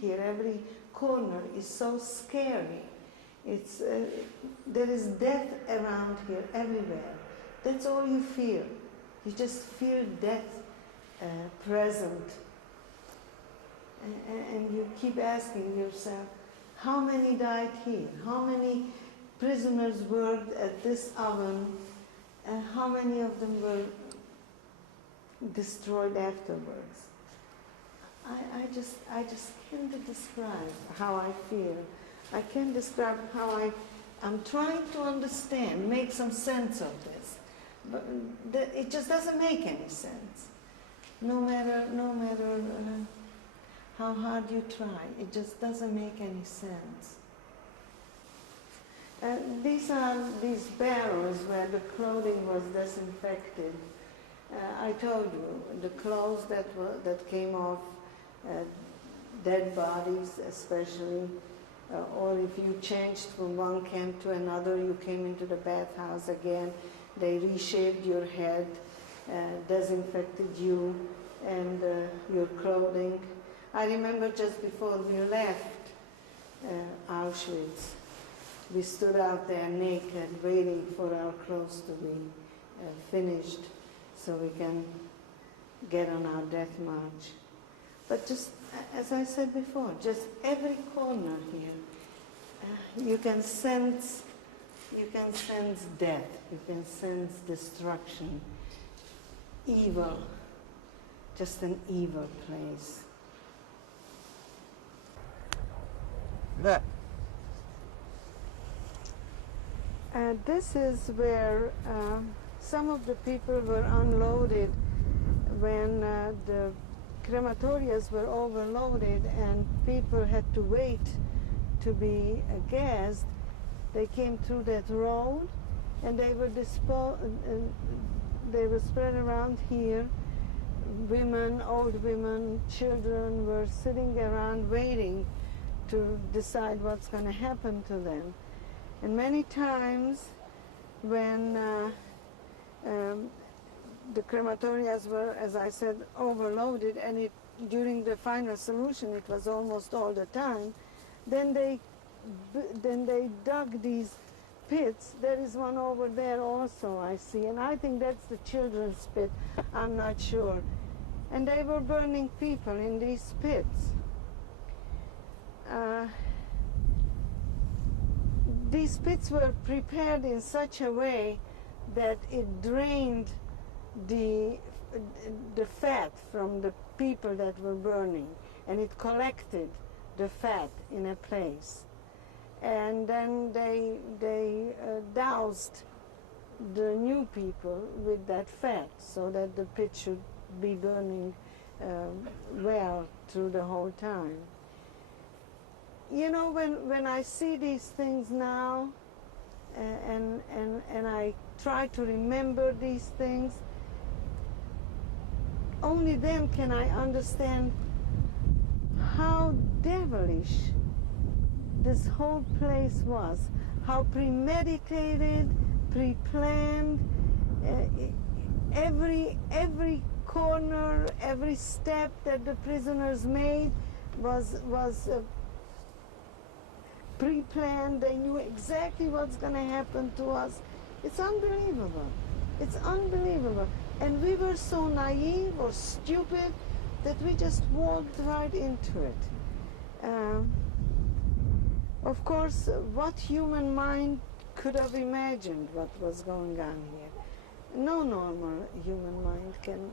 here, every corner is so scary. It's, there is death around here, everywhere. That's all you feel. You just feel death present. And you keep asking yourself, how many died here? How many prisoners worked at this oven? And how many of them were destroyed afterwards? I just can't describe how I feel. I can't describe how I'm trying to understand, make some sense of this. But it just doesn't make any sense. No matter how hard you try, it just doesn't make any sense. These are these barrels where the clothing was disinfected. I told you, the clothes that came off, dead bodies especially, or if you changed from one camp to another, you came into the bathhouse again, they reshaved your head, disinfected you and your clothing. I remember just before we left Auschwitz, we stood out there naked, waiting for our clothes to be finished so we can get on our death march. But just, as I said before, just every corner here, you can sense death, you can sense destruction, evil, just an evil place. Look. This is where some of the people were unloaded when the crematorias were overloaded and people had to wait to be gassed. They came through that road and they were spread around here. Women, old women, children were sitting around waiting to decide what's going to happen to them. And many times when the crematorias were, as I said, overloaded, and during the final solution it was almost all the time, then they dug these pits. There is one over there also, I see, and I think that's the children's pit, I'm not sure. And they were burning people in these pits. These pits were prepared in such a way that it drained the fat from the people that were burning, and it collected the fat in a place. And then they doused the new people with that fat so that the pit should be burning well through the whole time. You know, when I see these things now, and I try to remember these things, only then can I understand how devilish this whole place was, how premeditated, pre-planned, every corner, every step that the prisoners made was pre-planned. They knew exactly what's going to happen to us. It's unbelievable. It's unbelievable. And we were so naive or stupid that we just walked right into it. Of course, what human mind could have imagined what was going on here? No normal human mind can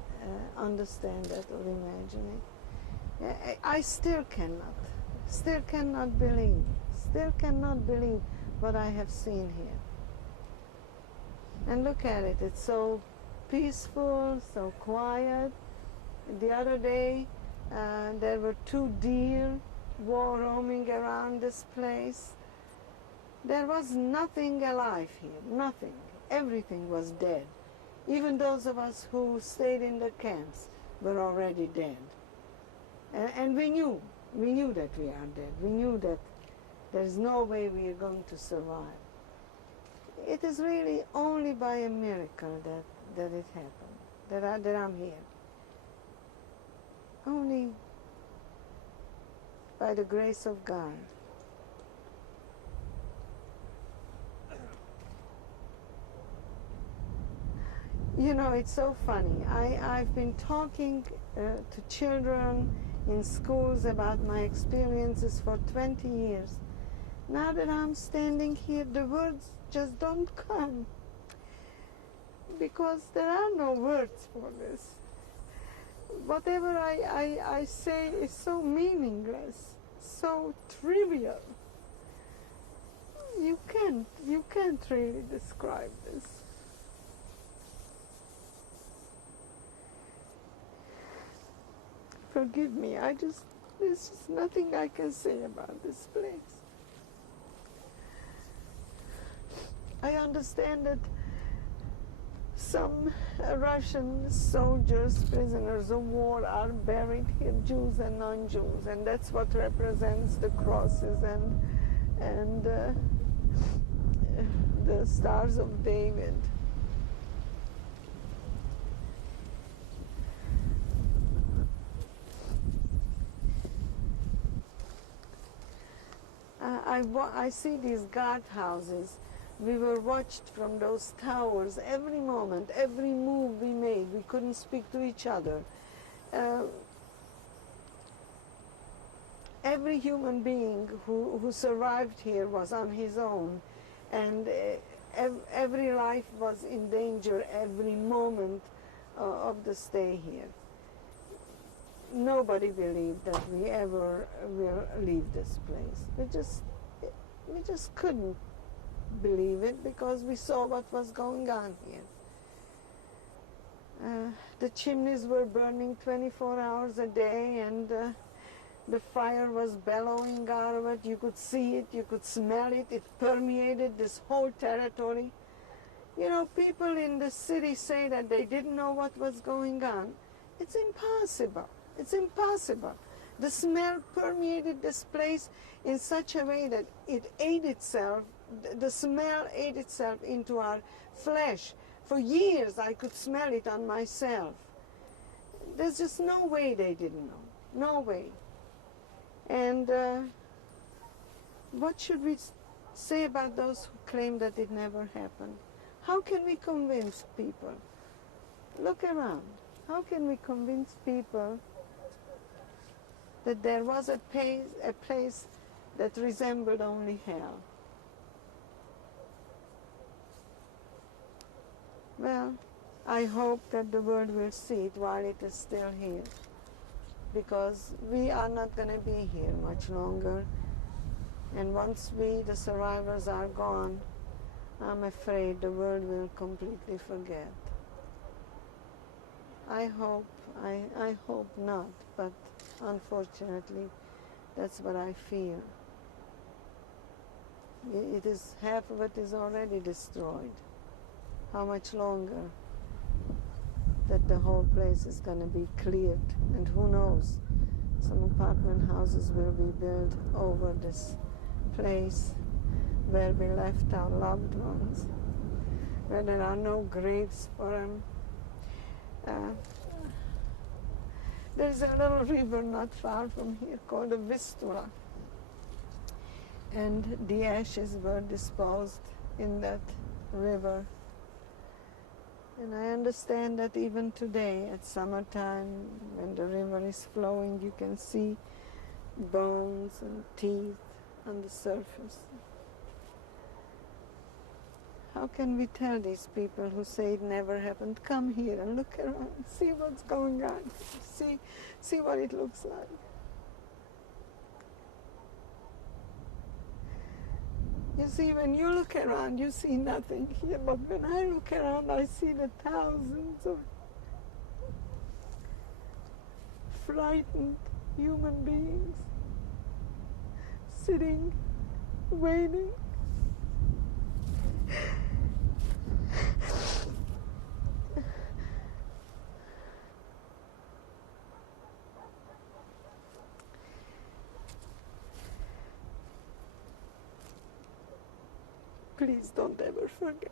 understand that or imagine it. I still cannot believe what I have seen here. And look at it, it's so peaceful, so quiet. The other day there were 2 deer roaming around this place. There was nothing alive here, nothing. Everything was dead. Even those of us who stayed in the camps were already dead. And we knew that we are dead. We knew that there's no way we are going to survive. It is really only by a miracle that it happened, that I'm here. Only by the grace of God. You know, it's so funny. I've been talking to children in schools about my experiences for 20 years. Now that I'm standing here, the words just don't come, because there are no words for this. Whatever I say is so meaningless, so trivial. You can't really describe this. Forgive me, there's just nothing I can say about this place. I understand that some Russian soldiers, prisoners of war, are buried here, Jews and non-Jews, and that's what represents the crosses and the stars of David. I see these guard houses. We were watched from those towers every moment, every move we made. We couldn't speak to each other. Every human being who survived here was on his own, and every life was in danger every moment of the stay here. Nobody believed that we ever will leave this place. We just couldn't believe it, because we saw what was going on here. The chimneys were burning 24 hours a day, and the fire was bellowing out of it. You could see it, you could smell it. It permeated this whole territory. You know, people in the city say that they didn't know what was going on. It's impossible. It's impossible. The smell permeated this place in such a way that it ate itself, the smell ate itself into our flesh. For years I could smell it on myself. There's just no way they didn't know. No way. And what should we say about those who claim that it never happened? How can we convince people? Look around. How can we convince people that there was a place that resembled only hell? Well, I hope that the world will see it while it is still here, because we are not going to be here much longer, and once we, the survivors, are gone, I'm afraid the world will completely forget. I hope not, but unfortunately, that's what I fear. It is, half of it is already destroyed. How much longer that the whole place is going to be cleared? And who knows, some apartment houses will be built over this place where we left our loved ones, where there are no graves for them. There's a little river not far from here called the Vistula, and the ashes were disposed in that river. And I understand that even today, at summertime, when the river is flowing, you can see bones and teeth on the surface. How can we tell these people who say it never happened, come here and look around, see what's going on, see what it looks like? You see, when you look around, you see nothing here, but when I look around, I see the thousands of frightened human beings sitting, waiting. Please don't ever forget.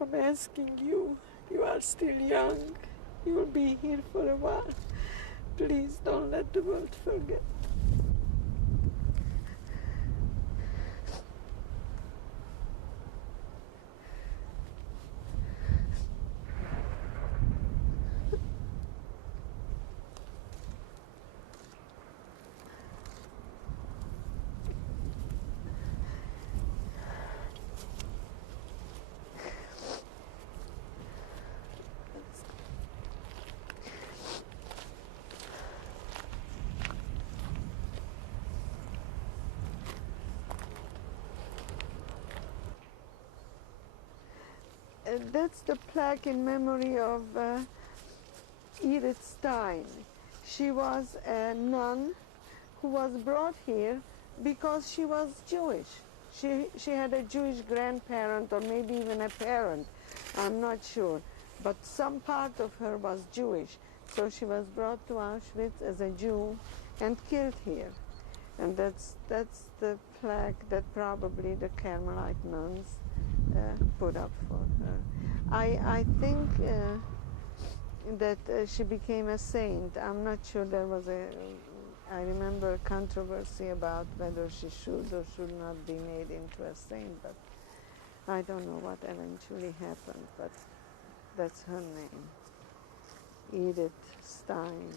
I'm asking you, you are still young, you will be here for a while. Please don't let the world forget. that's the plaque in memory of Edith Stein. She was a nun who was brought here because she was Jewish. She had a Jewish grandparent or maybe even a parent, I'm not sure. But some part of her was Jewish. So she was brought to Auschwitz as a Jew and killed here. And that's the plaque that probably the Carmelite nuns put up for her. I think that she became a saint. I'm not sure there was I remember a controversy about whether she should or should not be made into a saint, but I don't know what eventually happened, but that's her name, Edith Stein.